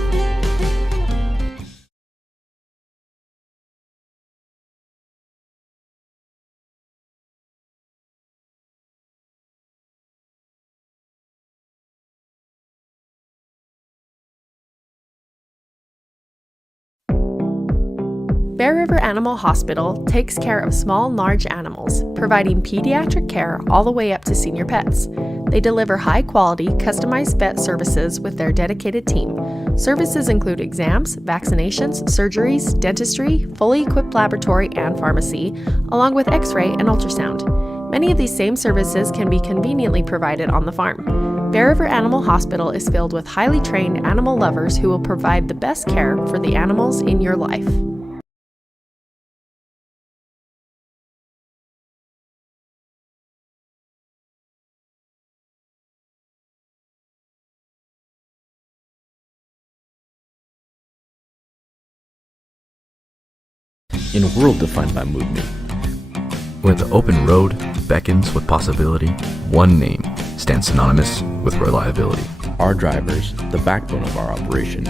Bear River Animal Hospital takes care of small and large animals, providing pediatric care all the way up to senior pets. They deliver high-quality, customized vet services with their dedicated team. Services include exams, vaccinations, surgeries, dentistry, fully equipped laboratory and pharmacy, along with x-ray and ultrasound. Many of these same services can be conveniently provided on the farm. Bear River Animal Hospital is filled with highly trained animal lovers who will provide the best care for the animals in your life. In a world defined by movement, Where the open road beckons with possibility, one name stands synonymous with reliability. our drivers, the backbone of our operation,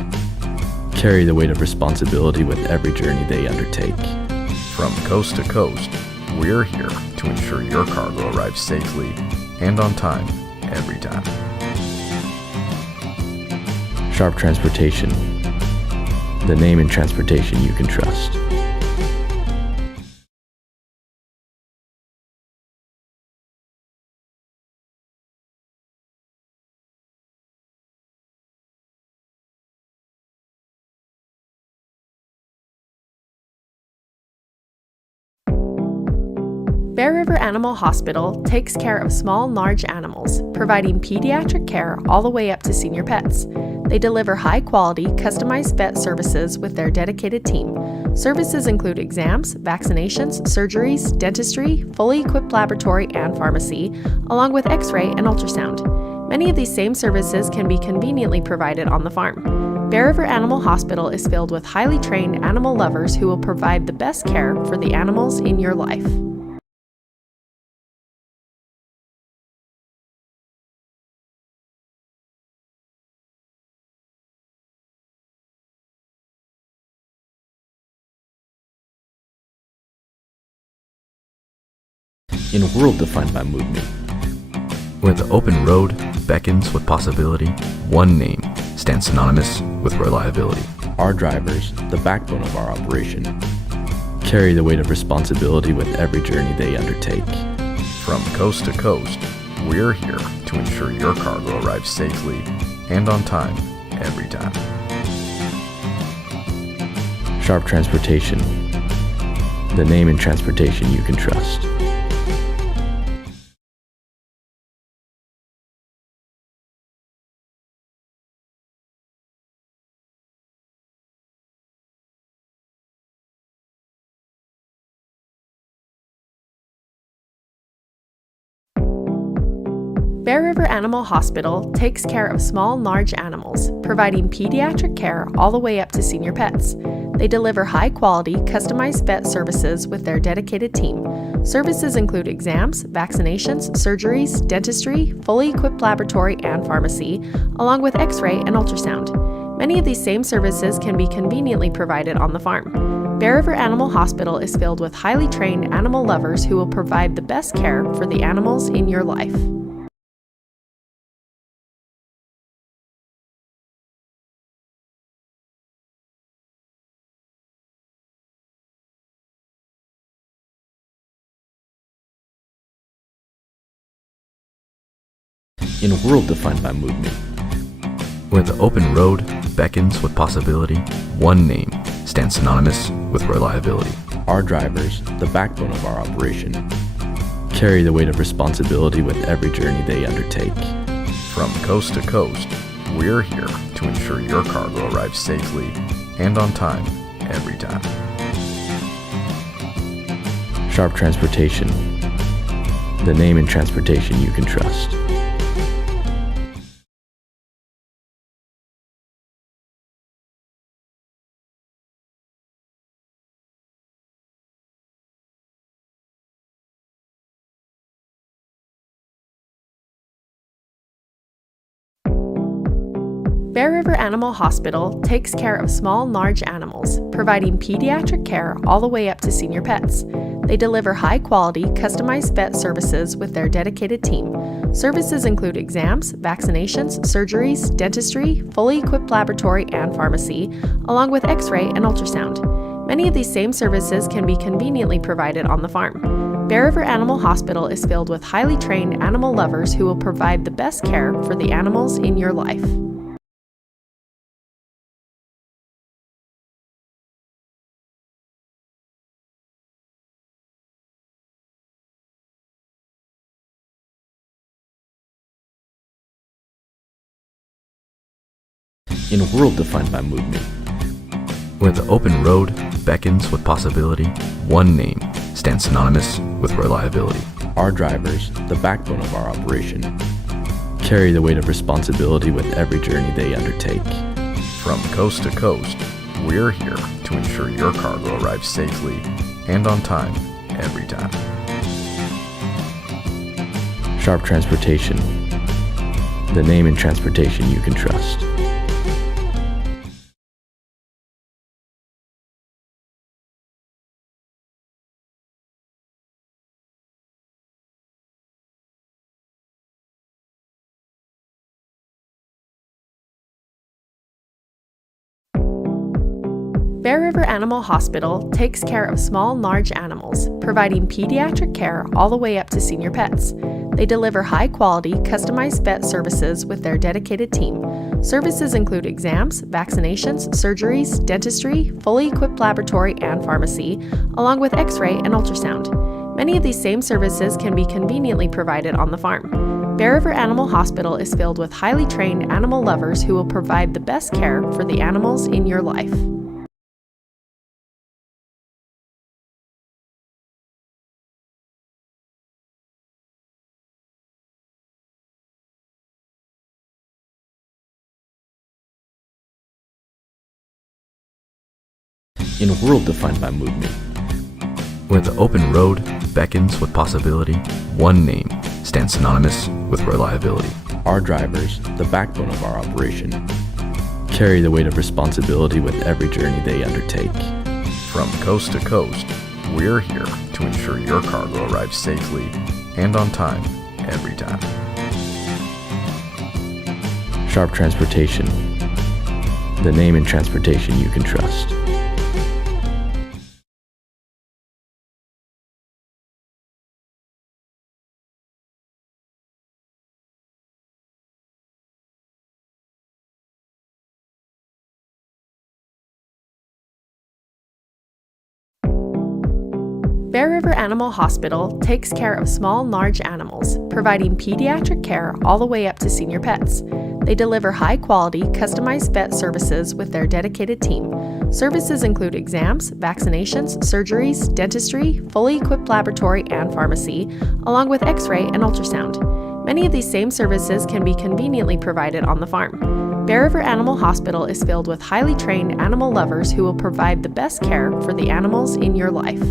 carry the weight of responsibility with every journey they undertake. From coast to coast, we're here to ensure your cargo arrives safely and on time every time. Sharp Transportation, the name in transportation you can trust. Bear River Animal Hospital takes care of small and large animals, providing pediatric care all the way up to senior pets. They deliver high-quality, customized vet services with their dedicated team. Services include exams, vaccinations, surgeries, dentistry, fully equipped laboratory and pharmacy, along with x-ray and ultrasound. Many of these same services can be conveniently provided on the farm. Bear River Animal Hospital is filled with highly trained animal lovers who will provide the best care for the animals in your life. In a world defined by movement, Where the open road beckons with possibility, one name stands synonymous with reliability. our drivers, the backbone of our operation, carry the weight of responsibility with every journey they undertake. From coast to coast, we're here to ensure your cargo arrives safely and on time every time. Sharp Transportation, the name in transportation you can trust. Bear River Animal Hospital takes care of small and large animals, providing pediatric care all the way up to senior pets. They deliver high-quality, customized vet services with their dedicated team. Services include exams, vaccinations, surgeries, dentistry, fully equipped laboratory and pharmacy, along with x-ray and ultrasound. Many of these same services can be conveniently provided on the farm. Bear River Animal Hospital is filled with highly trained animal lovers who will provide the best care for the animals in your life. In a world defined by movement, Where the open road beckons with possibility, one name stands synonymous with reliability. our drivers, the backbone of our operation, carry the weight of responsibility with every journey they undertake. From coast to coast, we're here to ensure your cargo arrives safely and on time every time. Sharp Transportation, the name in transportation you can trust. Bear River Animal Hospital takes care of small and large animals, providing pediatric care all the way up to senior pets. They deliver high-quality, customized vet services with their dedicated team. Services include exams, vaccinations, surgeries, dentistry, fully equipped laboratory and pharmacy, along with x-ray and ultrasound. Many of these same services can be conveniently provided on the farm. Bear River Animal Hospital is filled with highly trained animal lovers who will provide the best care for the animals in your life. In a world defined by movement, Where the open road beckons with possibility, one name stands synonymous with reliability. our drivers, the backbone of our operation, carry the weight of responsibility with every journey they undertake. From coast to coast, we're here to to ensure your cargo arrives safely and on time every time. Sharp Transportation, the name in transportation you can trust. Bear River Animal Hospital takes care of small and large animals, providing pediatric care all the way up to senior pets. They deliver high-quality, customized vet services with their dedicated team. Services include exams, vaccinations, surgeries, dentistry, fully equipped laboratory and pharmacy, along with X-ray and ultrasound. Many of these same services can be conveniently provided on the farm. Bear River Animal Hospital is filled with highly trained animal lovers who will provide the best care for the animals in your life. In a world defined by movement, Where the open road beckons with possibility, one name stands synonymous with reliability. our drivers, the backbone of our operation, carry the weight of responsibility with every journey they undertake. From coast to coast, we're here to ensure your cargo arrives safely and on time every time. Sharp Transportation, the name in transportation you can trust. Bear River Animal Hospital takes care of small and large animals, providing pediatric care all the way up to senior pets. They deliver high-quality, customized vet services with their dedicated team. Services include exams, vaccinations, surgeries, dentistry, fully equipped laboratory and pharmacy, along with X-ray and ultrasound. Many of these same services can be conveniently provided on the farm. Bear River Animal Hospital is filled with highly trained animal lovers who will provide the best care for the animals in your life.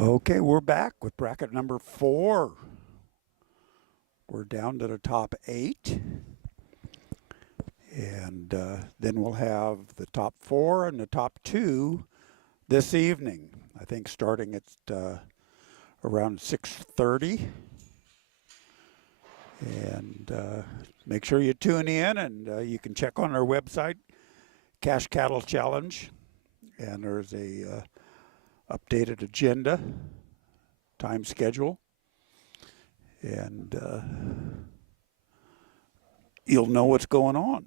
Okay, we're back with bracket number 4. We're down to the top 8. And then we'll have the top 4 and the top 2 this evening. I think starting at around 6:30. And make sure you tune in, and you can check on our website, Cash Cattle Challenge. And there's a updated agenda, time schedule. And you'll know what's going on.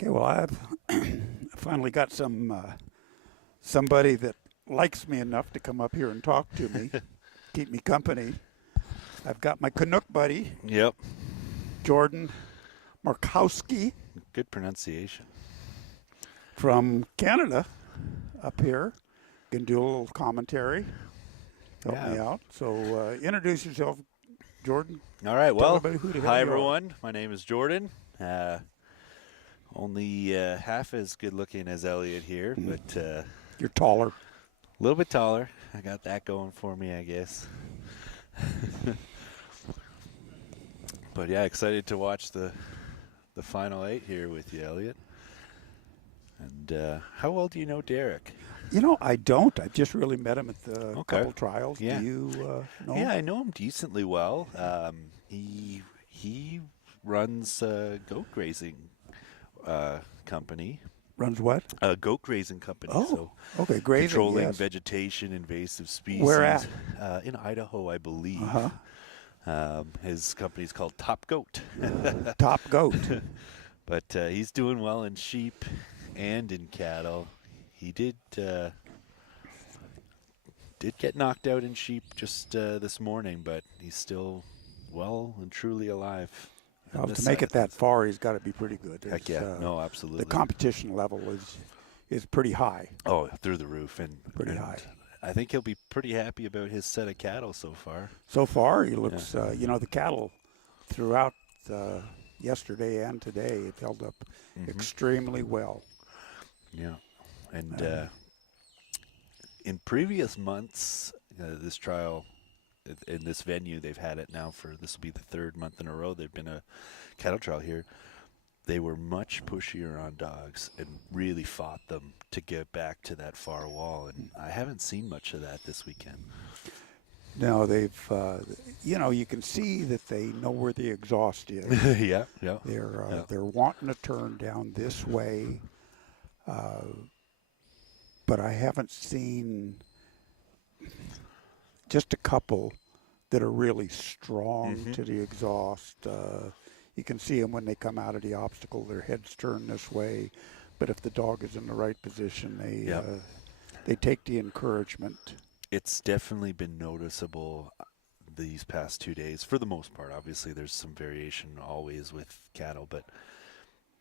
Okay, well, I've finally got somebody that likes me enough to come up here and talk to me, keep me company. I've got my Canuck buddy. Yep. Jordan Markowski. Good pronunciation. From Canada up here. Can do a little commentary. Help me out. So introduce yourself, Jordan. All right. Well, hi, everyone. My name is Jordan. Only half as good looking as Elliot here, but you're taller. A little bit taller. I got that going for me, I guess. But yeah, excited to watch the final 8 here with you, Elliot. And how well do you know Derek? You know, I don't. I just really met him at the couple trials. Yeah. Do you know him? Yeah, I know him decently well. He runs goat grazing company. Runs what? A goat grazing company. Oh, so okay. Grazing, controlling vegetation, invasive species. Where at? In Idaho, I believe. Uh-huh. His company's called Top Goat. Top Goat. But he's doing well in sheep and in cattle. He did get knocked out in sheep just this morning, but he's still well and truly alive. Well, to make it that far, he's got to be pretty good. Heck yeah, no, absolutely. The competition level is pretty high. Oh, through the roof, and pretty high. I think he'll be pretty happy about his set of cattle so far. So far, he looks. You know, the cattle throughout yesterday and today, it held up extremely well. Yeah, and in previous months, this trial. In this venue, they've had it now for, this will be the 3rd month in a row. They've been a cattle trial here. They were much pushier on dogs and really fought them to get back to that far wall. And I haven't seen much of that this weekend. No, they've, you know, you can see that they know where the exhaust is. Yeah. They're wanting to turn down this way. But I haven't seen just a couple that are really strong to the exhaust. You can see them when they come out of the obstacle, their heads turn this way. But if the dog is in the right position, they take the encouragement. It's definitely been noticeable these past 2 days, for the most part. Obviously, there's some variation always with cattle, but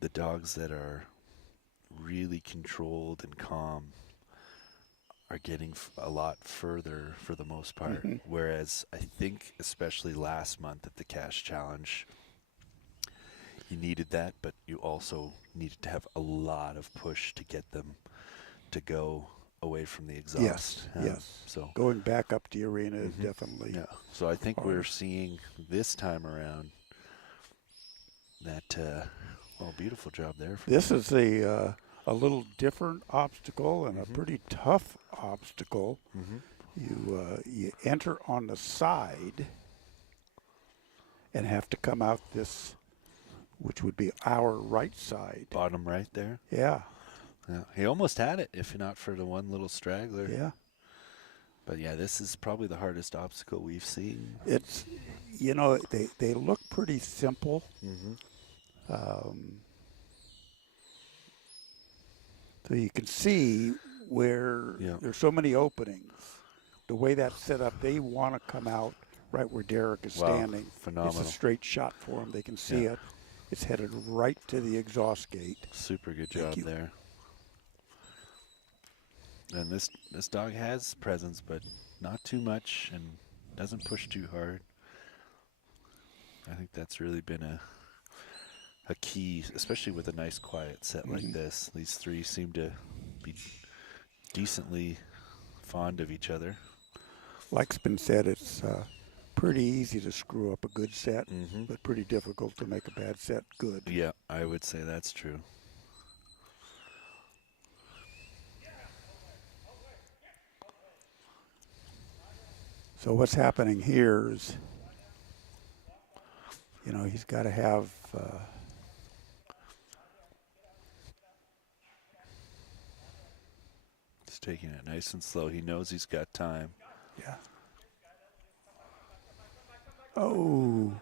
the dogs that are really controlled and calm are getting a lot further for the most part. Whereas I think especially last month at the Cash Challenge, you needed that, but you also needed to have a lot of push to get them to go away from the exhaust. Yes. So going back up the arena is definitely. Yeah. So I think we're seeing this time around that, beautiful job there. This is a little different obstacle and a pretty tough obstacle. You enter on the side and have to come out this, which would be our right side. Bottom right there. Yeah. He almost had it, if not for the one little straggler. Yeah. But yeah, this is probably the hardest obstacle we've seen. It's, you know, they look pretty simple. So you can see where there's so many openings. The way that's set up, they want to come out right where Derek is standing. Phenomenal. It's a straight shot for them. They can see it. It's headed right to the exhaust gate. Super good job there. And this dog has presence, but not too much and doesn't push too hard. I think that's really been a key, especially with a nice quiet set like this. These three seem to be decently fond of each other. Like's been said, it's pretty easy to screw up a good set, but pretty difficult to make a bad set good. Yeah, I would say that's true. So what's happening here is, you know, he's got to have He's taking it nice and slow. He knows he's got time. yeah. Oh,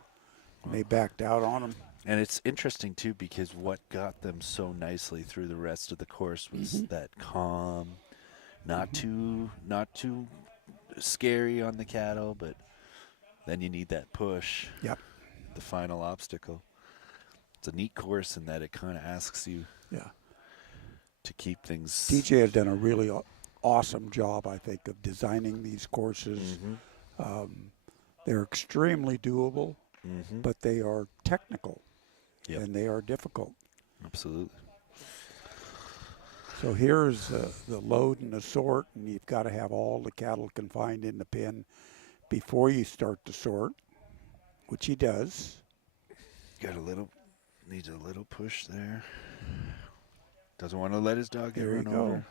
and they backed out on him. And it's interesting, too, because what got them so nicely through the rest of the course was that calm, not too scary on the cattle, but then you need that push. Yep. The final obstacle. It's a neat course in that it kind of asks you to keep things. DJ has done a really awesome job, I think, of designing these courses. They're extremely doable, but they are technical, and they are difficult. Absolutely. So here's the load and the sort, and you've got to have all the cattle confined in the pen before you start to sort, which he does. Needs a little push there. Doesn't want to let his dog get run over.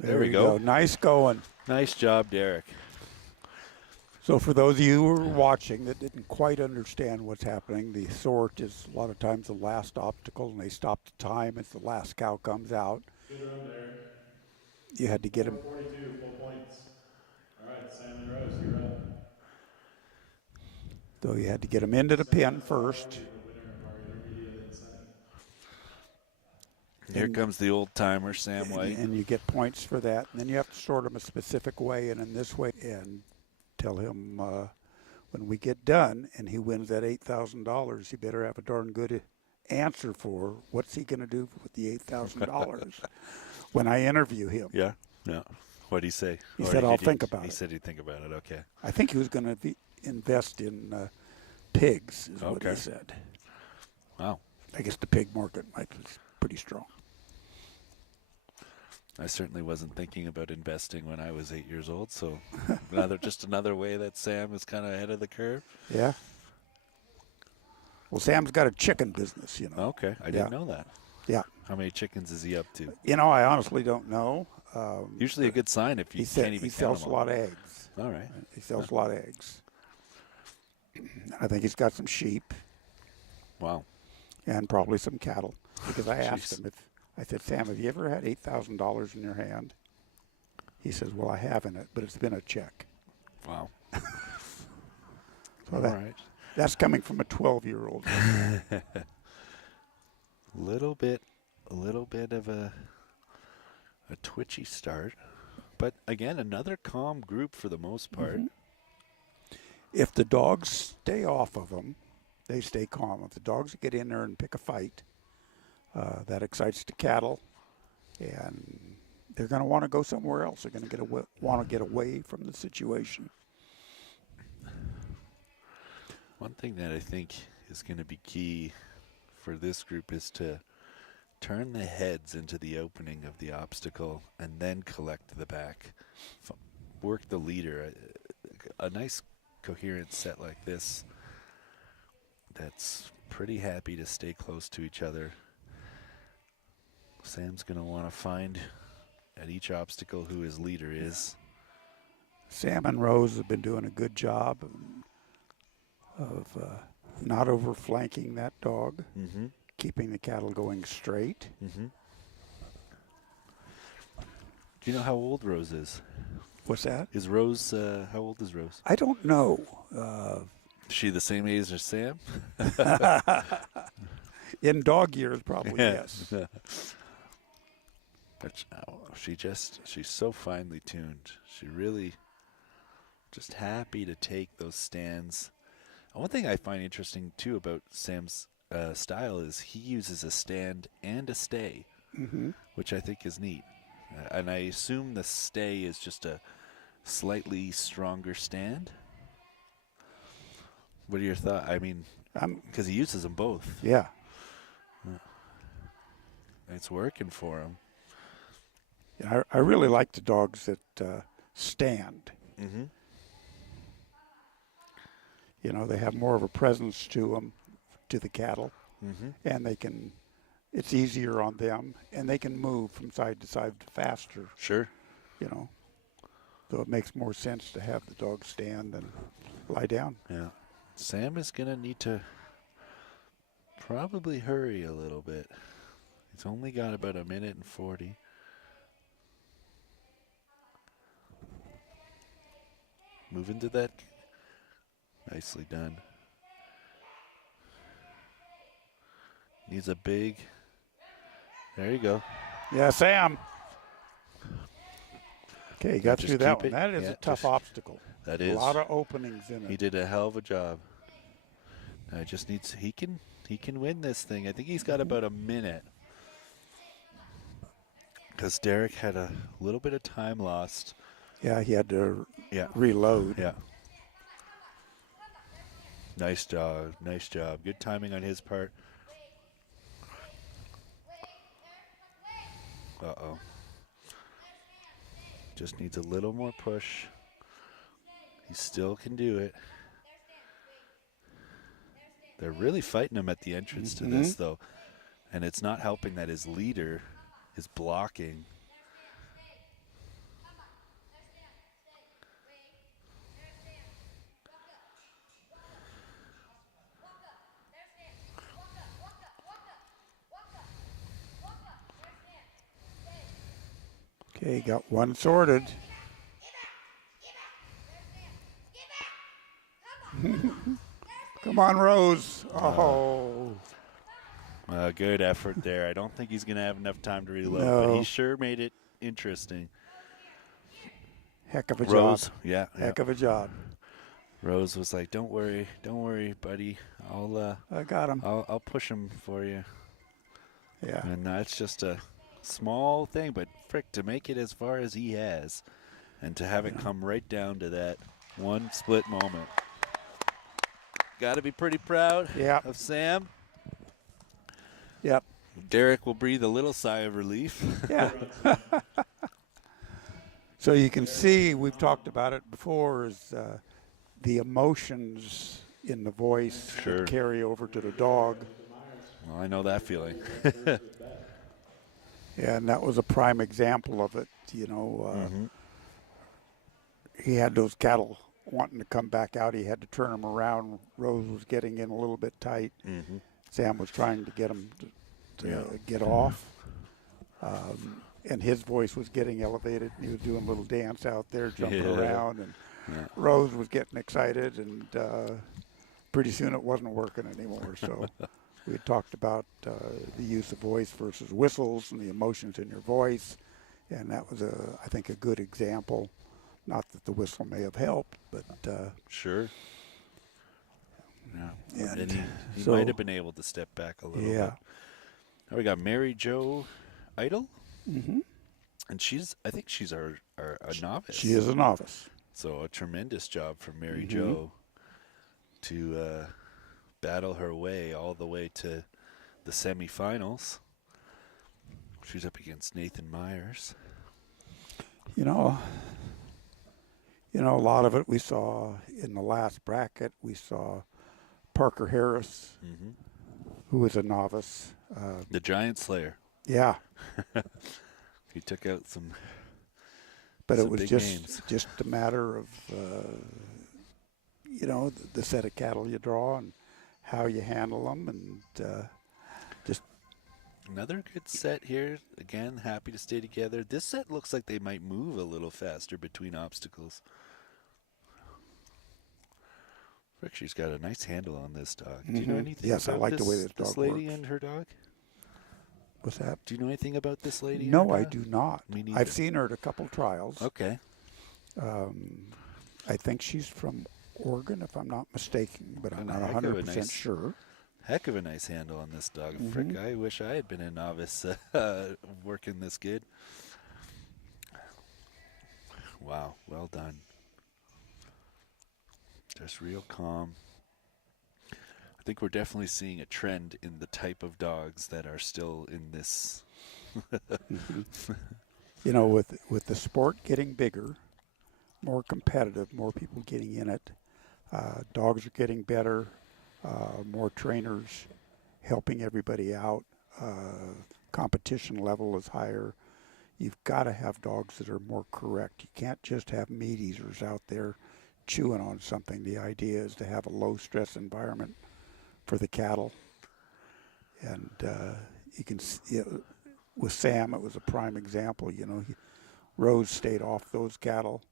There we go. Nice going. Nice job, Derek. So for those of you who are watching that didn't quite understand what's happening, the sort is a lot of times the last obstacle, and they stop the time as the last cow comes out. Good run, Derek. You had to get him. 42, full points. All right, Sam and Rose, you're up. So you had to get him into the pen first. Here comes the old timer, Sam White. And you get points for that. And then you have to sort them a specific way and in this way. And tell him when we get done and he wins that $8,000, he better have a darn good answer for what's he going to do with the $8,000 when I interview him. Yeah. What'd he say? He said, I'll think about it. He said he'd think about it. Okay. I think he was going to invest in pigs is what he said. Wow. I guess the pig market might be pretty strong. I certainly wasn't thinking about investing when I was 8 years old, so just another way that Sam is kind of ahead of the curve. Yeah. Well, Sam's got a chicken business, you know. Okay, I didn't know that. Yeah. How many chickens is he up to? You know, I honestly don't know. Usually a good sign if you can't even count them. He sells a lot of eggs. All right. He sells a lot of eggs. I think he's got some sheep. Wow. And probably some cattle. Because I asked him I said, Sam, have you ever had $8,000 in your hand? He says, well, I haven't, but it's been a check. Wow. So that's coming from a 12-year-old. A little bit of a twitchy start. But, again, another calm group for the most part. If the dogs stay off of them, they stay calm. If the dogs get in there and pick a fight, that excites the cattle, and they're going to want to go somewhere else. They're going to want to get away from the situation. One thing that I think is going to be key for this group is to turn the heads into the opening of the obstacle and then collect the back. Work the leader. A nice coherent set like this that's pretty happy to stay close to each other. Sam's going to want to find at each obstacle who his leader is. Sam and Rose have been doing a good job of not overflanking that dog, keeping the cattle going straight. Do you know how old Rose is? What's that? Is Rose, how old is Rose? I don't know. Is she the same age as Sam? In dog years, probably, yes. But she's so finely tuned. She really just happy to take those stands. And one thing I find interesting, too, about Sam's style is he uses a stand and a stay, which I think is neat. And I assume the stay is just a slightly stronger stand. What are your thoughts? I mean, because he uses them both. Yeah. It's working for him. Yeah, I really like the dogs that stand. Mm-hmm. You know, they have more of a presence to them, to the cattle, and it's easier on them, and they can move from side to side faster. Sure. You know, so it makes more sense to have the dog stand than lie down. Yeah. Sam is going to need to probably hurry a little bit. He's only got about 1:40. Move into that. Nicely done. Needs a big. There you go. Yeah, Sam. Okay, he got Just through that keep one. it. That is Yeah, a tough just- obstacle. That A is. lot of openings in He it. did a hell of a job. Now he just needs. He can win this thing. I think he's got about a minute. Because Derek had a little bit of time lost. Yeah, he had to Yeah. reload. Yeah. Nice job. Nice job. Good timing on his part. Uh-oh. Just needs a little more push. He still can do it. They're really fighting him at the entrance to this, though. And it's not helping that his leader is blocking. Okay, got one sorted. Come on, Rose. Oh. Good effort there. I don't think he's going to have enough time to reload, No. but he sure made it interesting. Heck of a Rose, job. yeah. Heck of a job. Rose was like, "Don't worry, buddy. I got him. I'll push him for you." Yeah. And it's just a small thing, but frick, to make it as far as he has, and to have it come right down to that one split moment. Got to be pretty proud of Sam. Yep. Derek will breathe a little sigh of relief. Yeah. So you can see, we've talked about it before, is the emotions in the voice that carry over to the dog. Well, I know that feeling. Yeah, and that was a prime example of it. You know, he had those cattle wanting to come back out. He had to turn them around. Rose was getting in a little bit tight. Sam was trying to get him to get off. And his voice was getting elevated. He was doing a little dance out there, jumping around. And Rose was getting excited. And pretty soon it wasn't working anymore. So we had talked about the use of voice versus whistles and the emotions in your voice. And that was, I think, a good example. Not that the whistle may have helped, but Sure. Yeah. And he so- might have been able to step back a little bit. Now we got Mary Jo Itel. And I think she's a novice. She is a novice. So a tremendous job from Mary Jo to battle her way all the way to the semifinals. She's up against Nathan Myers. You know, a lot of it we saw in the last bracket. We saw Parker Harris, who was a novice. The Giant Slayer. Yeah. He took out some. But some it was big just names. just a matter of, the set of cattle you draw and how you handle them, and just Another good set here. Again, happy to stay together. This set looks like they might move a little faster between obstacles. Frick, she's got a nice handle on this dog. Do you know anything Yes, I about like the way this dog lady works. and her dog? what's that? Do you know anything about this lady? and No, her I dog? do not. Me neither. I've seen her at a couple trials. Okay. I think she's from Oregon, if I'm not mistaken, but I'm And not a heck of a 100% nice- sure. Heck of a nice handle on this dog. Frick, I wish I had been a novice working this good. Wow, well done. Just real calm. I think we're definitely seeing a trend in the type of dogs that are still in this. You know, with the sport getting bigger, more competitive, more people getting in it, dogs are getting better, more trainers helping everybody out, competition level is higher. You've got to have dogs that are more correct. You can't just have meat eaters out there chewing on something. The idea is to have a low stress environment for the cattle. And you can see with Sam, it was a prime example. You know, Rose stayed off those cattle,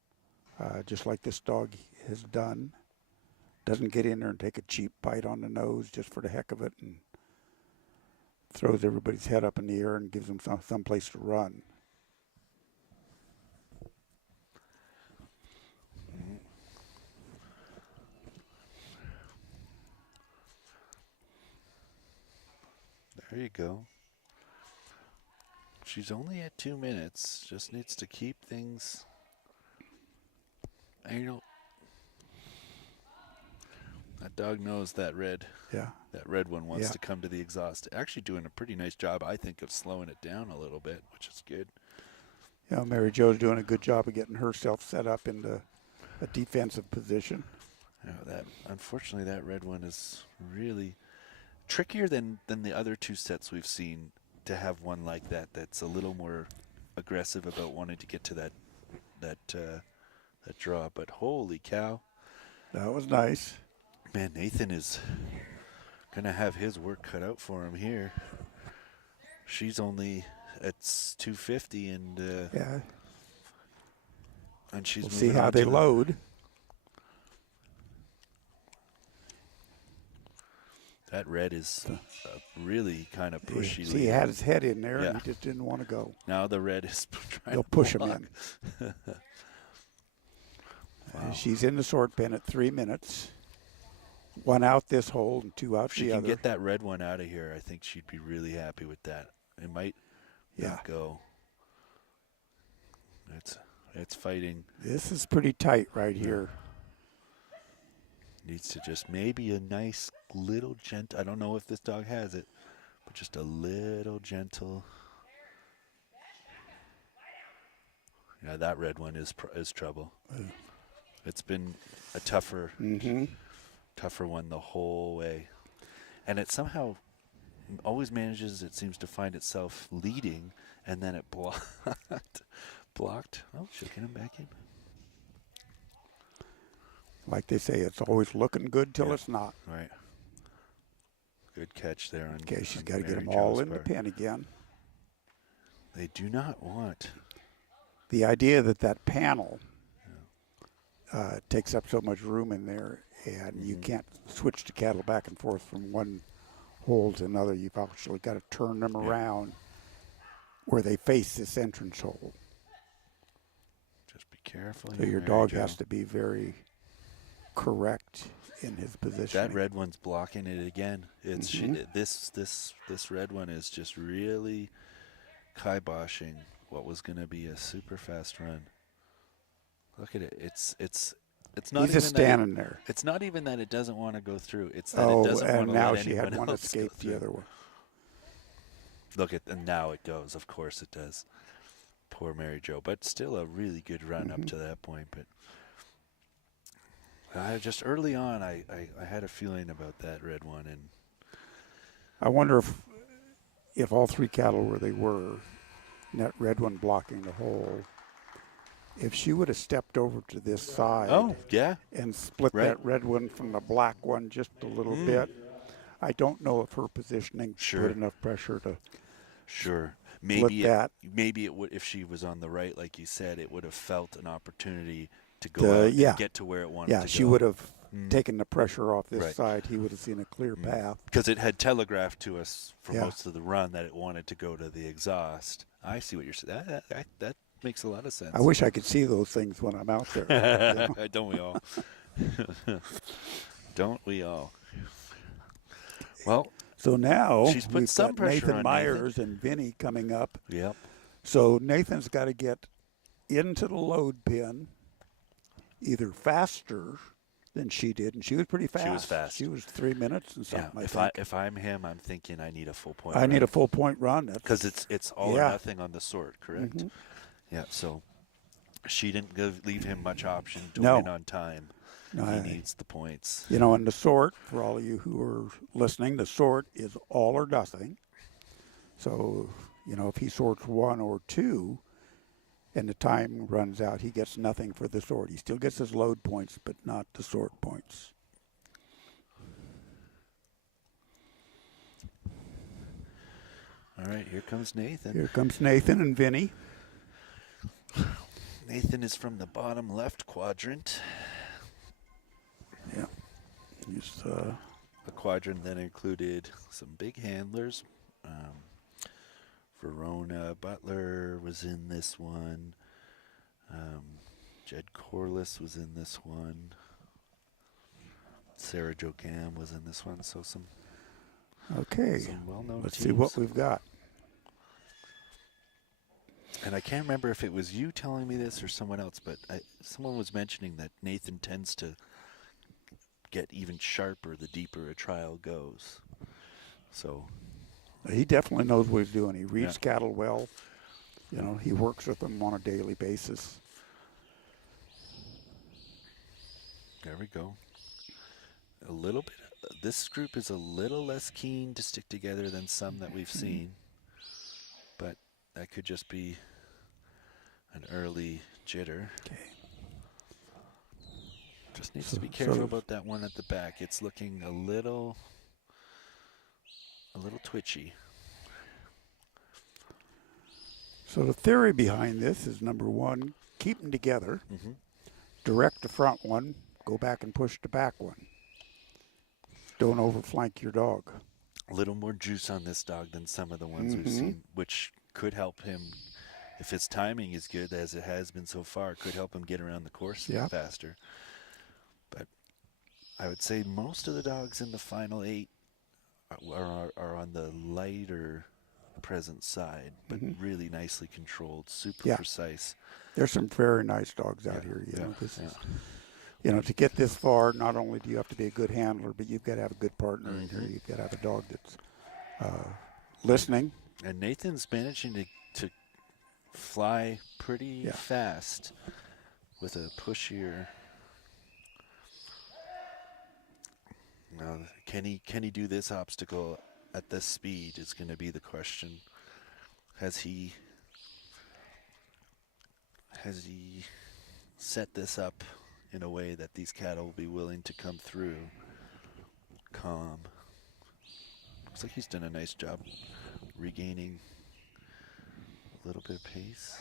just like this dog has done. Doesn't get in there and take a cheap bite on the nose just for the heck of it, and throws everybody's head up in the air and gives them some place to run. There you go. She's only at 2 minutes. Just needs to keep things. You know, that dog knows that red. Yeah. That red one wants to come to the exhaust. Actually doing a pretty nice job, I think, of slowing it down a little bit, which is good. Yeah, Mary Jo's doing a good job of getting herself set up into a defensive position. That unfortunately, that red one is really trickier than the other two sets we've seen. To have one like that, that's a little more aggressive about wanting to get to that draw. But holy cow, that was nice. Man, Nathan is gonna have his work cut out for him here. She's only at 250, and and she's. We'll see how they load. That red is really kind of pushy. See, he had his head in there, and he just didn't want to go. Now the red is trying They'll to push him block. in. She's in the sort pen at 3 minutes. 1 out this hole and 2 out If she the can other. get that red one out of here, I think she'd be really happy with that. It might not go. It's fighting. This is pretty tight right here. Needs to just maybe a nice little gentle. I don't know if this dog has it, but just a little gentle. Yeah, that red one is trouble. It's been a tougher one the whole way, and it somehow always manages. It seems to find itself leading, and then it blocked. Oh, she'll get him back in. Like they say, it's always looking good till it's not. Right. Good catch there. Okay, she's got to get them all in the pen again. They do not want. The idea that panel takes up so much room in there, and you can't switch the cattle back and forth from one hole to another. You've actually got to turn them around where they face this entrance hole. Just be careful. So your dog has to be very correct in his position. That red one's blocking it again. It's this red one is just really kiboshing what was going to be a super fast run. Look at it. It's not. He's even just standing there. It's not even that it doesn't want to go through. It's that it doesn't want to now let she anyone had one else escape go through. the other one. Look at, and now it goes. Of course it does. Poor Mary Jo, but still a really good run up to that point. But just early on, I had a feeling about that red one, and I wonder if all 3 cattle where they were, and that red one blocking the hole, if she would have stepped over to this side and split that red one from the black one just a little bit, I don't know if her positioning put enough pressure to maybe that. Maybe it would, if she was on the right, like you said, it would have felt an opportunity to go out and get to where it wanted to go. Yeah, she would have taken the pressure off this side. He would have seen a clear path. Because it had telegraphed to us for most of the run that it wanted to go to the exhaust. I see what you're saying. That makes a lot of sense. I wish I could see those things when I'm out there. Don't we all? Don't we all? Well, So now she's put we've some got pressure Nathan on Myers and Vinny coming up. Yep. So Nathan's got to get into the load pin either faster than she did, and she was pretty fast. She was fast. She was 3 minutes and something. Yeah. If I'm him, I'm thinking I need a full point. I need a full point run because it's all or nothing on the sort, correct? Mm-hmm. Yeah. So she didn't leave him much option to No. win on time. No, he needs the points. You know, and the sort, for all of you who are listening, the sort is all or nothing. So, you know, if he sorts 1 or 2 and the time runs out, he gets nothing for the sort. He still gets his load points, but not the sort points. All right, here comes Nathan. Here comes Nathan and Vinny. Nathan is from the bottom left quadrant. Yeah. He's a quadrant that included some big handlers. Verona Butler was in this one. Jed Corless was in this one. Sarah Jo Gam was in this one. So some well-known Let's teams. see what we've got. And I can't remember if it was you telling me this or someone else, but someone was mentioning that Nathan tends to get even sharper the deeper a trial goes. So he definitely knows what he's doing. He reads cattle well. You know, he works with them on a daily basis. There we go. A little bit. This group is a little less keen to stick together than some that we've seen, but that could just be an early jitter. Okay. Just needs to be careful about that one at the back. It's looking a little twitchy. So the theory behind this is, number one, keep them together. Mm-hmm. Direct the front one. Go back and push the back one. Don't overflank your dog. A little more juice on this dog than some of the ones we've seen, which could help him, if his timing is good, as it has been so far, could help him get around the course faster. But I would say most of the dogs in the final 8 are on the lighter present side, but really nicely controlled, super precise. There's some very nice dogs out here. You know, this is, you know, to get this far, not only do you have to be a good handler, but you've got to have a good partner in here. You've got to have a dog that's listening. And Nathan's managing to fly pretty fast with a pushier. Now, can he do this obstacle at this speed is going to be the question. Has he set this up in a way that these cattle will be willing to come through calm? Looks like he's done a nice job regaining a little bit of pace.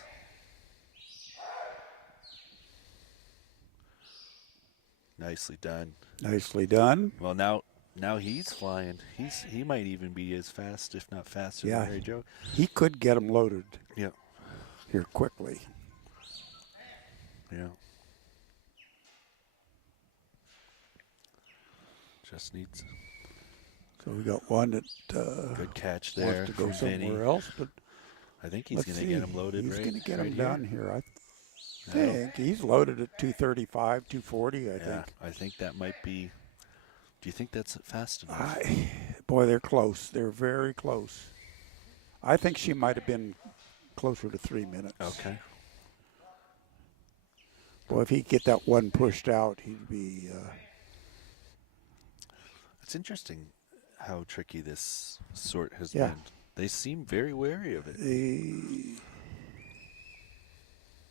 Nicely done. Nicely done. Well, now he's flying. He might even be as fast, if not faster, than Mary Jo. He could get him loaded. Yeah. Here quickly. Yeah. Just needs. So we got one that good catch there. Wants to go somewhere Vinny. else, but I think he's going to get him loaded. He's going to get him here. done here. I think he's loaded at 235, 240. I think. I think that might be. Do you think that's fast enough? Boy, they're close. They're very close. I think she might have been closer to 3 minutes. Okay. Boy, if he could get that one pushed out, he'd be. It's interesting how tricky this sort has been. They seem very wary of it.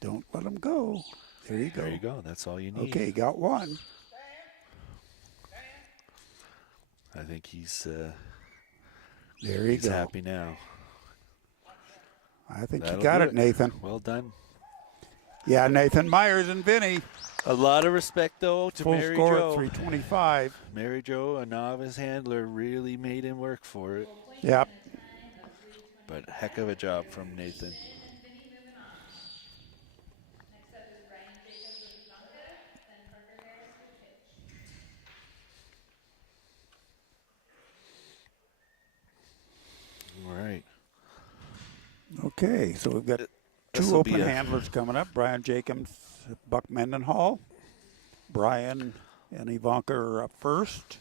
Don't let him go. There you go. There you go. That's all you need. Okay, got one. I think he's. He's happy now. I think you got it, Nathan. Well done. Yeah, Nathan Myers and Vinny. A lot of respect, though, to Full Mary score Jo. at 325. Mary Jo, a novice handler, really made him work for it. Yep. But heck of a job from Nathan. Okay, so we've got two open handlers coming up. Brian Jacobs, Buck Mendenhall. Brian and Ivanka are up first.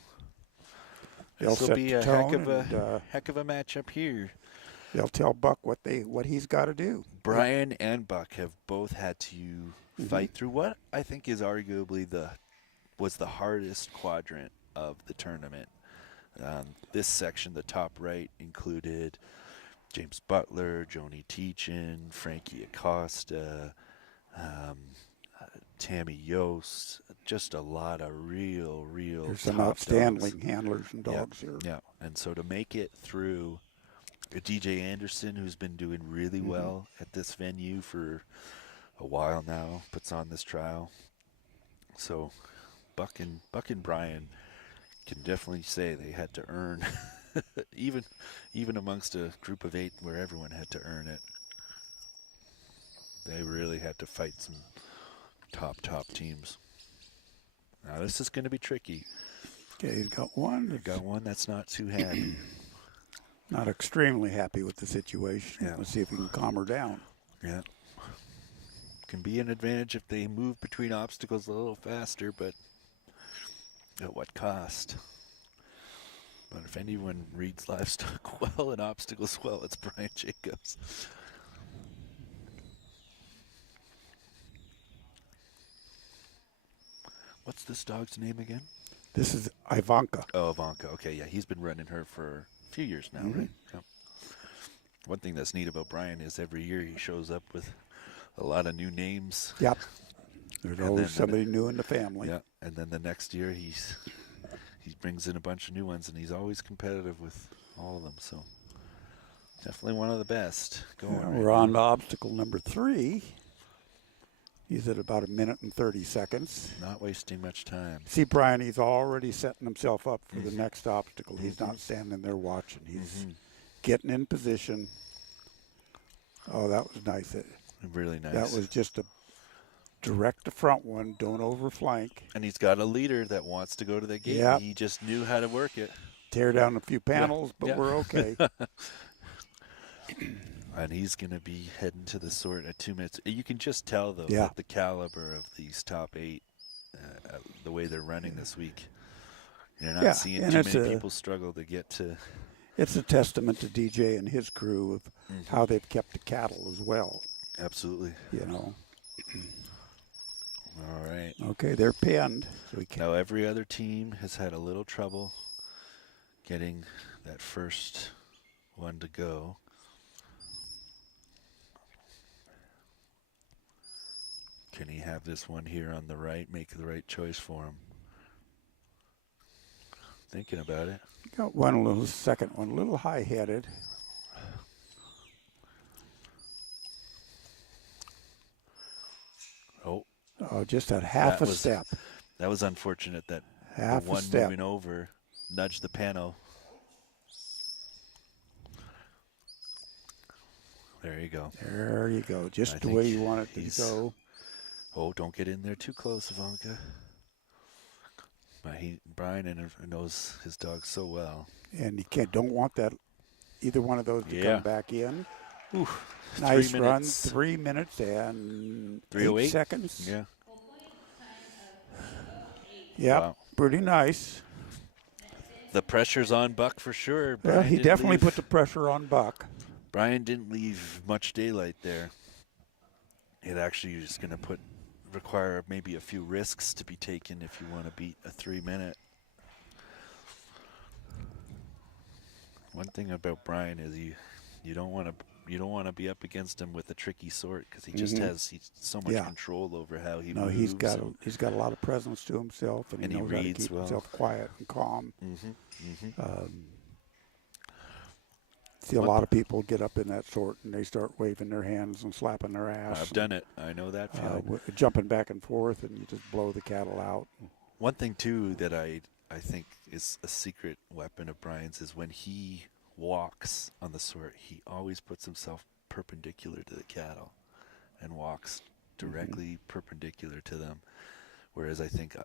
This will be a heck of a matchup here. They'll tell Buck what he's got to do. Brian and Buck have both had to fight through what I think is arguably was the hardest quadrant of the tournament. This section, the top right, included James Butler, Joni Teachin, Frankie Aosta, Tammy Yost, just a lot of real There's some top outstanding dogs. handlers and dogs here. Yeah, and so to make it through DJ Anderson, who's been doing really well at this venue for a while now, puts on this trial. So Buck and Brian can definitely say they had to earn, even amongst a group of 8 where everyone had to earn it. They really had to fight some top teams. Now this is going to be tricky. Okay, he's got one. You got one that's not too happy. Not extremely happy with the situation. Yeah. Let's see if we can calm her down. Yeah. Can be an advantage if they move between obstacles a little faster, but at what cost? But if anyone reads livestock well and obstacles well, it's Brian Jacobs. What's this dog's name again? This is Ivanka. Oh, Ivanka. Okay, yeah, he's been running her for a few years now, right? Yep. One thing that's neat about Brian is every year he shows up with a lot of new names. Yep. There's always somebody new in the family. Yeah, and then the next year he brings in a bunch of new ones, and he's always competitive with all of them. So definitely one of the best going. Yeah, we're on to obstacle number 3. He's at about 1 minute and 30 seconds. Not wasting much time. See, Brian, he's already setting himself up for the next obstacle. He's not standing there watching. He's getting in position. Oh, that was nice. Really nice. That was just a direct to front one. Don't overflank. And he's got a leader that wants to go to the gate. Yep. He just knew how to work it. Tear down a few panels, but we're okay. And he's going to be heading to the sort at 2 minutes. You can just tell, though, Yeah. that the caliber of these top 8, the way they're running this week. You're not seeing too many people struggle to get to. It's a testament to DJ and his crew of how they've kept the cattle as well. Absolutely. You know. All right. Okay, they're pinned. So now every other team has had a little trouble getting that first one to go. Can he have this one here on the right, make the right choice for him? Thinking about it. Got one a little second one, a little high-headed. Oh, just at half a step. That was unfortunate that half the one a step. moving over nudged the panel. There you go. There you go. Just the way you want it to go. Oh, don't get in there too close, Ivanka. But Brian knows his dog so well. And you don't want that either one of those to come back in. Oof. Nice run. 3 minutes and 8 seconds. Yeah. Yep. Wow. Pretty nice. The pressure's on Buck for sure. Yeah, he definitely put the pressure on Buck. Brian didn't leave much daylight there. It actually is going to require maybe a few risks to be taken if you want to beat a 3 minute. One thing about Brian is you don't want to be up against him with a tricky sort because he just has so much control over how he moves. He's got a lot of presence to himself, and he knows how to keep himself quiet and calm. See a lot of people get up in that sort and they start waving their hands and slapping their ass. I've done it. I know that feeling. Jumping back and forth, and you just blow the cattle out. One thing too that I think is a secret weapon of Brian's is when he walks on the sort, he always puts himself perpendicular to the cattle and walks directly perpendicular to them. Whereas I think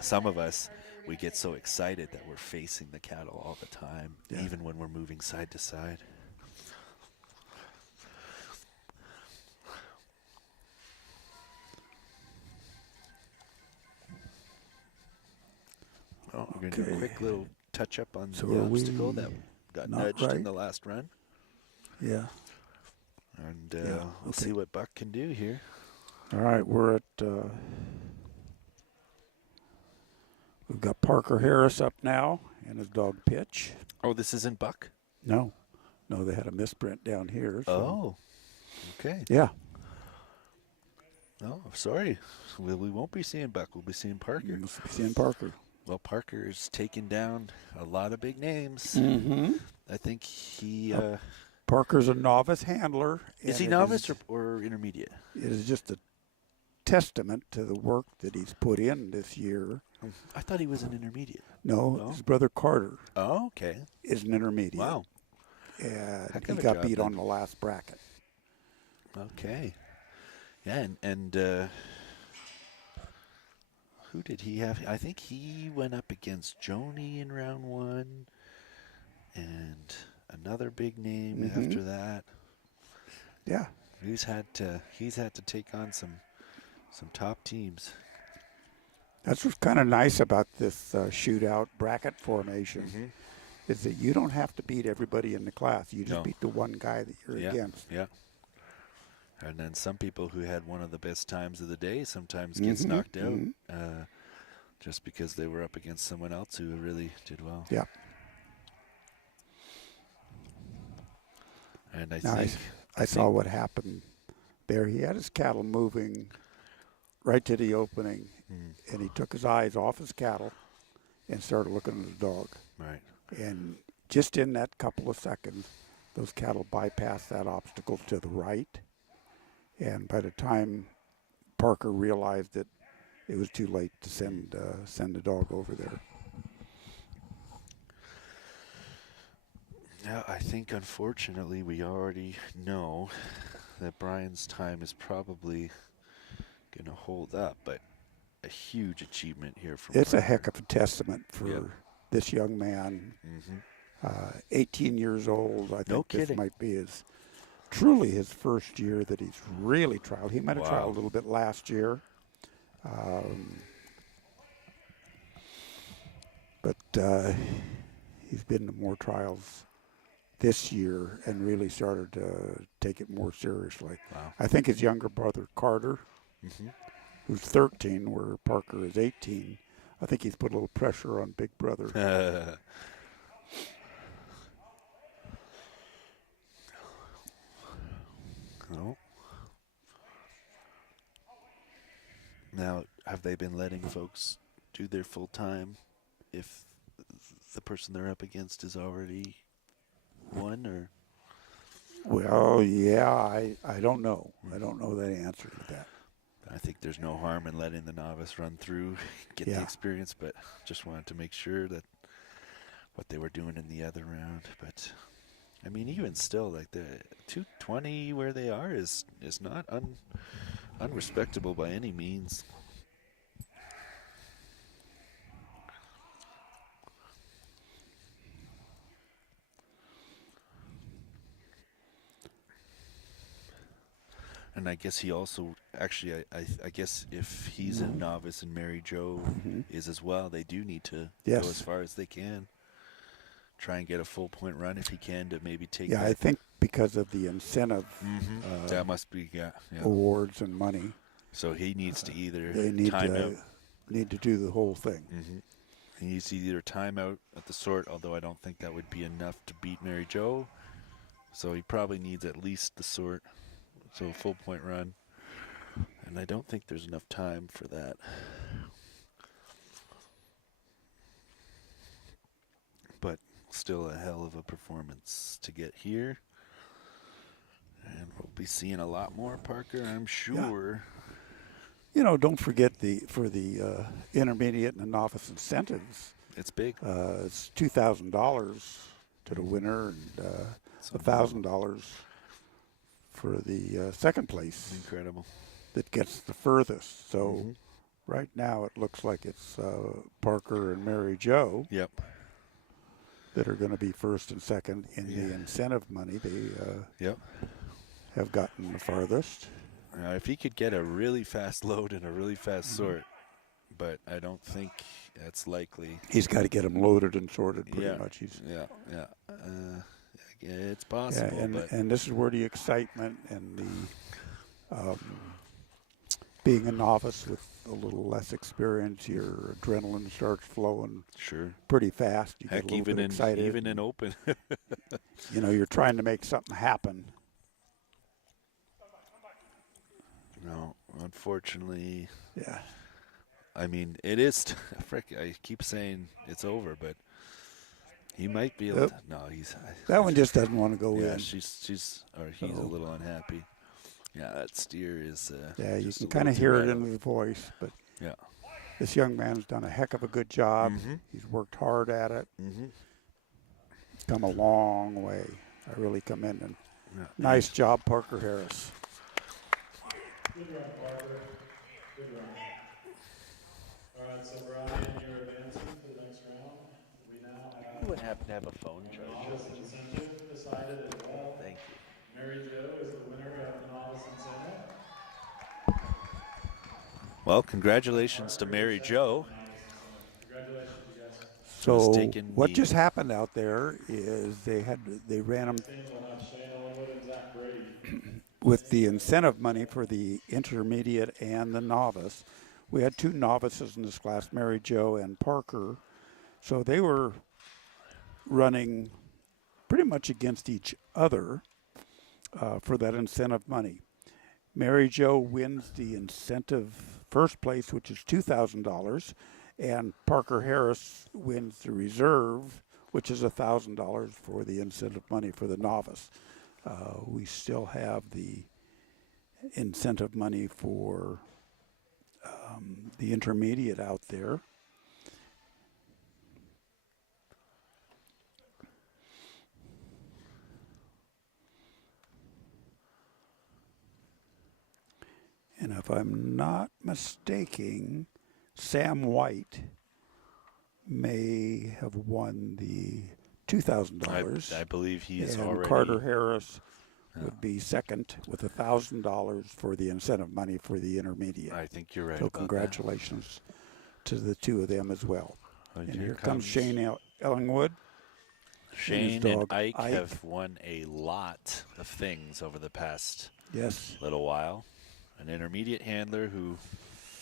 some of us, we get so excited that we're facing the cattle all the time, even when we're moving side to side. We're going to do a quick little touch-up on So the are we obstacle that got not nudged right? in the last run. Yeah. And Yeah, we'll see what Buck can do here. All right, we're at, we've got Parker Harris up now in his dog pitch. Oh, this isn't Buck? No, they had a misprint down here. So. Oh, okay. Yeah. Oh, sorry. We won't be seeing Buck. We'll be seeing Parker. We'll be seeing Parker. Well, Parker's taken down a lot of big names. Mm-hmm. I think he... Parker's a novice handler. is he novice or intermediate? It is just a testament to the work that he's put in this year. I thought he was an intermediate. No, Oh. his brother Carter Oh, okay. is an intermediate. Wow. And Heck he of a got job beat then. on the last bracket. Okay. Yeah, and who did he have? I think he went up against Joni in round 1 and another big name after that. Yeah. He's had to take on some top teams. That's what's kind of nice about this shootout bracket formation is that you don't have to beat everybody in the class. You just beat the one guy that you're against. Yeah. And then some people who had one of the best times of the day sometimes gets knocked out just because they were up against someone else who really did well. Yeah. And I saw what happened there. He had his cattle moving right to the opening, and he took his eyes off his cattle and started looking at the dog. Right. And just in that couple of seconds, those cattle bypassed that obstacle to the right. And by the time Parker realized it, it was too late to send the dog over there. Yeah, I think unfortunately we already know that Brian's time is probably going to hold up, but a huge achievement here from It's Parker. a heck of a testament for this young man. 18 years old. I think this might be truly his first year that he's really trialed. He might have trialed a little bit last year. But he's been to more trials this year and really started to take it more seriously. Wow. I think his younger brother, Carter, who's 13, where Parker is 18, I think he's put a little pressure on Big Brother. No. Now, have they been letting folks do their full time if the person they're up against is already won, or? Well, yeah, I don't know. I don't know that answer to that. I think there's no harm in letting the novice run through, get the experience, but just wanted to make sure that what they were doing in the other round. But I mean, even still, like the 220 where they are is not unrespectable by any means. And I guess he also, actually, I guess if he's a novice and Mary Jo is as well, they do need to go as far as they can. Try and get a full point run if he can to maybe take I think because of the incentive that must be, awards and money. So he needs to either They time out. need to do the whole thing. He needs to either time out at the sort, although I don't think that would be enough to beat Mary Jo. So he probably needs at least the sort. So a full point run. And I don't think there's enough time for that. But still a hell of a performance to get here. And we'll be seeing a lot more Parker, I'm sure. You know, don't forget for the intermediate and the novice incentives. It's big. It's $2,000 to the winner and $1,000 for the second place. Incredible. That gets the furthest. So right now it looks like it's Parker and Mary Jo. Yep. That are going to be first and second in the incentive money. They have gotten the farthest. If he could get a really fast load and a really fast sort, but I don't think that's likely. He's got to get them loaded and sorted pretty Yeah, much. He's, yeah. It's yeah, possible, but and this is where the excitement and the being a novice with a little less experience, your adrenaline starts flowing sure. pretty fast. You Heck, get a little bit excited. even in open. You know, you're trying to make something happen. No, unfortunately. Yeah. I mean, it is. Frick, I keep saying it's over, but he might be able to. No, he's. That one just doesn't want to go Yeah, in. he's a little unhappy. Yeah, that steer is. Yeah, you just can a kind of little hear too it in rattled. his voice, but Yeah. this young man's done a heck of a good job. Mm-hmm. He's worked hard at it. Mm-hmm. Come a long way. I really commend him. Yeah. Nice job, Parker Harris. Good run, Parker. Good run. All right, so Brian, you're advancing to the next round. We now have You would happen to have a phone charge. novice incentive decided as well. Thank you. Mary Jo is the winner of the novice incentive. Well, congratulations to Mary Jo. Congratulations, you guys. So taken what the- just happened out there is they ran them Teams will have Shane Ellingwood and Zach Brady. with the incentive money for the intermediate and the novice. We had two novices in this class, Mary Jo and Parker. So they were running pretty much against each other for that incentive money. Mary Jo wins the incentive first place, which is $2,000, and Parker Harris wins the reserve, which is $1,000 for the incentive money for the novice. We still have the incentive money for the intermediate out there. And if I'm not mistaken, Sam White may have won the $2,000. I believe he is and already. Carter Harris would be second with $1,000 for the incentive money for the intermediate. I think you're right. So about congratulations to the two of them as well. that. And here comes Shane Ellingwood. Shane dog, and Ike Ike. have won a lot of things over the past Yes. little while. An intermediate handler who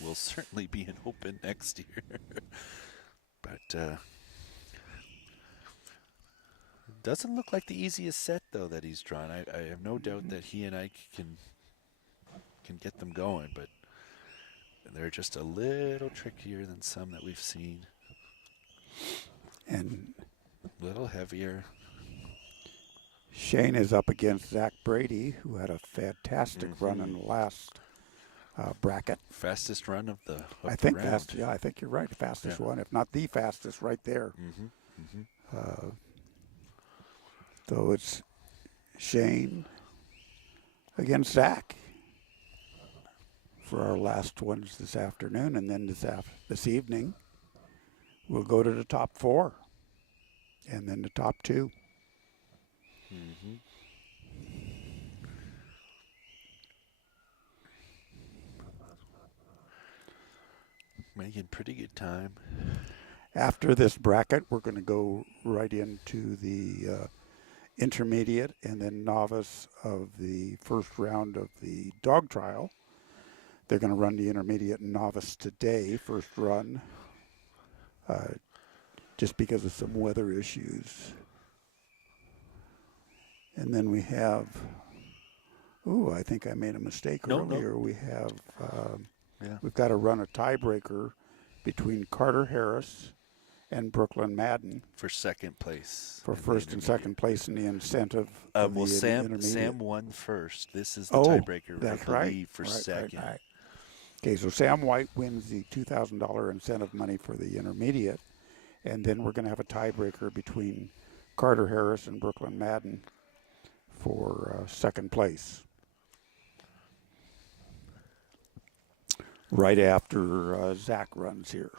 will certainly be in open next year. But doesn't look like the easiest set though that he's drawn. I have no doubt that he and Ike can get them going, but they're just a little trickier than some that we've seen. And A little heavier. Shane is up against Zach Brady, who had a fantastic run in the last bracket. Fastest run of the I think round. fast. Yeah, I think you're right. Fastest Yeah. one, if not the fastest, right there. So it's Shane against Zach for our last ones this afternoon, and then this evening we'll go to the top four, and then the top two. Making pretty good time. After this bracket, we're going to go right into the intermediate and then novice of the first round of the dog trial. They're going to run the intermediate and novice today, first run, just because of some weather issues. And then we have, I think I made a mistake earlier. No. We have, Yeah. we've got to run a tiebreaker between Carter Harris and Brooklyn Madden For second place. for in the first and intermediate. second place in the incentive of Well, the intermediate. Sam won first. This is the Oh, tiebreaker, I that's believe, right. for Right. second. Okay, so Sam White wins the $2,000 incentive money for the intermediate, and then we're going to have a tiebreaker between Carter Harris and Brooklyn Madden for second place. Right after Zach runs here.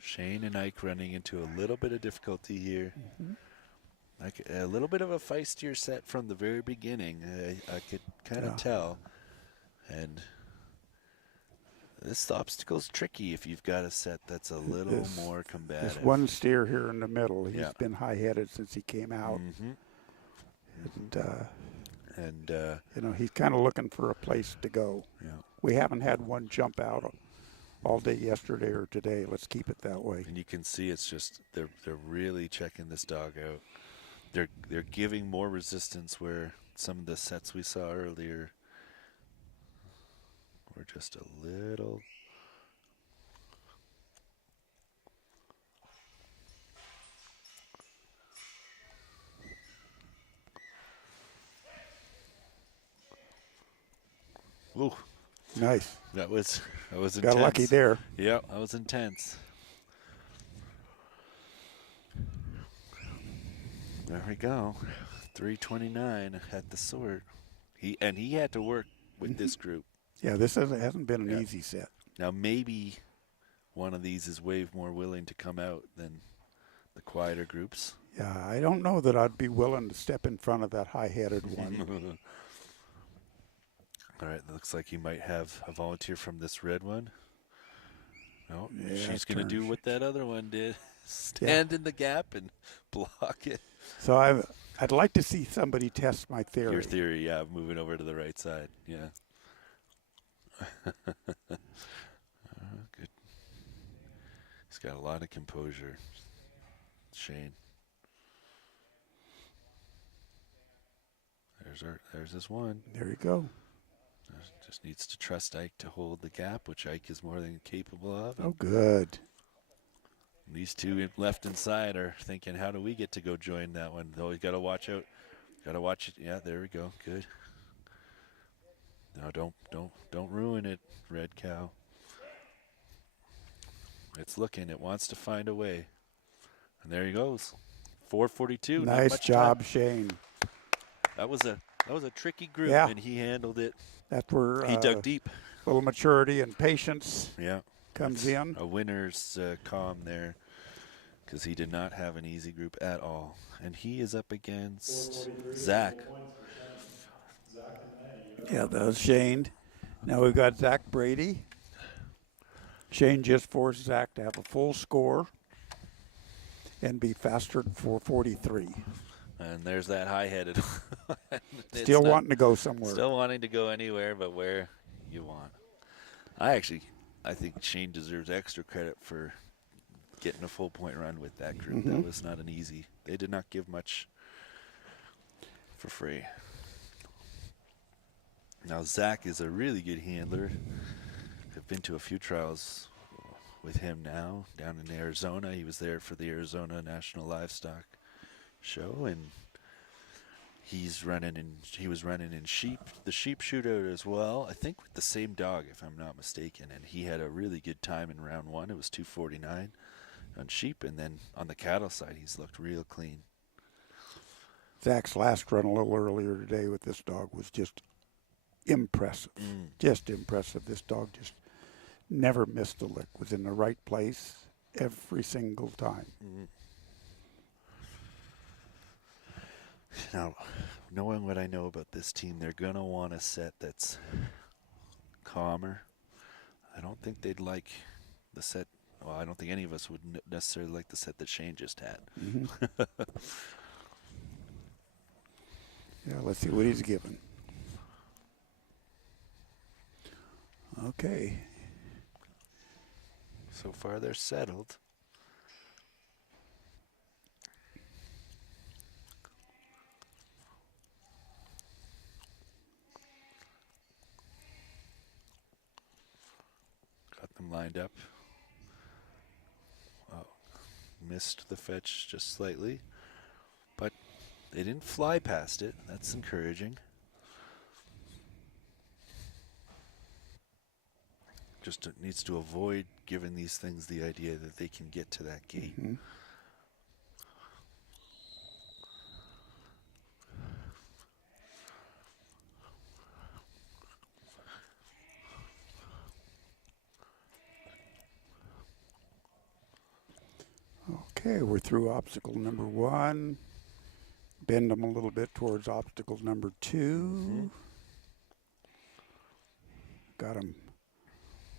Shane and Ike running into a little bit of difficulty here. Like a little bit of a feistier set from the very beginning. I could kind of tell. And this obstacle's tricky if you've got a set that's a little more combative. This one steer here in the middle, he's been high-headed since he came out. And you know, he's kind of looking for a place to go. Yeah. We haven't had one jump out all day yesterday or today. Let's keep it that way. And you can see it's just they're really checking this dog out. They're giving more resistance where some of the sets we saw earlier were just a little. Ooh. Nice. That was intense. Got lucky there. Yeah, that was intense. There we go. 329 at the sort. He had to work with this group. Yeah, this hasn't been an easy set. Now maybe one of these is way more willing to come out than the quieter groups. Yeah, I don't know that I'd be willing to step in front of that high-headed one. All right, looks like you might have a volunteer from this red one. No, Yeah, she's going to do turn. what that other one did. Stand in the gap and block it. So I'd like to see somebody test my theory. Your theory, yeah, moving over to the right side, yeah. Good. He's got a lot of composure, Shane. There's this one. There you go. Just needs to trust Ike to hold the gap, which Ike is more than capable of. Oh, good. These two left inside are thinking, how do we get to go join that one? Though you got to watch out. Got to watch it. Yeah, there we go. Good. No, don't ruin it, Red Cow. It's looking. It wants to find a way. And there he goes. 442. Nice job, Shane. That was a tricky group, Yeah. and he handled it. That's where He dug deep. A little maturity and patience comes It's in. A winner's calm there, because he did not have an easy group at all. And he is up against Zach. Yeah, that was Shane. Now we've got Zach Brady. Shane just forced Zach to have a full score and be faster than 443. And there's that high-headed. Still wanting to go somewhere. Still wanting to go anywhere but where you want. I think Shane deserves extra credit for getting a full point run with that group. That was not an easy. They did not give much for free. Now Zach is a really good handler. I've been to a few trials with him now down in Arizona. He was there for the Arizona National Livestock Show, and he was running in the sheep shootout as well. I think with the same dog, if I'm not mistaken, and he had a really good time in round one. It was 249 on sheep, and then on the cattle side, he's looked real clean. Zach's last run a little earlier today with this dog was just impressive. Just impressive. This dog just never missed a lick. Was in the right place every single time. Now, knowing what I know about this team, they're going to want a set that's calmer. I don't think they'd like the set. Well, I don't think any of us would necessarily like the set that Shane just had. Yeah, let's see what he's given. Okay. So far, they're settled. Got them lined up. Oh, missed the fetch just slightly, but they didn't fly past it. That's encouraging. Just needs to avoid giving these things the idea that they can get to that gate. Okay, we're through obstacle number one. bend them a little bit towards obstacle number 2. Got them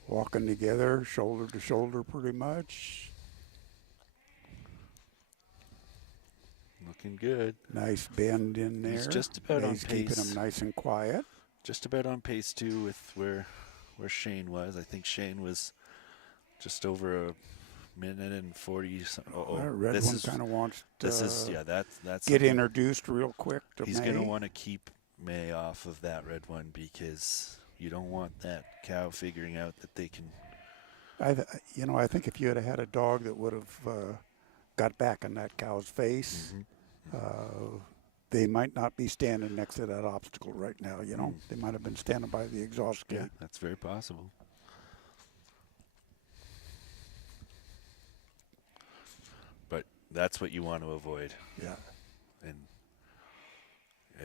walking together, shoulder to shoulder pretty much. Looking good. Nice bend in there. He's just about on May's keeping pace. them nice and quiet. Just about on pace too with where Shane was. I think Shane was just over a minute and 40. Red one kind of wants to that's get introduced real quick to He's May. going to want to keep May off of that red one because you don't want that cow figuring out that they can. I think if you had a dog that would have got back in that cow's face, they might not be standing next to that obstacle right now. They might have been standing by the exhaust gate. Yeah, that's very possible. But that's what you want to avoid. Yeah. And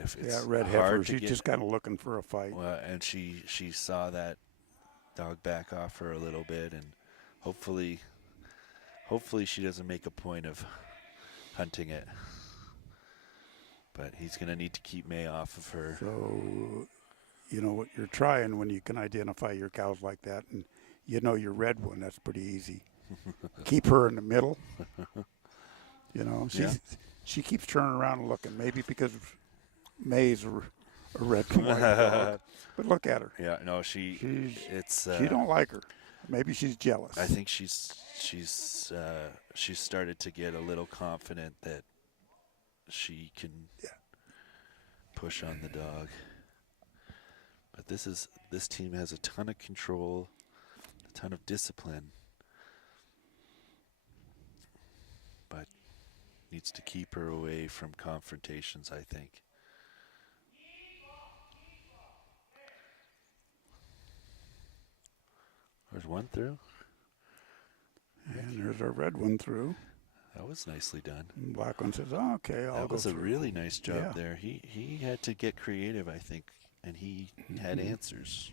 if it's red heifer, she's just kind of looking for a fight. Well, and she saw that dog back off her a little bit, and hopefully she doesn't make a point of hunting it. But he's going to need to keep May off of her. So, what you're trying when you can identify your cows like that, and your red one, that's pretty easy. Keep her in the middle. She keeps turning around and looking, maybe because May's a red and white dog. But look at her. Yeah, no, she don't like her. Maybe she's jealous. I think she's started to get a little confident that she can push on the dog. But this team has a ton of control, a ton of discipline, but needs to keep her away from confrontations, I think. There's one through. And there's our red one through. That was nicely done. And black one says, oh, okay, I'll go. That was a through. really nice job there. He had to get creative, I think, and he had answers.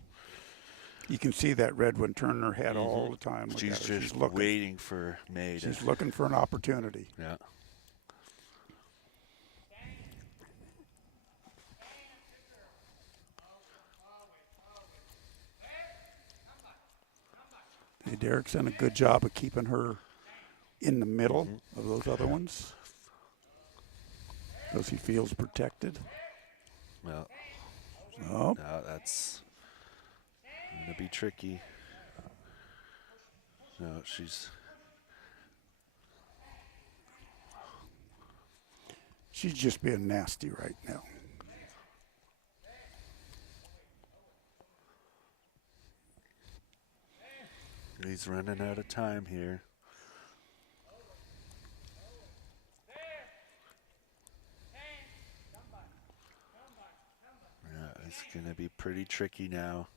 You can see that red one turning her head all the time. She's just waiting for May. She's looking for an opportunity. Yeah. Hey, Derek's done a good job of keeping her in the middle of those other ones, so she feels protected. Well, no, that's going to be tricky. No, she's just being nasty right now. He's running out of time here. Yeah, it's going to be pretty tricky now.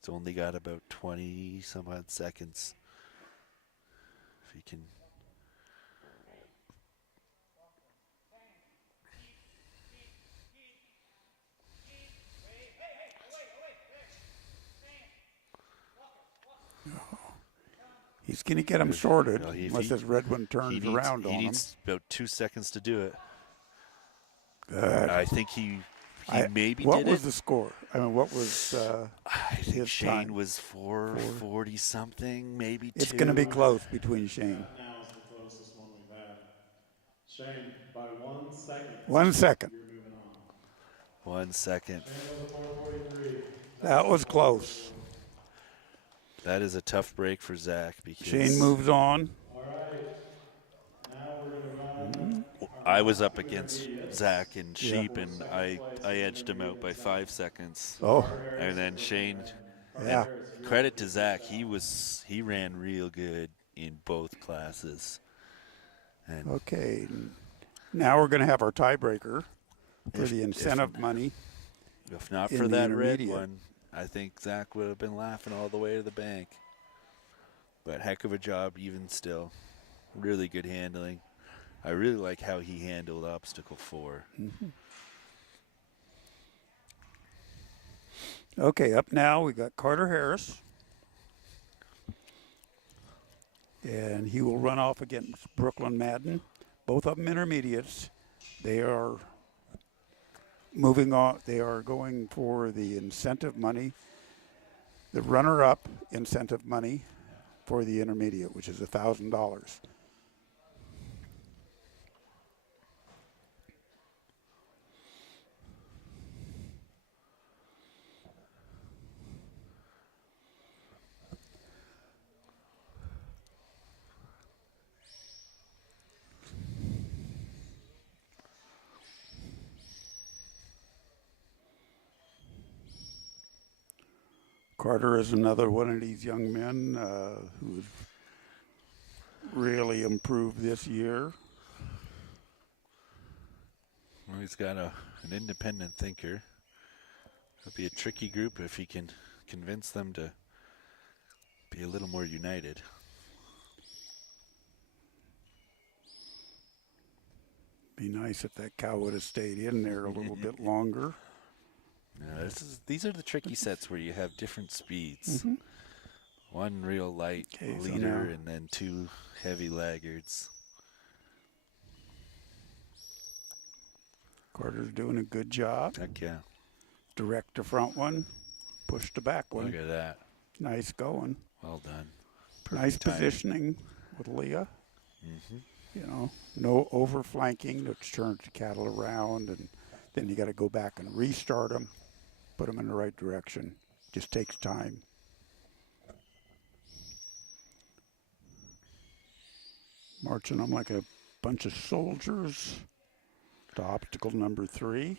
It's only got about 20 some odd seconds. If he can. He's going to get him sorted unless this red one turns around on him. He needs about 2 seconds to do it. Good. I think he maybe did it. What was the score? I mean, what was I think his Shane time? was 4:40 something, maybe 2. It's going to be close between Shane. Now is the closest one we've had. Shane, by 1 second. 1 second. You're moving on. 1 second. Shane with a 4:43. That was close. That is a tough break for Zach because Shane moves on. All right. Now we're going to run. I was up against Zach and Sheep, and I edged him out by 5 seconds. Oh, And then Shane, yeah. credit to Zach, he ran real good in both classes. And Okay. Now we're going to have our tiebreaker for the incentive money. if not in for the that red intermediate. one, I think Zach would have been laughing all the way to the bank. But heck of a job even still. Really good handling. I really like how he handled obstacle 4. Okay, up now we got Carter Harris. And he will run off against Brooklyn Madden. Both of them intermediates. They are moving on, they are going for the incentive money, the runner-up incentive money for the intermediate, which is $1,000. Carter is another one of these young men who's really improved this year. Well, he's got an independent thinker. It'll be a tricky group if he can convince them to be a little more united. Be nice if that cow would have stayed in there a little bit longer. No, these are the tricky sets where you have different speeds. Mm-hmm. One real light leader and then two heavy laggards. Carter's doing a good job. Heck yeah. Direct the front one, push the back one. Look at that. Nice going. Well done. Nice positioning with Leah. Mm-hmm. You know, no overflanking to turn the cattle around, and then you got to go back and restart them, put them in the right direction. Just takes time. Marching them like a bunch of soldiers to obstacle number 3.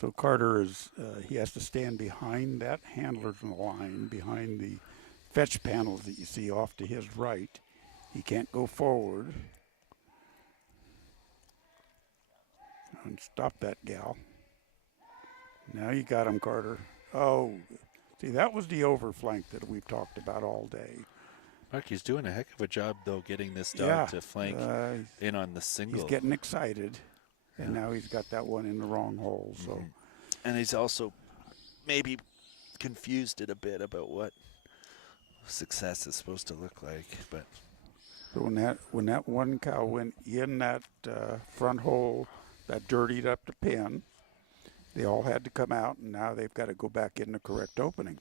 So Carter is, he has to stand behind that handler's line, behind the fetch panels that you see off to his right. He can't go forward. And stop that gal. Now you got him, Carter. Oh, see, that was the overflank that we've talked about all day. Mark, he's doing a heck of a job, though, getting this dog to flank in on the single. He's getting excited. And now he's got that one in the wrong hole. So, mm-hmm. And he's also maybe confused it a bit about what success is supposed to look like. But so when that one cow went in that front hole, that dirtied up the pin, they all had to come out, and now they've got to go back in the correct opening.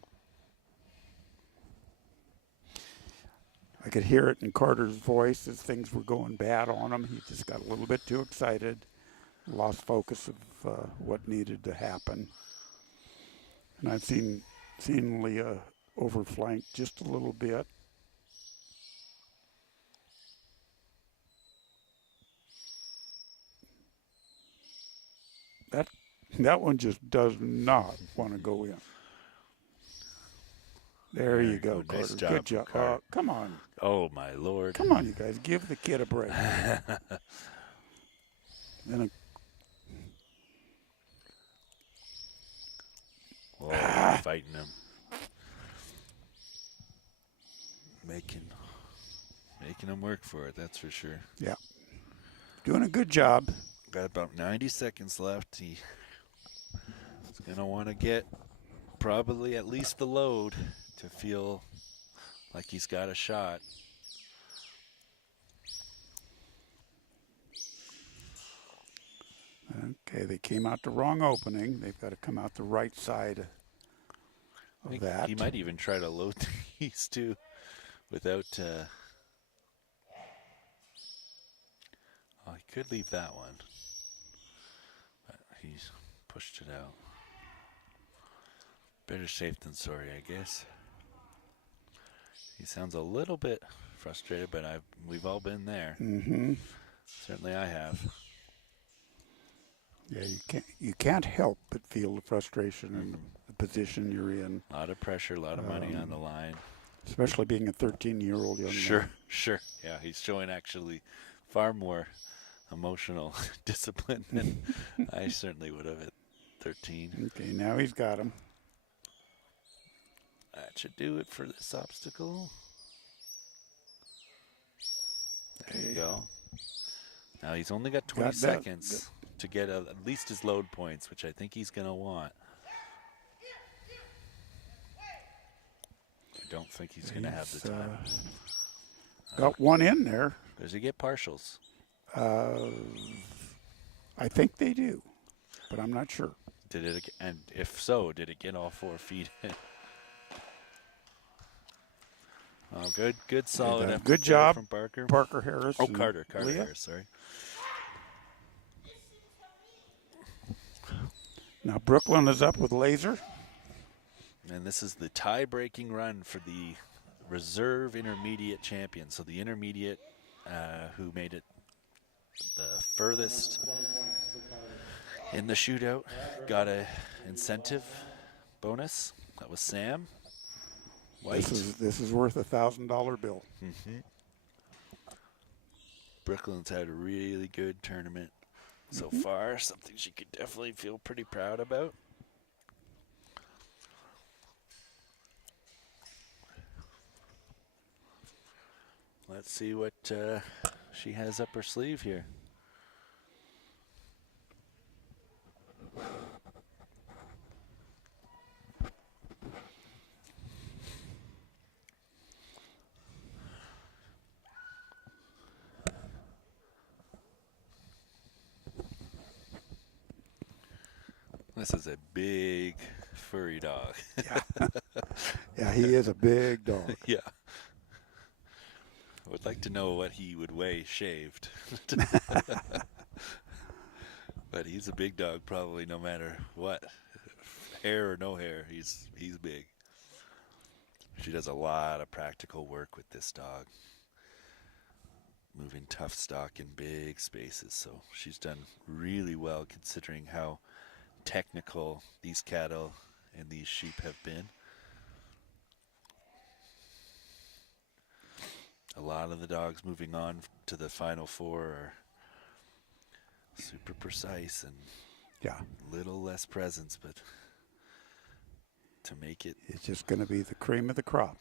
I could hear it in Carter's voice as things were going bad on him. He just got a little bit too excited. Lost focus of what needed to happen. And I've seen Leah overflank just a little bit. That one just does not want to go in. There you go, Carter. Nice job, good job. Carter. Come on. Oh, my Lord. Come on, you guys. Give the kid a break. And fighting him. Making him work for it, that's for sure. Yeah. Doing a good job. Got about 90 seconds left. He's going to want to get probably at least the load to feel like he's got a shot. Okay, they came out the wrong opening. They've got to come out the right side of that. He might even try to load these two without... Oh, he could leave that one. But he's pushed it out. Better safe than sorry, I guess. He sounds a little bit frustrated, but we've all been there. Mm-hmm. Certainly I have. Yeah, you can't help but feel the frustration in the position you're in. A lot of pressure, a lot of money on the line. Especially being a 13-year-old young man. Sure. Yeah, he's showing actually far more emotional discipline than I certainly would have at 13. Okay, now he's got him. That should do it for this obstacle. There you go. Now he's only got 20 seconds to get at least his load points, which I think he's going to want. I don't think he's going to have the time. Got one in there. Does he get partials? I think they do, but I'm not sure. Did it? And if so, did it get all 4 feet in? Oh, good, solid effort. Good job from Parker. Parker Harris. Oh, Carter Harris, sorry. Now Brooklyn is up with Laser. And this is the tie-breaking run for the reserve intermediate champion. So the intermediate who made it the furthest in the shootout got a incentive bonus. That was Sam White. This is worth $1,000 bill. Brooklyn's had a really good tournament so far. Something she could definitely feel pretty proud about. Let's see what she has up her sleeve here. This is a big, furry dog. Yeah, he is a big dog. Yeah. I would like to know what he would weigh shaved. But he's a big dog probably no matter what. Hair or no hair, he's big. She does a lot of practical work with this dog. Moving tough stock in big spaces. So she's done really well considering how technical these cattle and these sheep have been. A lot of the dogs moving on to the final 4 are super precise and little less presence, but to make it, it's just going to be the cream of the crop.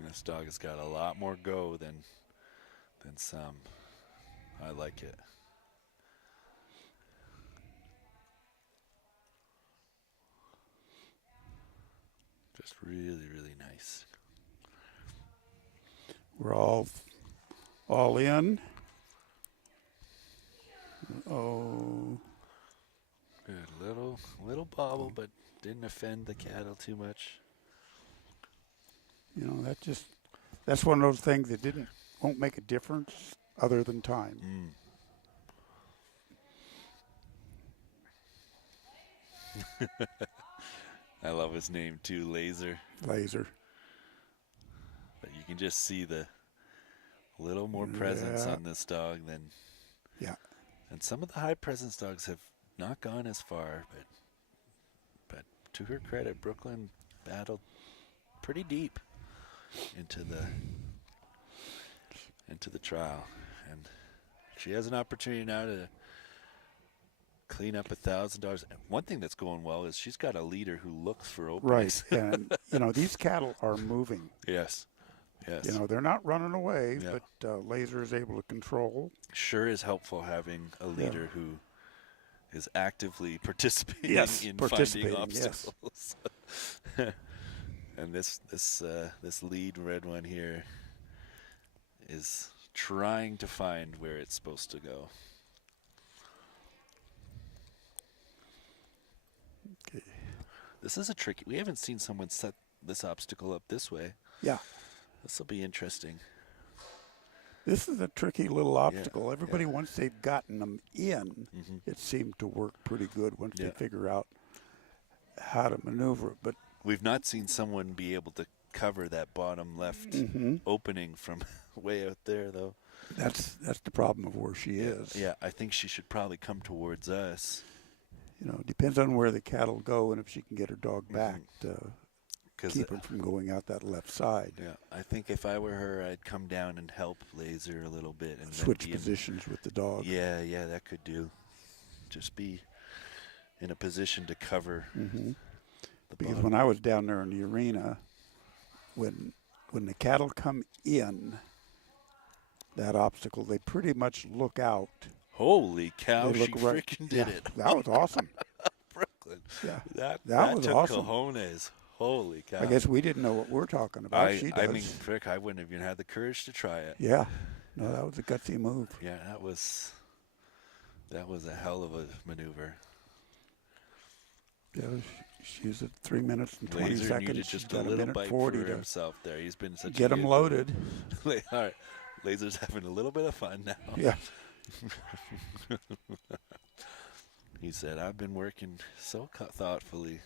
This dog has got a lot more go than some. I like it. Just really, really nice. We're all in. Oh. Good little bobble, but didn't offend the cattle too much. You know, that's one of those things that won't make a difference other than time. I love his name too, Laser. Laser. But you can just see the little more presence on this dog than. Yeah. And some of the high presence dogs have not gone as far, but to her credit, Brooklyn battled pretty deep into the trial, and she has an opportunity now to clean up $1,000. One thing that's going well is she's got a leader who looks for openings. Right, and you know these cattle are moving. Yes. You know they're not running away, but Laser is able to control. Sure is helpful having a leader who is actively participating in finding obstacles. Yes. And this lead red one here is trying to find where it's supposed to go. Okay. This is a tricky. We haven't seen someone set this obstacle up this way. Yeah. This will be interesting. This is a tricky little obstacle. Everybody, once they've gotten them in, it seemed to work pretty good once they figure out how to maneuver it. But we've not seen someone be able to cover that bottom left opening from way out there, though. That's the problem of where she is. Yeah, I think she should probably come towards us. You know, it depends on where the cattle go and if she can get her dog back to keep him from going out that left side. Yeah, I think if I were her, I'd come down and help Laser a little bit. And switch positions with the dog. Yeah, that could do. Just be in a position to cover because when I was down there in the arena, when the cattle come in, that obstacle. They pretty much look out. Holy cow, They she look right. freaking did Yeah, it. That was awesome. Brooklyn. Yeah, That was took awesome. cojones. Holy cow. I guess we didn't know what we're talking about. She does. I mean, frick, I wouldn't have even had the courage to try it. Yeah. No, that was a gutsy move. Yeah, that was a hell of a maneuver. Yeah, she's at 3 minutes and 20 Laser seconds. needed She's just got a little minute bite 40 for to himself there. He's been such get a him good- loaded. All right, Laser's having a little bit of fun now. Yeah. He said, "I've been working so thoughtfully."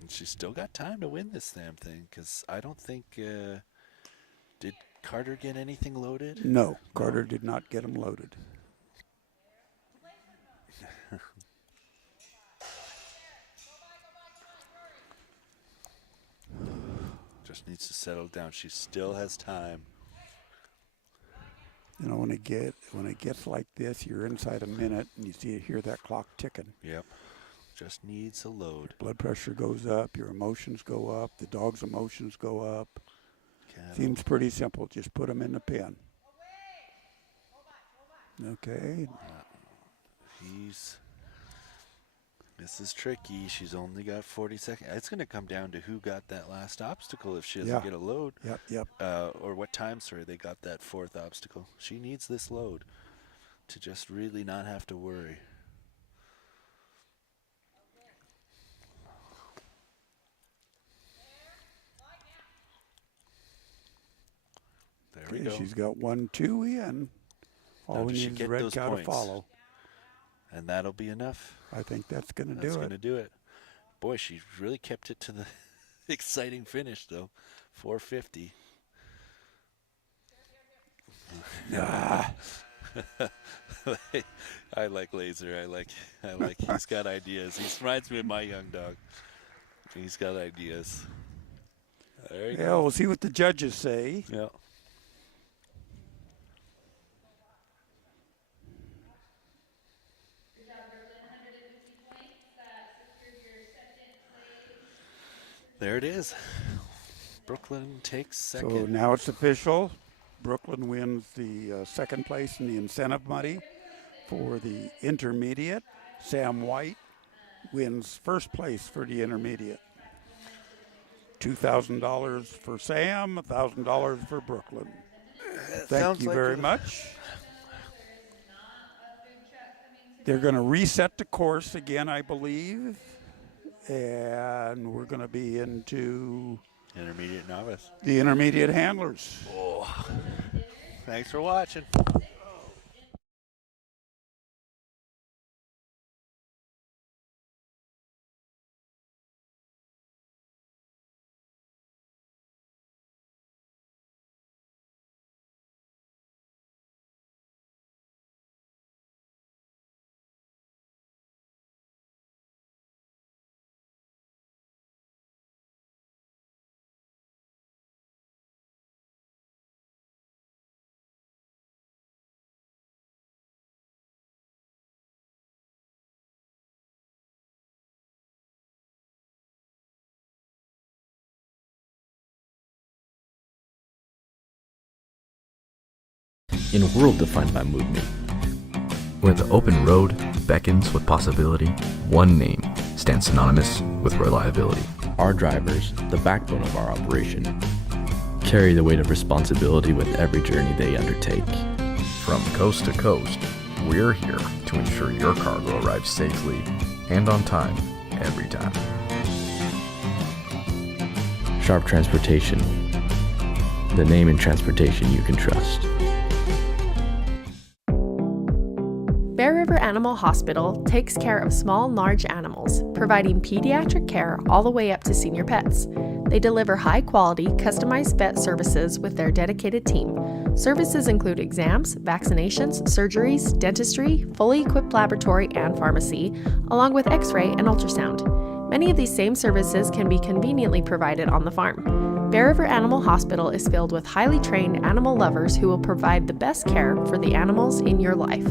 And she's still got time to win this damn thing, because I don't think did Carter get anything loaded? No, Carter did not get him loaded. Just needs to settle down. She still has time. You know, when it gets like this, you're inside a minute and you hear that clock ticking. Yep. Just needs a load. Blood pressure goes up, your emotions go up, the dog's emotions go up. Cattle. Seems pretty simple. Just put them in the pen. Okay. This is tricky. She's only got 40 seconds. It's going to come down to who got that last obstacle if she doesn't get a load. Yep. Or what time, they got that fourth obstacle. She needs this load to just really not have to worry. There we go. She's got 1, 2 in. All we does she need is get the red those cow to points? follow. And that'll be enough. I think that's going to do That's it. going to do it. Boy, she really kept it to the exciting finish, though. 450. I like Laser. I like. He's got ideas. He reminds me of my young dog. He's got ideas. There you go. We'll see what the judges say. Yeah. There it is. Brooklyn takes second. So now it's official. Brooklyn wins the second place in the incentive money for the intermediate. Sam White wins first place for the intermediate. $2,000 for Sam, $1,000 for Brooklyn. Thank you very much. They're going to reset the course again, I believe. And we're going to be into Intermediate novice. the intermediate handlers. Oh. Thanks for watching. In a world defined by movement, where the open road beckons with possibility, one name stands synonymous with reliability. Our drivers, the backbone of our operation, carry the weight of responsibility with every journey they undertake. From coast to coast, we're here to ensure your cargo arrives safely and on time every time. Sharp Transportation, the name in transportation you can trust. Bear River Animal Hospital takes care of small and large animals, providing pediatric care all the way up to senior pets. They deliver high-quality, customized vet services with their dedicated team. Services include exams, vaccinations, surgeries, dentistry, fully equipped laboratory and pharmacy, along with x-ray and ultrasound. Many of these same services can be conveniently provided on the farm. Bear River Animal Hospital is filled with highly trained animal lovers who will provide the best care for the animals in your life.